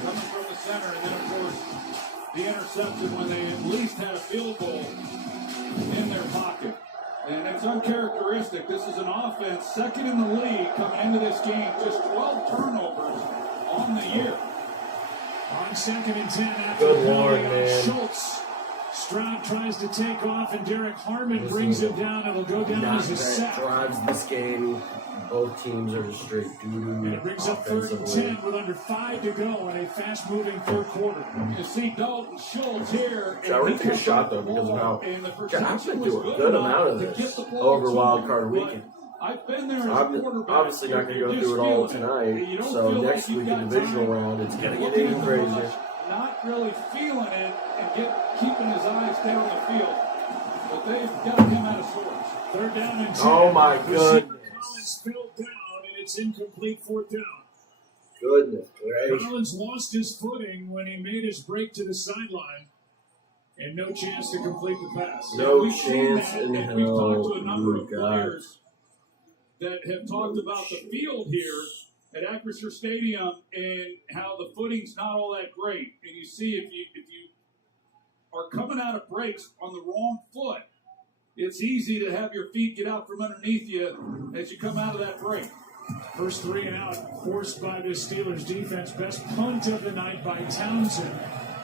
Coming from the center. And then, of course, the interception when they at least had a field goal in their pocket. And it's uncharacteristic. This is an offense, second in the league coming into this game. Just 12 turnovers on the year. On 2nd and 10 after Good the Lord, penalty on man. Schultz. Stroud tries to take off, and Derek Harmon brings him down. It'll go down as a sack. Drives this game. Both teams are just straight doo-doo. And it brings up 3rd and 10 with under 5 to go in a fast-moving 3rd quarter. You see Dalton Schultz here. I would take a shot, though, because of how I've been doing a good amount of this over Wild Card Weekend. I've been there as a quarterback. Obviously not going to go through it all tonight. So next week in divisional round, it's going to get even crazier. Not really feeling it and keeping his eyes down the field. But they've got him out of sorts. 3rd down and 10. Oh, my goodness. Collins fell down, and it's incomplete 4th down. Goodness gracious. Collins lost his footing when he made his break to the sideline, and no chance to complete the pass. No chance in hell. We've talked to a number of God. players that have talked about the field here at Acrisure Stadium and how the footing's not all that great. And you see if you are coming out of breaks on the wrong foot, it's easy to have your feet get out from underneath you as you come out of that break. First 3 and out forced by the Steelers defense. Best punt of the night by Townsend.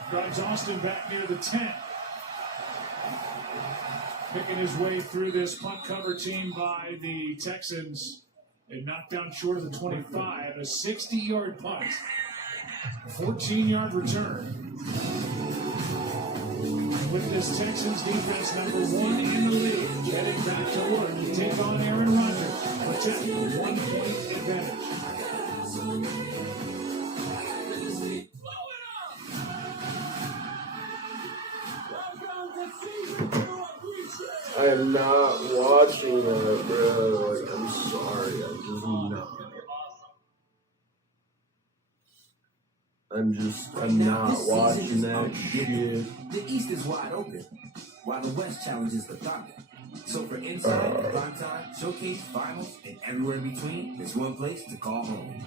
Drives Austin back near the 10. Picking his way through this punt cover team by the Texans. And knocked down short of the 25. A 60-yard punt. 14-yard return. With this Texans defense number 1 in the league, headed back to work to take on Aaron Rodgers. Protect a 1-point advantage. I am not watching that, bro. Like, I'm sorry. I'm just not. I'm not watching that shit. The East is wide open, while the West challenges the Thunder. So for Inside, Prime Time, Showcase, Finals, and everywhere in between, there's one place to call home.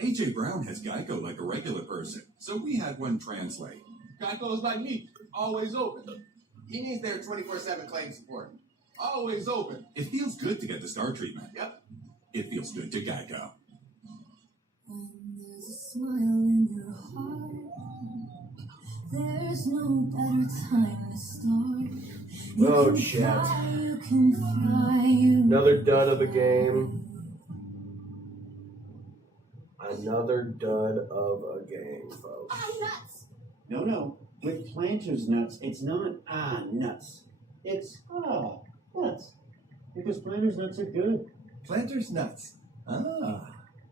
AJ Brown has Geico like a regular person, so we had one translate. Geico's like me, always open. He means their 24/7 claim support. Always open. It feels good to get the star treatment. Yep. It feels good to Geico. When there's a smile in your heart, there's no better time to start. Oh, shit. Another dud of a game. I Another dud of a game, folks. Nuts. No. With Planters nuts, it's not nuts. It's nuts. Because Planters nuts are good. Planters nuts.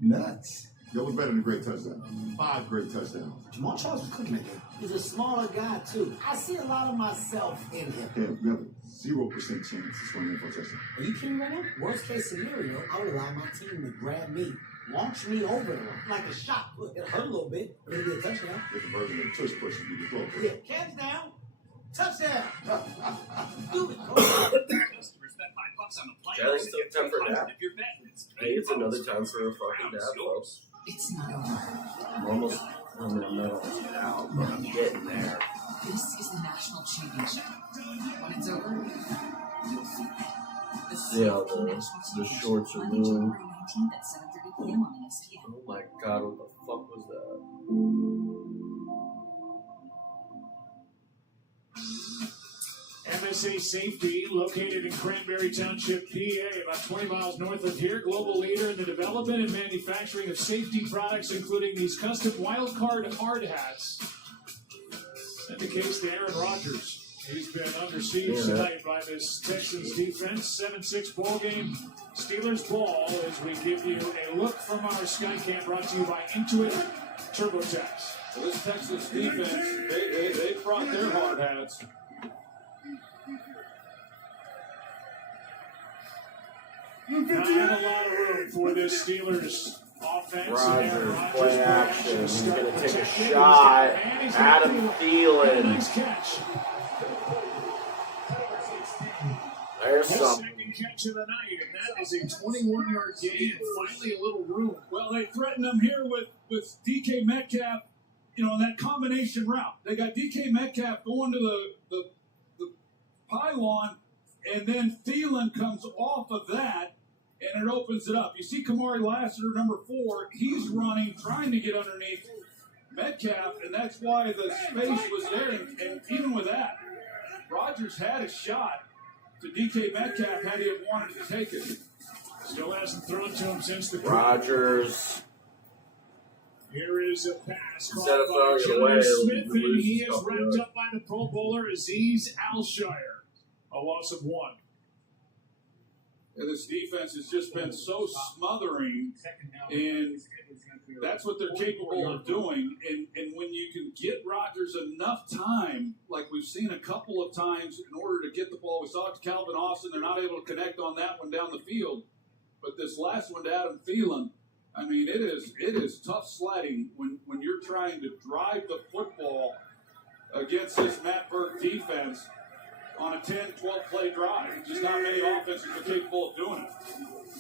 Nuts. That was better than a great touchdown. 5 great touchdowns. Jamal Charles was cooking again. He's a smaller guy, too. I see a lot of myself in him. Yeah, we have a 0% chance of scoring for a touchdown. Are you kidding right now? Worst case scenario, I would allow my team to grab me, launch me over them like a shot put. It'll hurt a little bit, but it'll be a touchdown. With the version of tush push, you can throw. Yeah, cats down. Touchdown. Do it. Challenge still time for a dab. Hey, it's another time for a fucking dab, folks. It's not over. I'm almost, I'm not almost out, but I'm getting there. This is the national championship. When it's over, you'll see it. Yeah, the shorts are moving. January 19th at 7:30 p.m. on ESPN. Oh my god, what the fuck was that? MSA Safety, located in Cranberry Township, PA, about 20 miles north of here. Global leader in the development and manufacturing of safety products, including these custom wildcard hard hats. Send the case to Aaron Rodgers. He's been under siege tonight by this Texans defense. 7-6 ball game. Steelers ball as we give you a look from our Skycam, brought to you by Intuit TurboTax. Well, this Texas defense, they brought their hard hats. Not a lot of room for this Steelers offense. Rodgers, play action. He's going to take a shot. Adam Thielen. Nice catch. There's His something. second catch of the night, and that is a 21-yard gain and finally a little room. Well, they threatened them here with DK Metcalf, in that combination route. They got DK Metcalf going to the pylon, and then Thielen comes off of that, and it opens it up. You see Kamari Lassiter, number 4, he's running, trying to get underneath Metcalf, and that's why the space was there. And even with that, Rodgers had a shot to DK Metcalf had he have wanted to take it. Still hasn't thrown to him since the Rodgers. Here is a pass caught Instead of by throwing it Johnny away, Smith, we and he is stuff it wrapped up. up by the Pro Bowler Aziz Al-Shire. A loss of 1. And this defense has just been so smothering, and that's what they're capable of doing. And when you can get Rodgers enough time, like we've seen a couple of times, in order to get the ball, we saw it to Calvin Austin. They're not able to connect on that one down the field. But this last one to Adam Thielen, I mean, it is tough sledding when you're trying to drive the football against this Matt Burke defense on a 10, 12-play drive. Just not many offenses are capable of doing it.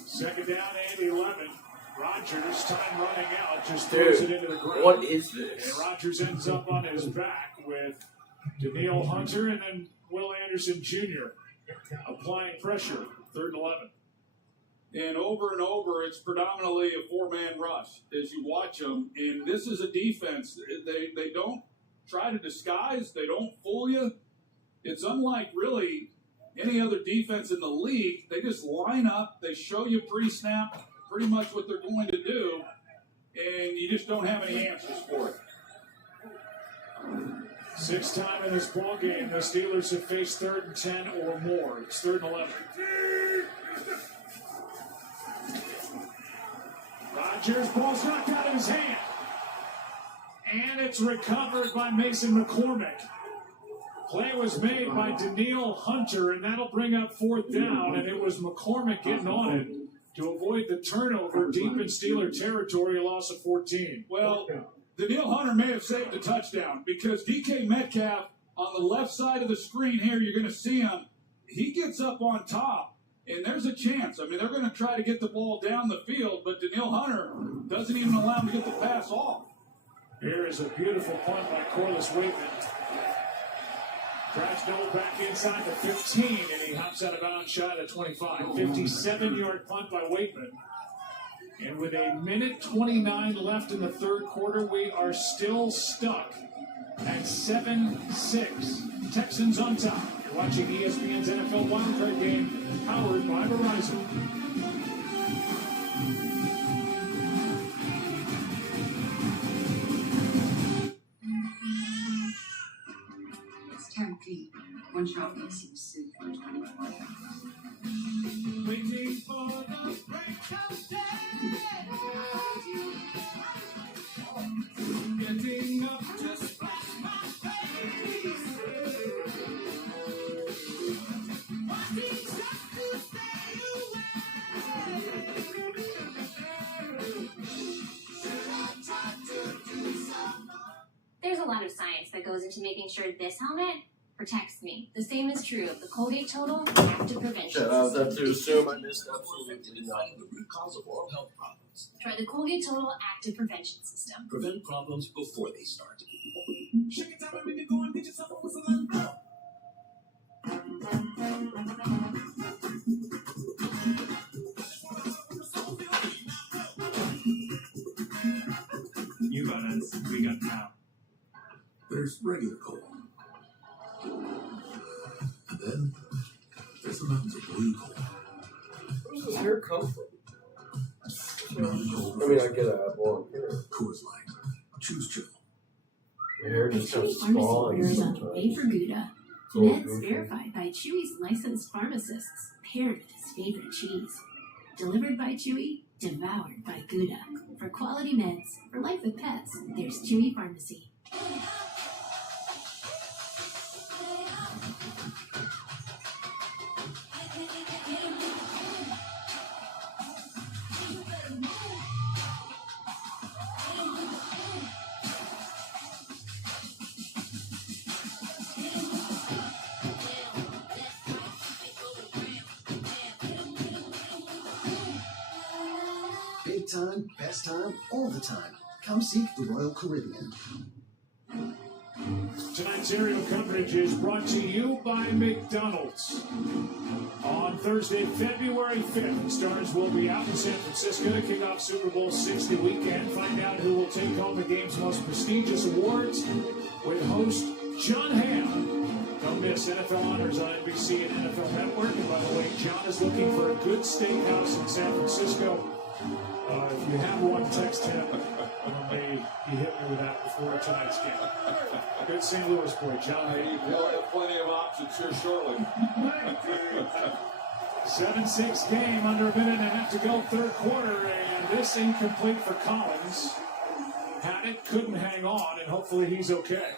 Second down and 11. Rodgers, time running out, just throws it into the ground. What is this? And Rodgers ends up on his back with Danielle Hunter and then Will Anderson Jr. applying pressure. 3rd and 11. And over, it's predominantly a 4-man rush as you watch them. And this is a defense. They don't try to disguise. They don't fool you. It's unlike really any other defense in the league. They just line up. They show you pre-snap pretty much what they're going to do, and you just don't have any answers for it. 6th time in this ball game, the Steelers have faced 3rd and 10 or more. It's 3rd and 11. Rodgers, ball's knocked out of his hand. And it's recovered by Mason McCormick. Play was made by Danielle Hunter, and that'll bring up 4th down, and it was McCormick getting on it to avoid the turnover deep in Steeler territory, a loss of 14. Well, Danielle Hunter may have saved a touchdown because DK Metcalf on the left side of the screen here, you're going to see him. He gets up on top, and there's a chance. I mean, they're going to try to get the ball down the field, but Danielle Hunter doesn't even allow him to get the pass off. Here is a beautiful punt by Corliss Waitman. Drives double back inside the 15, and he hops out of bounds shy of 25. 57-yard punt by Waitman. And with 1:29 left in the 3rd quarter, we are still stuck at 7-6. Texans on top. You're watching ESPN's NFL Wildcard Game, powered by Verizon. One shot seems super 24. Waiting for the break of day. Getting up to splash my face. Wanting just to stay away. Should I try to do some more? There's a lot of science that goes into making sure this helmet protects me. The same is true of the Colgate Total Active Prevention Shout out System. that to assume I missed absolutely nothing. The root cause of oral health problems. Try the Colgate Total Active Prevention System. Prevent problems before they start. Shake it down when you go and get yourself a whistle and blow. You got us. We got now. There's regular coal. And then there's the mountains of blue coal. Where does this hair come from? Mountain coal. I mean, I get it. I have long hair. Coors Light. Choose chill. Your hair A just kind Chewy of pharmacy falling orders on sometimes. A for Gouda. Oh, Meds goofy. verified by Chewy's licensed pharmacists, paired with his favorite cheese. Delivered by Chewy, devoured by Gouda. For quality meds, for life with pets, there's Chewy Pharmacy. Big time, best time, all the time. Come seek the Royal Caribbean. Tonight's aerial coverage is brought to you by McDonald's. On Thursday, February 5th, the Stars will be out in San Francisco to kick off Super Bowl 60 weekend. Find out who will take home the game's most prestigious awards with host John Hamm. Don't miss NFL Honors on NBC and NFL Network. And by the way, John is looking for a good steakhouse in San Francisco. If you have one, text him. He hit me with that before tonight's game. Good St. Louis boy, John. He'll have plenty of options here shortly. 7-6 game, under a minute and a half to go, third quarter, and this incomplete for Collins. Had it, couldn't hang on, and hopefully he's okay.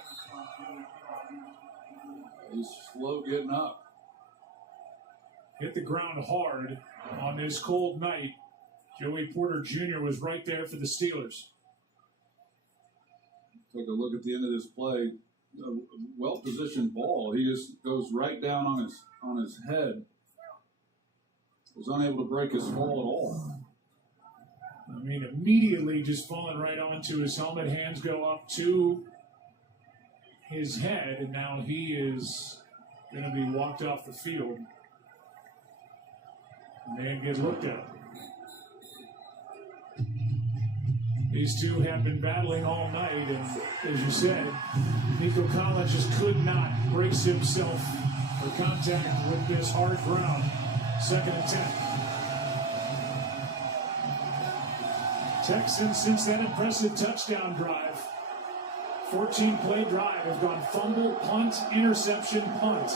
He's slow getting up. Hit the ground hard on this cold night. Joey Porter Jr. was right there for the Steelers. Take a look at the end of this play. A well-positioned ball. He just goes right down on his head. Was unable to break his fall at all. I mean, immediately just falling right onto his helmet. Hands go up to his head, and now he is going to be walked off the field. Man get looked at. These two have been battling all night, and as you said, Nico Collins just could not brace himself for contact with this hard ground. 2nd and 10. Texans, since that impressive touchdown drive, 14-play drive, have gone fumble, punt, interception, punt.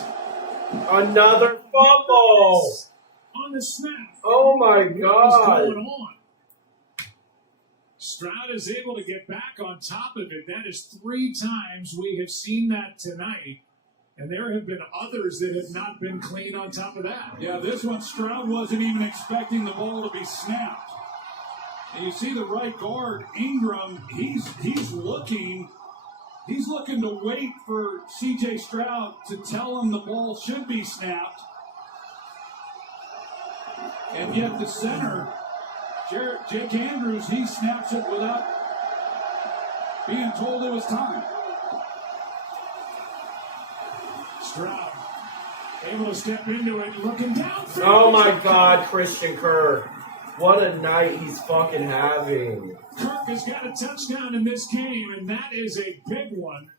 Another fumble! On the snap. Oh my What is God! going on? Stroud is able to get back on top of it. That is 3 times we have seen that tonight. And there have been others that have not been clean on top of that. Yeah, this one, Stroud wasn't even expecting the ball to be snapped. And you see the right guard, Ingram, he's looking to wait for C.J. Stroud to tell him the ball should be snapped. And yet the center, Jake Andrews, he snaps it without being told it was time. Stroud able to step into it, looking down. Oh my God, Christian Kirk. What a night he's fucking having. Kirk has got a touchdown in this game, and that is a big one.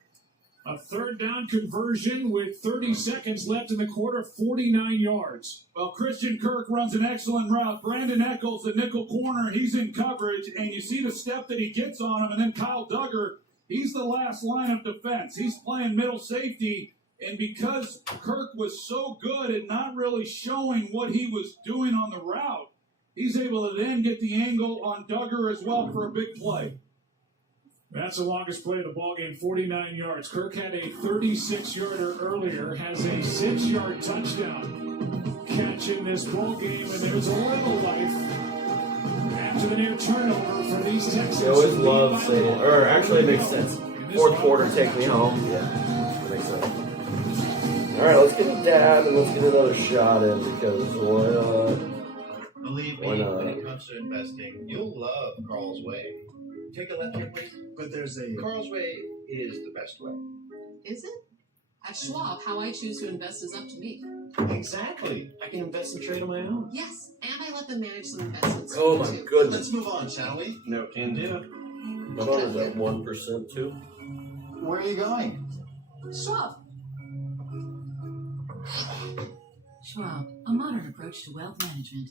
A 3rd down conversion with 30 seconds left in the quarter, 49 yards. Well, Christian Kirk runs an excellent route. Brandon Echols, the nickel corner, he's in coverage, and you see the step that he gets on him, and then Kyle Duggar, he's the last line of defense. He's playing middle safety, And because Kirk was so good at not really showing what he was doing on the route, he's able to then get the angle on Duggar as well for a big play. That's the longest play of the ballgame, 49 yards. Kirk had a 36-yarder earlier, has a 6-yard touchdown catch in this ballgame, and there's a little life after the near turnover for these Texans. I always love saying, or actually it makes sense. Fourth quarter, take me home. Yeah, that makes sense. All right, let's get a dab and let's get another shot in because Believe me, when it comes to investing, you'll love Carl's Way. Take a left here, please. But there's a Carl's Way is the best way. Is it? At Schwab, how I choose to invest is up to me. Exactly. I can invest and trade on my own. Yes, and I let them manage some investments. Oh my goodness. Let's move on, shall we? No can do. My phone is at 1% too. Where are you going? Schwab. Schwab, a modern approach to wealth management.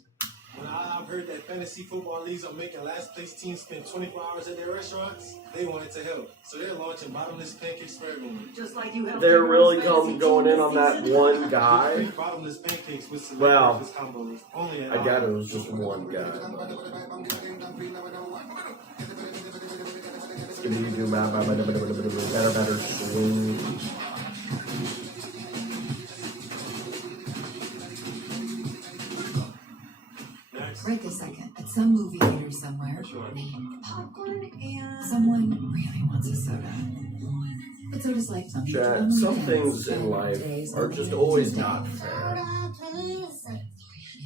When I've heard that fantasy football leagues are making last place teams spend 24 hours at their restaurants, they wanted to help. So they're launching bottomless pancakes for everyone. Just like you helped. They're really going in on that one guy. Bottomless pancakes with some Well, breakfast combos. Only at I got it was just one guy. Better swing. Right this second, at some movie theater somewhere, popcorn and someone really wants a soda. But soda's like Chat, some things in life are just always not fair.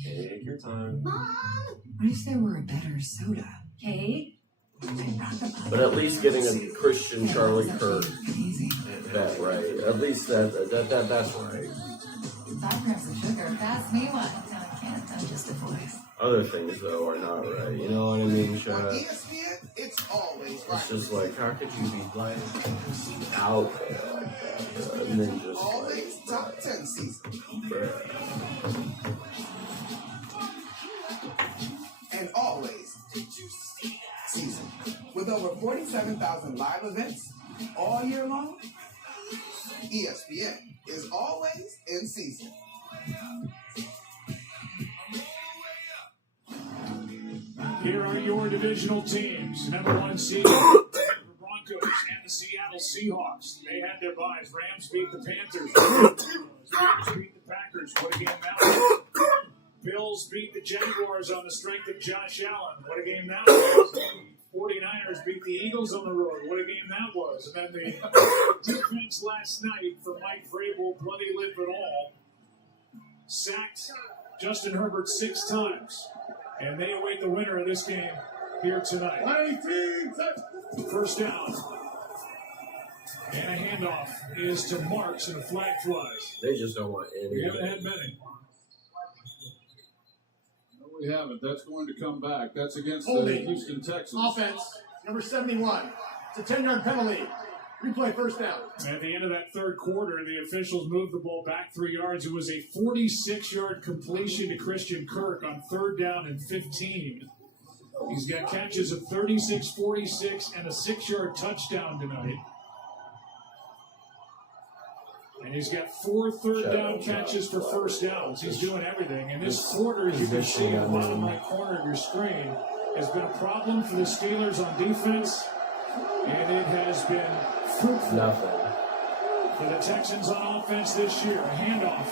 Take your time. What if there were a better soda? Okay. But at least getting a Christian Charlie Kirk that right. At least that's right. 5 grams of sugar, pass me one. No, I can't. I'm just a voice. Other things though are not right. You know what I mean, chat? ESPN, it's always right. It's just like, how could you be like out there like that, and then just Always like, top 10 season. bruh. And always season. With over 47,000 live events all year long, ESPN is always in season. Here are your divisional teams. Number 1 seed, the Broncos and the Seattle Seahawks. They had their byes. Rams beat the Panthers. Packers beat the Packers. What a game that was. Bills beat the Jaguars on the strength of Josh Allen. What a game that was. 49ers beat the Eagles on the road. What a game that was. And then the defense last night for Mike Vrabel, bloody lip and all, sacked Justin Herbert 6 times. And they await the winner of this game here tonight. First down. And a handoff is to Marks and a flag flies. They just don't want any. We haven't had many. No, we haven't. That's going to come back. That's against the Holding. Houston Texans. Offense, number 71. It's a 10-yard penalty. Replay first down. At the end of that third quarter, the officials moved the ball back 3 yards. It was a 46-yard completion to Christian Kirk on 3rd down and 15. He's got catches of 36, 46, and a 6-yard touchdown tonight. And he's got 4 third-down catches for first downs. He's doing everything. And this quarter, as you can see on the bottom right corner of your screen, has been a problem for the Steelers on defense. And it has been fruitful for the Texans on offense this year. A handoff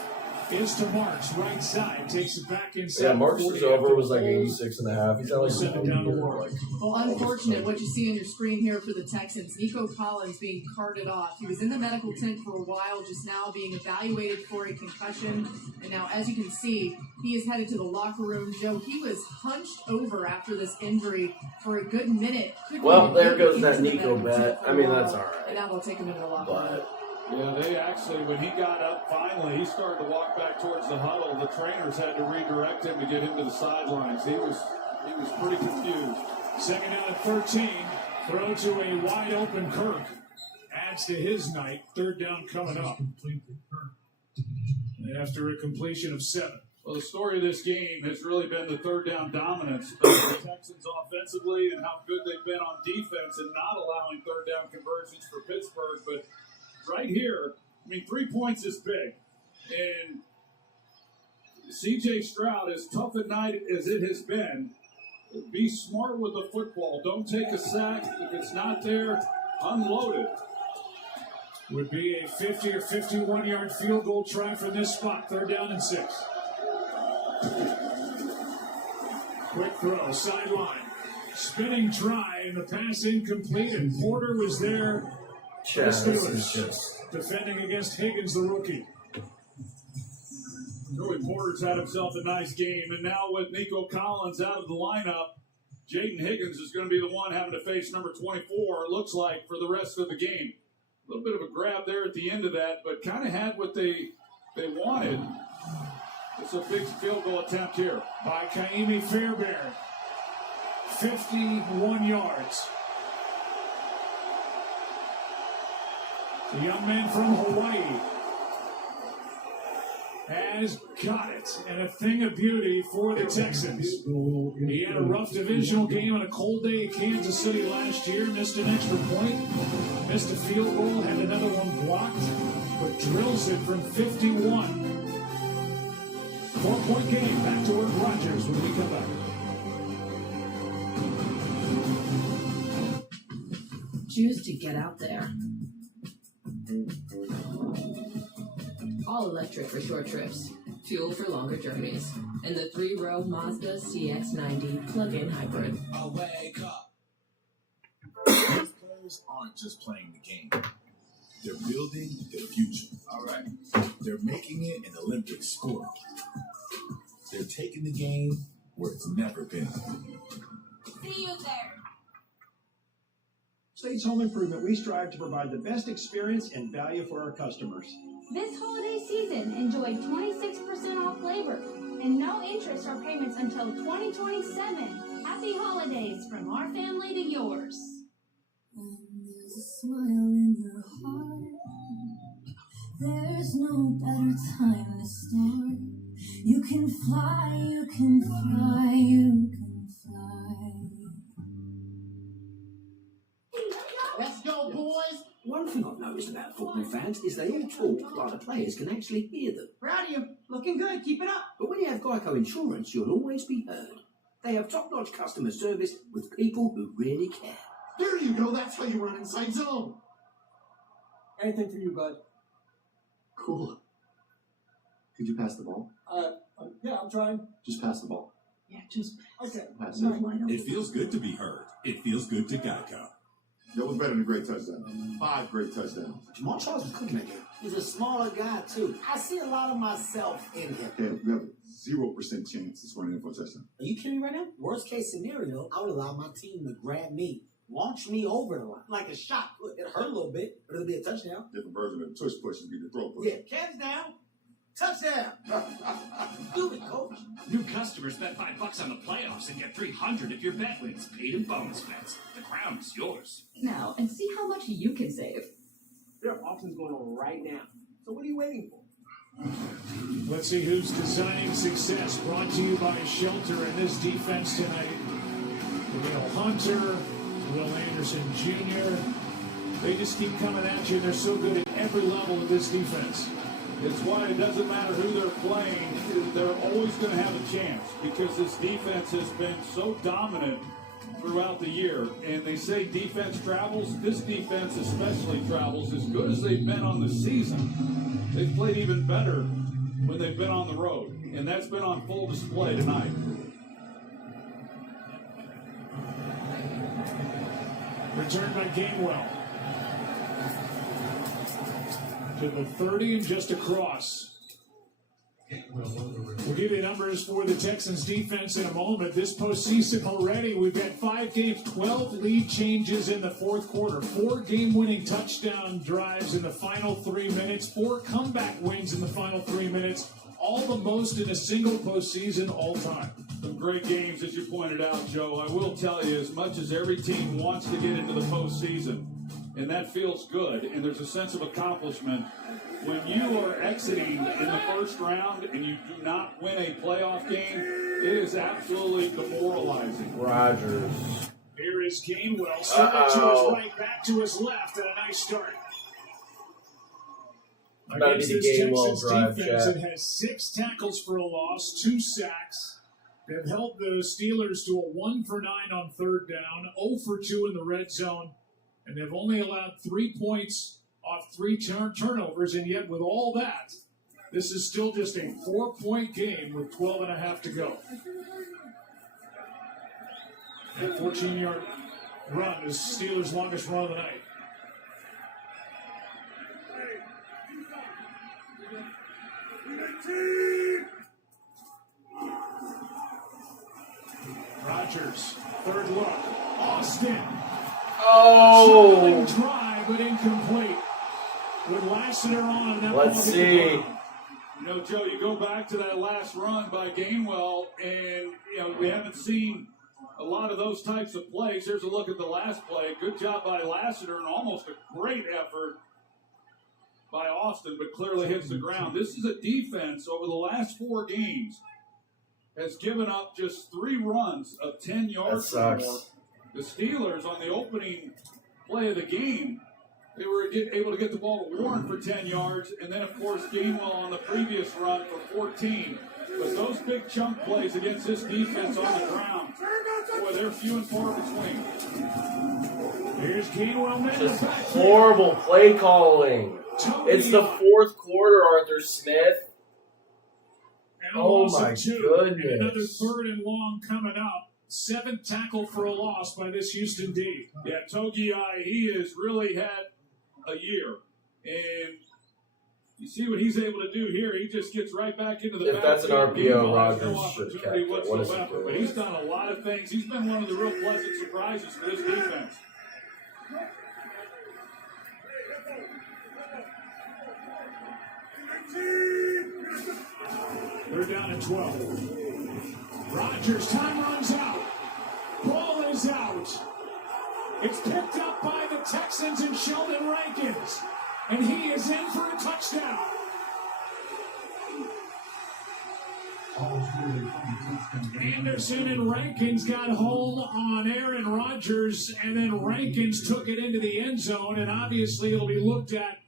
is to Marks, right side, takes it back inside. Yeah, Marks' over was like 86.5. He's always send it down the line. Well, unfortunate what you see on your screen here for the Texans. Nico Collins being carted off. He was in the medical tent for a while, just now being evaluated for a concussion. And now, as you can see, he is headed to the locker room. Joe, he was hunched over after this injury for a good minute. Well, there goes that Nico bet. I mean, that's all right. And now they'll take him into the locker room. Yeah, they actually, when he got up finally, he started to walk back towards the huddle. The trainers had to redirect him to get him to the sidelines. He was pretty confused. Second down at 13. Throw to a wide open Kirk. Adds to his night. 3rd down coming up. After a completion of 7. Well, the story of this game has really been the 3rd down dominance of the Texans offensively and how good they've been on defense and not allowing 3rd down conversions for Pittsburgh. But right here, I mean, 3 points is big. And C.J. Stroud, as tough a night as it has been, be smart with the football. Don't take a sack. If it's not there, unload it. Would be a 50 or 51-yard field goal try from this spot. 3rd down and 6. Quick throw, sideline. Spinning try, and the pass incomplete, and Porter was there. Yeah, The Steelers defending against Higgins, the rookie. Joey Porter's had himself a nice game, and now with Nico Collins out of the lineup, Jaden Higgins is going to be the one having to face number 24, it looks like, for the rest of the game. A little bit of a grab there at the end of that, but kind of had what they wanted. It's a big field goal attempt here. By Kaimi Fairbairn. 51 yards. The young man from Hawaii has got it. And a thing of beauty for the Texans. He had a rough divisional game on a cold day in Kansas City last year. Missed an extra point. Missed a field goal. Had another one blocked. But drills it from 51. 4-point game. Back to Aaron Rodgers when we come back. Choose to get out there. All electric for short trips, fuel for longer journeys, and the 3-row Mazda CX-90 plug-in hybrid. I'll wake up. These players aren't just playing the game. They're building the future. All right. They're making it an Olympic sport. They're taking the game where it's never been. See you there. States Home Improvement, we strive to provide the best experience and value for our customers. This holiday season, enjoy 26% off labor and no interest or payments until 2027. Happy holidays from our family to yours. When there's a smile in your heart, there's no better time to start. You can fly, you can fly, you can fly. Let's go, boys! One thing I've noticed about football fans is they all talk like the players can actually hear them. Proud of you. Looking good. Keep it up. But when you have Geico Insurance, you'll always be heard. They have top-notch customer service with people who really care. There you go. That's how you run inside zone. Anything for you, bud. Cool. Could you pass the ball? Yeah, I'm trying. Just pass the ball. Yeah, just... Okay. Pass it. It feels good to be heard. It feels good to Geico. That was better than a great touchdown. 5 great touchdowns. Jamal Charles was cooking that game. He's a smaller guy, too. I see a lot of myself in him. Yeah, we have a 0% chance of scoring in for a touchdown. Are you kidding me right now? Worst case scenario, I would allow my team to grab me, launch me over the line. Like a shot. Look, it hurt a little bit, but it'll be a touchdown. Different version of the tush push would be the throw push. Yeah, hands down. Touchdown! Do it, coach. New customers bet $5 on the playoffs and get $300 if your bet wins. Paid in bonus bets. The crown is yours. Now, and see how much you can save. There are auctions going on right now. So what are you waiting for? Let's see who's designing success. Brought to you by Shelter and this defense tonight. Will Hunter, Will Anderson Jr. They just keep coming at you. They're so good at every level of this defense. It's why it doesn't matter who they're playing, they're always going to have a chance because this defense has been so dominant throughout the year. And they say defense travels. This defense especially travels as good as they've been on the season. They've played even better when they've been on the road. And that's been on full display tonight. Returned by Gainwell. To the 30 and just across. We'll give you numbers for the Texans defense in a moment. This postseason already, we've got 5 games, 12 lead changes in the fourth quarter, 4 game-winning touchdown drives in the final 3 minutes, 4 comeback wins in the final 3 minutes, all the most in a single postseason all time. Some great games, as you pointed out, Joe. I will tell you, as much as every team wants to get into the postseason, and that feels good, and there's a sense of accomplishment. When you are exiting in the first round and you do not win a playoff game, it is absolutely demoralizing. Rodgers. Here is Gainwell, started to his right, back to his left, and a nice start. Against this Gainwell Texans drive, defense, Chad. it has 6 tackles for a loss, 2 sacks. They've held the Steelers to a 1 for 9 on third down, 0 for 2 in the red zone, and they've only allowed 3 points off 3 turnovers, and yet with all that, this is still just a 4-point game with 12.5 to go. That 14-yard run is Steelers' longest run of the night. Rodgers, third look. Austin. Oh! Drive, but incomplete. With Lassiter on. That Let's see. You know, Joe, you go back to that last run by Gainwell, and, you know, we haven't seen a lot of those types of plays. Here's a look at the last play. Good job by Lassiter, and almost a great effort by Austin, but clearly hits the ground. This is a defense over the last 4 games has given up just 3 runs of 10 yards or more. The Steelers, on the opening play of the game, they were able to get the ball to Warren for 10 yards, and then, of course, Gainwell on the previous run for 14. But those big chunk plays against this defense on the ground, boy, they're few and far between. Here's Gainwell. Just horrible play calling. It's the 4th quarter, Arthur Smith. And a Oh loss my of 2. goodness. And another 3rd and long coming up. 7th tackle for a loss by this Houston D. Yeah, Togi, he has really had a year. And you see what he's able to do here. He just gets right back into the If that's an RPO, Rodgers should catch it. What is he whatsoever. doing? But he's done a lot of things. He's been one of the real pleasant surprises for this defense. They're down at 12. Rodgers, time runs out. Ball is out. It's picked up by the Texans and Sheldon Rankins. And he is in for a touchdown. Anderson and Rankins got home on Aaron Rodgers, and then Rankins took it into the end zone, and obviously it'll be looked at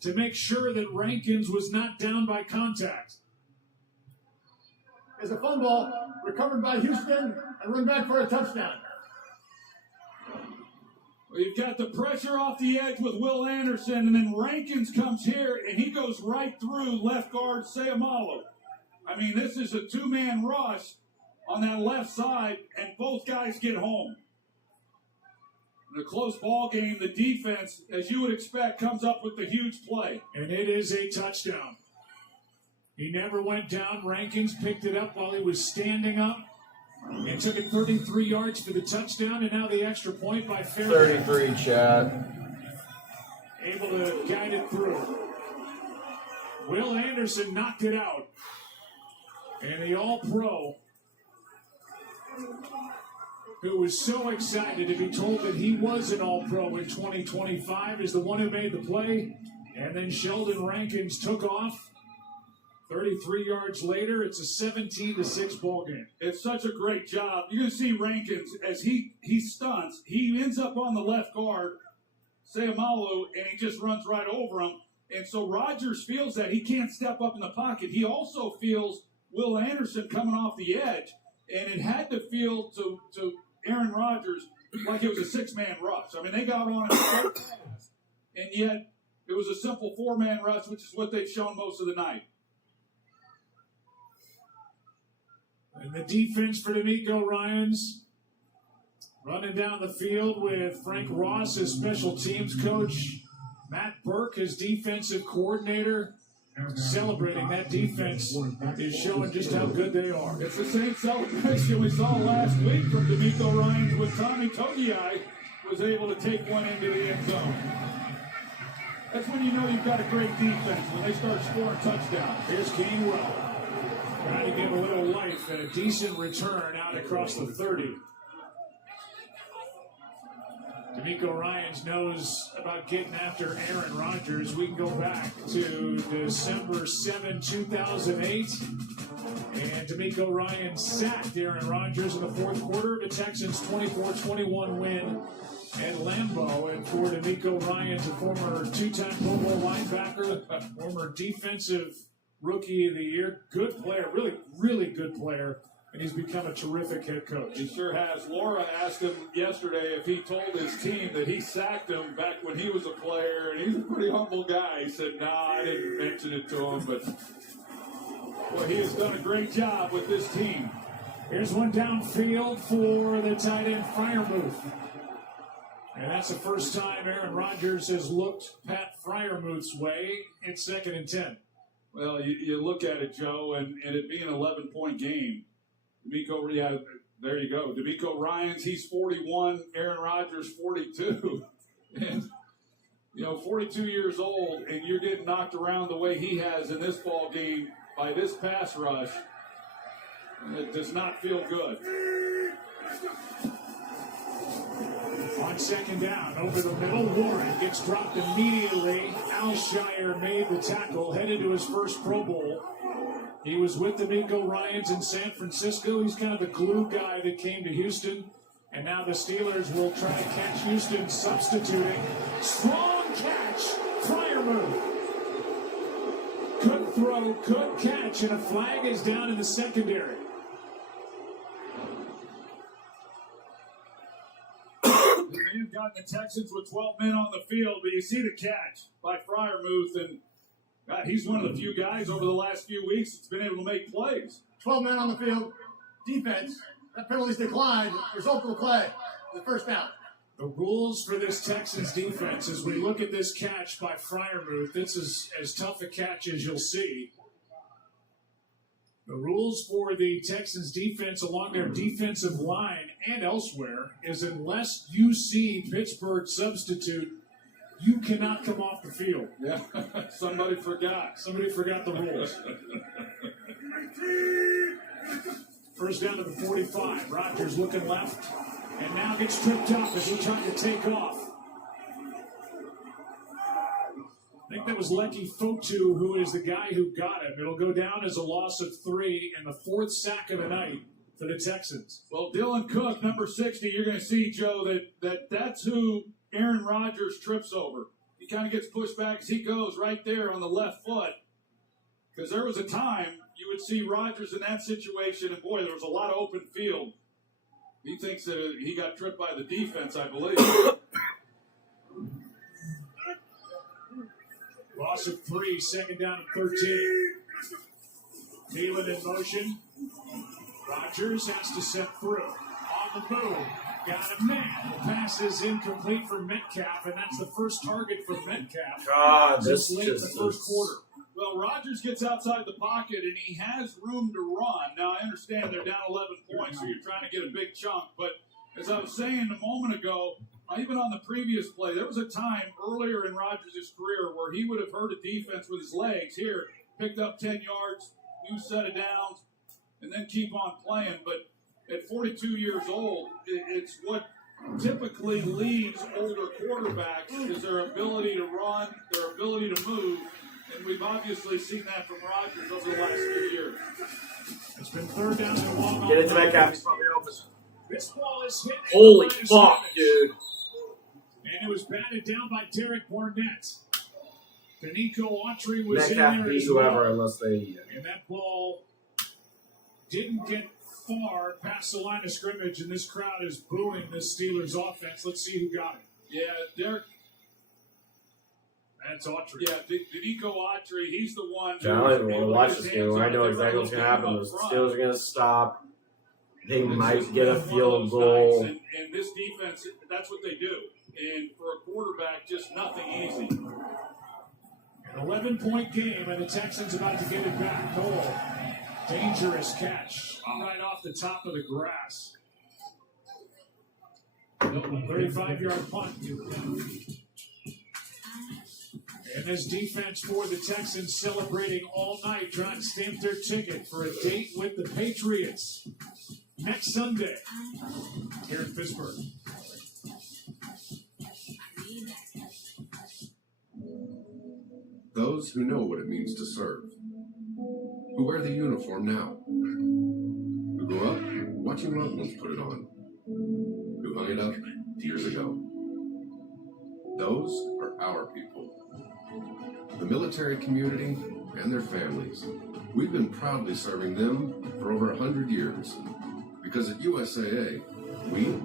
to make sure that Rankins was not down by contact. It's a fun ball recovered by Houston and run back for a touchdown. Well, you've got the pressure off the edge with Will Anderson, and then Rankins comes here, and he goes right through left guard Sayamalu. I mean, this is a 2-man rush on that left side, and both guys get home. In a close ball game, the defense, as you would expect, comes up with the huge play. And it is a touchdown. He never went down. Rankins picked it up while he was standing up and took it 33 yards for the touchdown, and now the extra point by Fairbairn. 33, Chad. Able to guide it through. Will Anderson knocked it out. And the All-Pro, who was so excited to be told that he was an All-Pro in 2025, is the one who made the play. And then Sheldon Rankins took off. 33 yards later, it's a 17-6 ball game. It's such a great job. You're going to see Rankins, as he stunts, he ends up on the left guard, Sayamalu, and he just runs right over him. And so Rodgers feels that he can't step up in the pocket. He also feels Will Anderson coming off the edge, and it had to feel to Aaron Rodgers like it was a 6-man rush. I mean, they got on it so fast, and yet it was a simple 4-man rush, which is what they've shown most of the night. And the defense for D'Amico Ryans running down the field with Frank Ross as special teams coach, Matt Burke as defensive coordinator. Celebrating that defense is showing just how good they are. It's the same celebration we saw last week from D'Amico Ryans when Tommy Togiai was able to take one into the end zone. That's when you know you've got a great defense, when they start scoring touchdowns. Here's Gainwell trying to give a little life and a decent return out across the 30. D'Amico Ryans knows about getting after Aaron Rodgers. We can go back to December 7, 2008. And D'Amico Ryans sacked Aaron Rodgers in the 4th quarter of the Texans' 24-21 win and Lambeau. And for D'Amico Ryans, a former two-time Pro Bowl linebacker, a former defensive rookie of the year. Good player, really, really good player. And he's become a terrific head coach. He sure has. Laura asked him yesterday if he told his team that he sacked him back when he was a player, and he's a pretty humble guy. He said, "Nah, I didn't mention it to him," but well, he has done a great job with this team. Here's one downfield for the tight end, Freiermuth. And that's the first time Aaron Rodgers has looked Pat Freiermuth's way. It's 2nd and 10. Well, you look at it, Joe, and it being an 11-point game. D'Amico, yeah, there you go. D'Amico Ryans, he's 41. Aaron Rodgers, 42. And, 42 years old, and you're getting knocked around the way he has in this ball game by this pass rush. It does not feel good. On 2nd down, over the middle, Warren gets dropped immediately. Alshire made the tackle, headed to his first Pro Bowl. He was with D'Amico Ryans in San Francisco. He's kind of the glue guy that came to Houston. And now the Steelers will try to catch Houston substituting. Strong catch, Freiermuth. Good throw, good catch, and a flag is down in the secondary. They may have gotten the Texans with 12 men on the field, but you see the catch by Freiermuth, and God, he's one of the few guys over the last few weeks that's been able to make plays. 12 men on the field, defense, that penalty's declined, result will play, the first down. The rules for this Texans defense, as we look at this catch by Freiermuth, this is as tough a catch as you'll see. The rules for the Texans defense along their defensive line and elsewhere is unless you see Pittsburgh substitute, you cannot come off the field. Yeah, somebody forgot. Somebody forgot the rules. First down to the 45. Rodgers looking left and now gets tripped up as he tried to take off. I think that was Lecky Fotu, who is the guy who got him. It'll go down as a loss of 3 and the 4th sack of the night for the Texans. Well, Dylan Cook, number 60, you're going to see, Joe, that's who Aaron Rodgers trips over. He kind of gets pushed back as he goes right there on the left foot. Because there was a time you would see Rodgers in that situation, and boy, there was a lot of open field. He thinks that he got tripped by the defense, I believe. Loss of 3, 2nd down and 13. Thielen in motion. Rodgers has to set through. On the move. Got a man. The pass is incomplete for Metcalf, and that's the first target for Metcalf. God, since this late in the just first is... quarter. Well, Rodgers gets outside the pocket, and he has room to run. Now, I understand they're down 11 points, so you're trying to get a big chunk. But as I was saying a moment ago, even on the previous play, there was a time earlier in Rodgers' career where he would have hurt a defense with his legs. Here, picked up 10 yards, new set of downs, and then keep on playing. But at 42 years old, it's what typically leaves older quarterbacks is their ability to run, their ability to move. And we've obviously seen that from Rodgers over the last few years. It's been 3rd down and long. Get into Metcalf. He's probably open. This ball is hit. Holy fuck, dude. And it was batted down by Derek Barnett. Danico Autry was Metcalf in there beats as well. whoever unless they... And that ball didn't get far past the line of scrimmage, and this crowd is booing this Steelers offense. Let's see who got it. Yeah, Derek. That's Autry. Yeah, Danico Autry, he's the one. I don't even want to watch this game. I know exactly what's going to happen. The Steelers are going to stop. They might get a field goal. And this defense, that's what they do. And for a quarterback, just nothing easy. An 11-point game, and the Texans about to get it back. Cole, dangerous catch right off the top of the grass. 35-yard punt. And this defense for the Texans celebrating all night, trying to stamp their ticket for a date with the Patriots next Sunday here in Pittsburgh. Those who know what it means to serve, who wear the uniform now, who grew up watching loved ones put it on, who hung it up years ago. Those are our people. The military community and their families. We've been proudly serving them for over 100 years. Because at USAA, we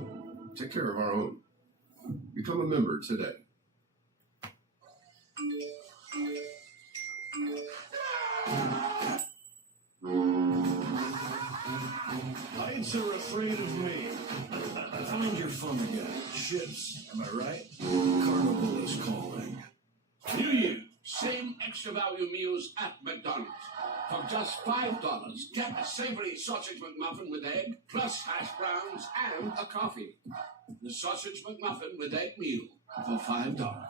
take care of our own. Become a member today. Heights are afraid of me. Find your fun again. Ships, am I right? Carnival is calling. New Year, same extra value meals at McDonald's. For just $5, get a savory sausage McMuffin with egg, plus hash browns and a coffee. The sausage McMuffin with egg meal for $5.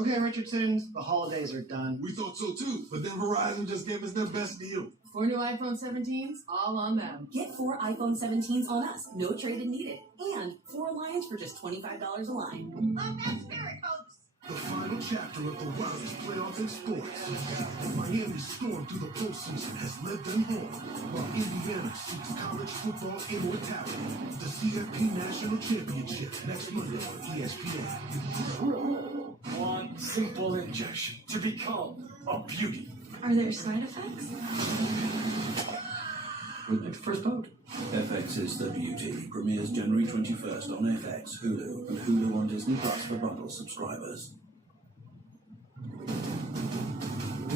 Okay, Richardson's, the holidays are done. We thought so too, but then Verizon just gave us their best deal. 4 new iPhone 17s, all on them. Get 4 iPhone 17s on us, no trade-in needed. And 4 lines for just $25 a line. Love that spirit, folks. The final chapter of the wildest playoffs in sports. Miami's storm through the postseason has led them home, while Indiana seeks college football immortality. The CFP National Championship next Monday on ESPN. One simple injection to become a beauty. Are there side effects? Would like to first vote. FX is the Beauty. Premieres January 21st on FX, Hulu, and Hulu on Disney Plus for bundle subscribers.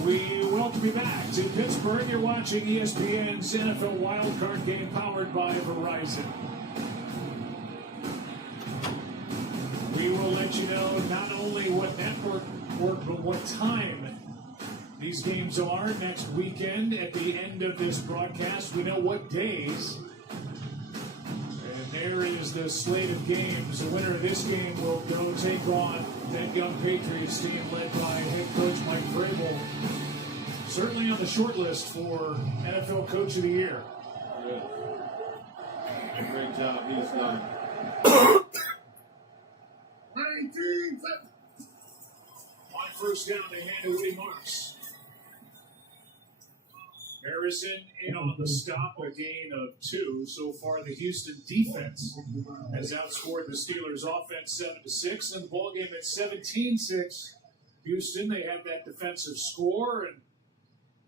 We welcome you back to Pittsburgh. You're watching ESPN's NFL Wildcard Game powered by Verizon. We will let you know not only what network work, but what time these games are next weekend. At the end of this broadcast, we know what days. And there is the slate of games. The winner of this game will go take on that young Patriots team led by head coach Mike Vrabel. Certainly on the short list for NFL Coach of the Year. Great job he's done. 19. On first down, they hand to Woody Marks. Harrison in on the stop, a gain of 2. So far, the Houston defense has outscored the Steelers' offense 7-6. And the ball game at 17-6. Houston, they have that defensive score, and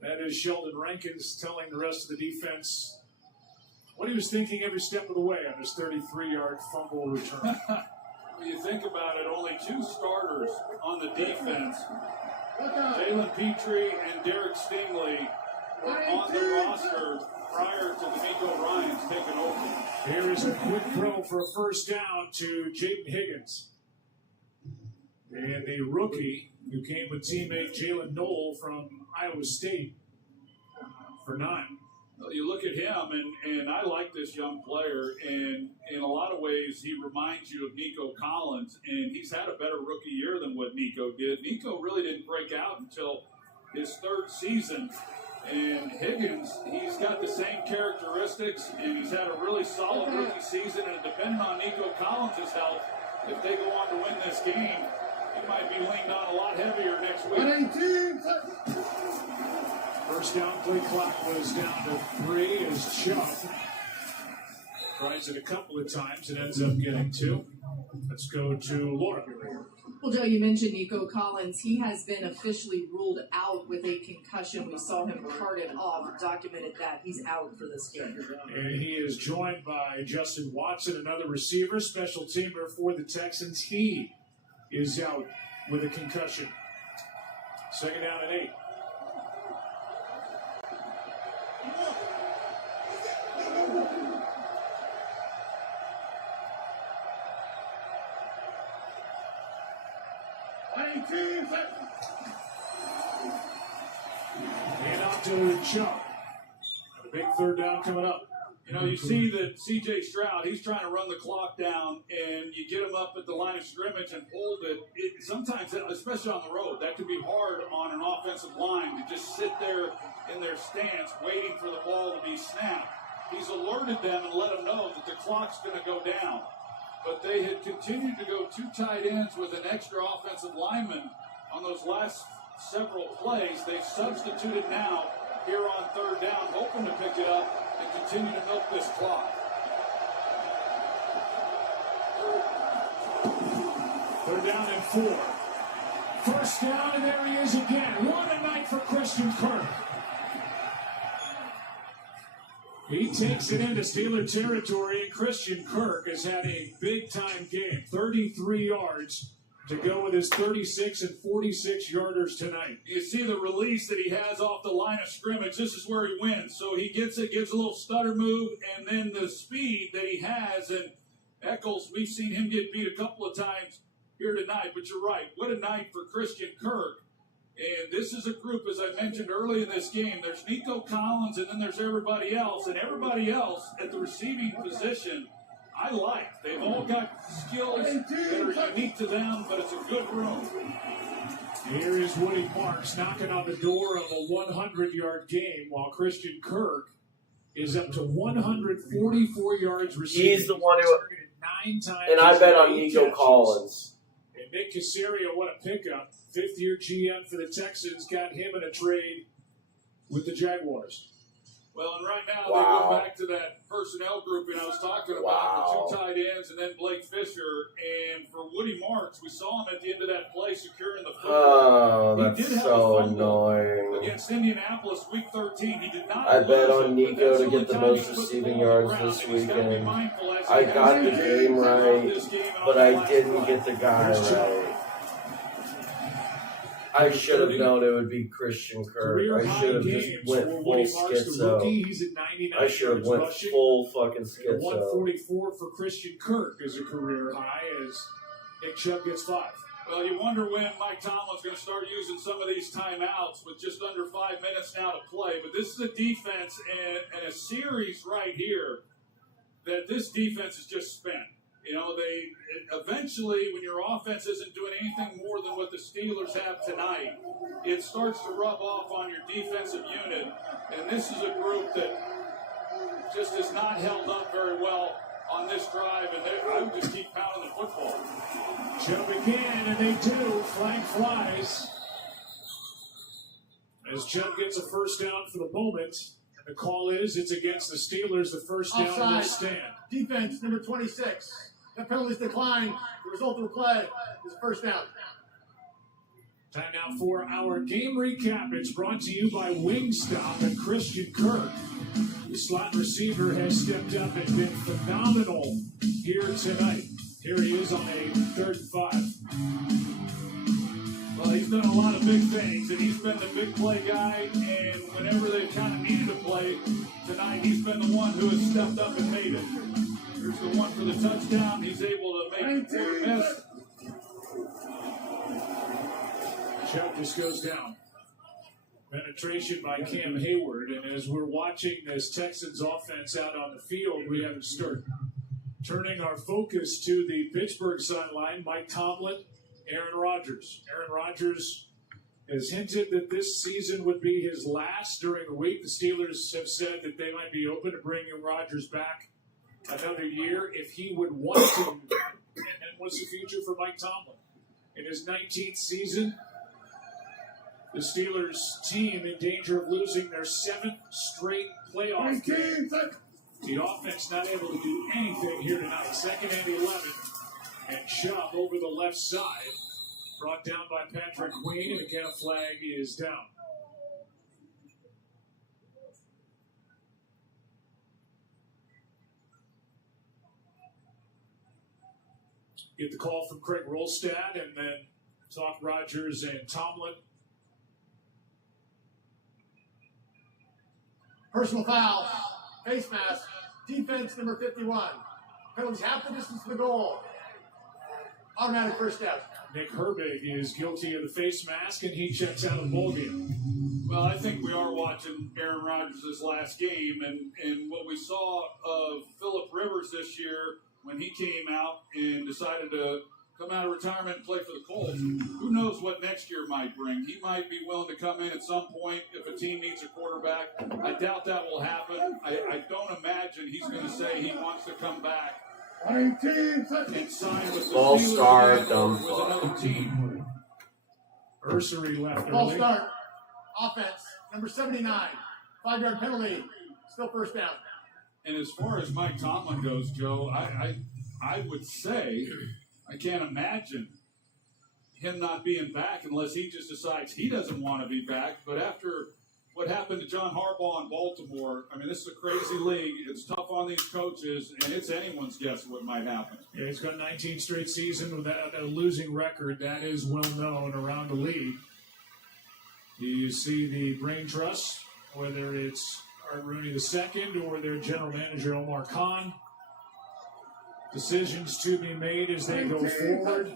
that is Sheldon Rankins telling the rest of the defense what he was thinking every step of the way on his 33-yard fumble return. When you think about it, only 2 starters on the defense, Jalen Petrie and Derek Stingley, were on the roster prior to D'Amico Ryans taking over. Here is a quick throw for a first down to Jaden Higgins. And the rookie who came with teammate Jalen Knoll from Iowa State for 9. Well, you look at him, and I like this young player, and in a lot of ways, he reminds you of Nico Collins, and he's had a better rookie year than what Nico did. Nico really didn't break out until his 3rd season, and Higgins, he's got the same characteristics, and he's had a really solid rookie season, and depending on Nico Collins' health, if they go on to win this game, he might be leaned on a lot heavier next week. First down, play clock was down to 3 as Chubb tries it a couple of times and ends up getting 2. Let's go to Laura. Well, Joe, you mentioned Nico Collins. He has been officially ruled out with a concussion. We saw him carted off, documented that he's out for this game. And he is joined by Justin Watson, another receiver, special teamer for the Texans. He is out with a concussion. Second down and 8. And out to Chubb. A big third down coming up. You know, you see that C.J. Stroud, he's trying to run the clock down, and you get him up at the line of scrimmage and hold it. Sometimes, especially on the road, that could be hard on an offensive line to just sit there in their stance waiting for the ball to be snapped. He's alerted them and let them know that the clock's going to go down. But they had continued to go 2 tight ends with an extra offensive lineman on those last several plays. They've substituted now here on 3rd down, hoping to pick it up and continue to milk this clock. They're down at 4. First down, and there he is again. What a night for Christian Kirk. He takes it into Steeler territory, and Christian Kirk has had a big-time game. 33 yards to go with his 36 and 46 yarders tonight. You see the release that he has off the line of scrimmage. This is where he wins. So he gets it, gives a little stutter move, and then the speed that he has. And Eccles, we've seen him get beat a couple of times here tonight. But you're right. What a night for Christian Kirk. And this is a group, as I mentioned early in this game, there's Nico Collins, and then there's everybody else. And everybody else at the receiving position, I like. They've all got skills that are unique to them, but it's a good room. Here is Woody Marks knocking on the door of a 100-yard game, while Christian Kirk is up to 144 yards receiving. He's the one who, 9 times, and I bet on Nico catches. Collins. And Nick Caserio, what a pickup. 5th-year GM for the Texans, got him in a trade with the Jaguars. Well, and right now they go back to that personnel grouping I was talking about, the 2 tight ends and then Blake Fisher. And for Woody Marks, we saw him at the end of that play securing the football. Oh, that's so annoying. Against Indianapolis, Week 13, he did not. I bet on Nico to get the most receiving yards this weekend. I got the game right, but I didn't get the guy right. I should have known it would be Christian Kirk. I should have just went full schizo. I should have went full fucking schizo. 144 for Christian Kirk is a career high as Nick Chubb gets 5. Well, you wonder when Mike Tomlin's going to start using some of these timeouts with just under 5 minutes now to play. But this is a defense and a series right here that this defense is just spent. You know, they eventually, when your offense isn't doing anything more than what the Steelers have tonight, it starts to rub off on your defensive unit. And this is a group that just is not held up very well on this drive. And I would just keep pounding the football. Jump again, and they do. Flag flies. As Chubb gets a first down for the moment. And the call is it's against the Steelers. The first down will stand. Defense, number 26. That penalty's declined. The result of the play is first down. Time now for our game recap. It's brought to you by Wingstop and Christian Kirk. The slot receiver has stepped up and been phenomenal here tonight. Here he is on a 3rd and 5. Well, he's done a lot of big things, and he's been the big play guy. And whenever they've kind of needed a play tonight, he's been the one who has stepped up and made it. Here's the one for the touchdown. He's able to make it miss. Chubb just goes down. Penetration by Cam Hayward. And as we're watching this Texans offense out on the field, we have to start turning our focus to the Pittsburgh sideline. Mike Tomlin, Aaron Rodgers. Aaron Rodgers has hinted that this season would be his last during the week. The Steelers have said that they might be open to bringing Rodgers back another year if he would want to. And then what's the future for Mike Tomlin? In his 19th season, the Steelers team in danger of losing their 7th straight playoff game. The offense not able to do anything here tonight. 2nd and 11. And Chubb over the left side. Brought down by Patrick Queen, and again a flag is down. Get the call from Craig Rolstad, and then talk Rodgers and Tomlin. Personal foul, face mask, defense number 51. Penalties half the distance to the goal. Automatic first down. Nick Herbig is guilty of the face mask, and he checks out of the ballgame. Well, I think we are watching Aaron Rodgers' last game, and what we saw of Phillip Rivers this year when he came out and decided to come out of retirement and play for the Colts. Who knows what next year might bring? He might be willing to come in at some point if a team needs a quarterback. I doubt that will happen. I don't imagine he's going to say he wants to come back and sign with the Steelers with another team. Ursary left False early. start. Offense, number 79. 5-yard penalty. Still first down. And as far as Mike Tomlin goes, Joe, I would say I can't imagine him not being back unless he just decides he doesn't want to be back. But after what happened to John Harbaugh in Baltimore, I mean, this is a crazy league. It's tough on these coaches, and it's anyone's guess what might happen. Yeah, he's got 19 straight seasons without a losing record. That is well known around the league. You see the brain trust, whether it's Art Rooney II or their general manager Omar Khan. Decisions to be made as they go forward.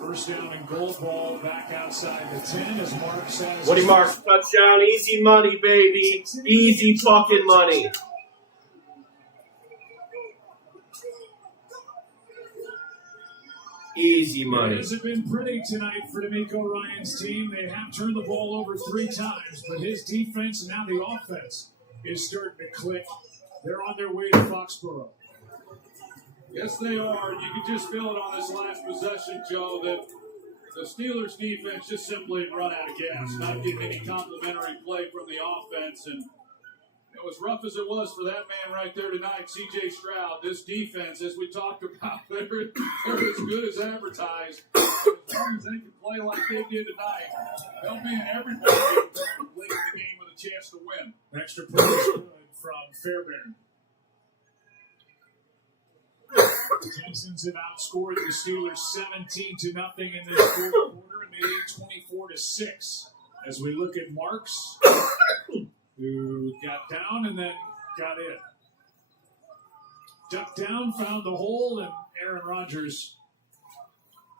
First down and goal, ball back outside the 10 as Mark says. Woody Marks touchdown, easy money, baby. Easy fucking money. Easy money. It hasn't been pretty tonight for D'Amico Ryan's team. They have turned the ball over 3 times, but his defense and now the offense is starting to click. They're on their way to Foxborough. Yes, they are. You can just feel it on this last possession, Joe, that the Steelers' defense just simply run out of gas, not getting any complimentary play from the offense. And as rough as it was for that man right there tonight, C.J. Stroud, this defense, as we talked about, they're as good as advertised. As long as they can play like they did tonight, they'll be in every game late in the game with a chance to win. Extra point is good from Fairbairn. The Texans have outscored the Steelers 17-0 in this fourth quarter and they lead 24-6. As we look at Marks, who got down and then got in. Ducked down, found the hole, and Aaron Rodgers,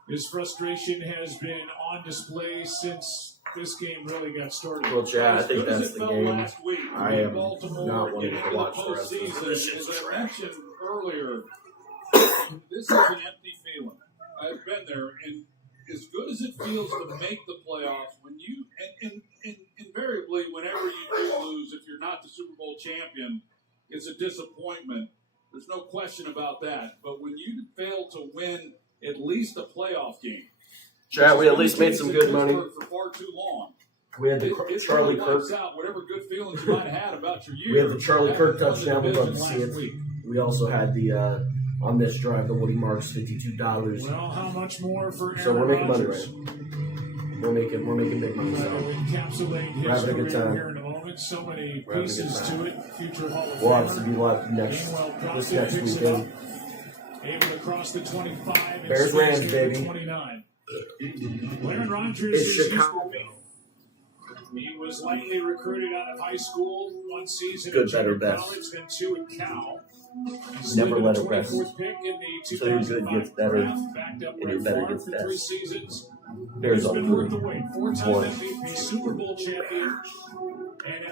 his frustration has been on display since this game really got started. Well, Chad, I think that's the game. Last week, I am Baltimore not wanting getting to into watch the the rest of postseason. this. This As shit's I trash. mentioned earlier, this is an empty feeling. I've been there, and as good as it feels to make the playoffs, when you and invariably, whenever you do lose, if you're not the Super Bowl champion, it's a disappointment. There's no question about that. But when you fail to win at least a playoff game, Chad, we at least made some good money. For far too long. We had the Charlie Kirk. Out whatever good feelings you might have had about your year. We had the Charlie Kirk touchdown. We'd love to last see it. week. We also had the on this drive the Woody Marks $52. Well, how much more for Aaron So we're making money, Rodgers? right? We're making big money. So We'll encapsulate his we're having a good career time. here in a moment. So many We're having a good pieces time. to it. Future Hall of We'll Famer. obviously be live this Gainwell next picks it weekend. up. Able to cross the 25 and Bears stays Rams, there at baby. 29. Well, Aaron Rodgers It's is used to Chicago. it. He was lightly recruited out of high school, 1 season Good, at better, junior best. college, then 2 at Cal. Never let it it rest. Pick in the So your good 2005 gets better, draft, backed up and your Brett better Favre gets for best. 3 seasons. Bears He's on been worth the 3. wait. 4-time 1. MVP, Super Bowl champion, and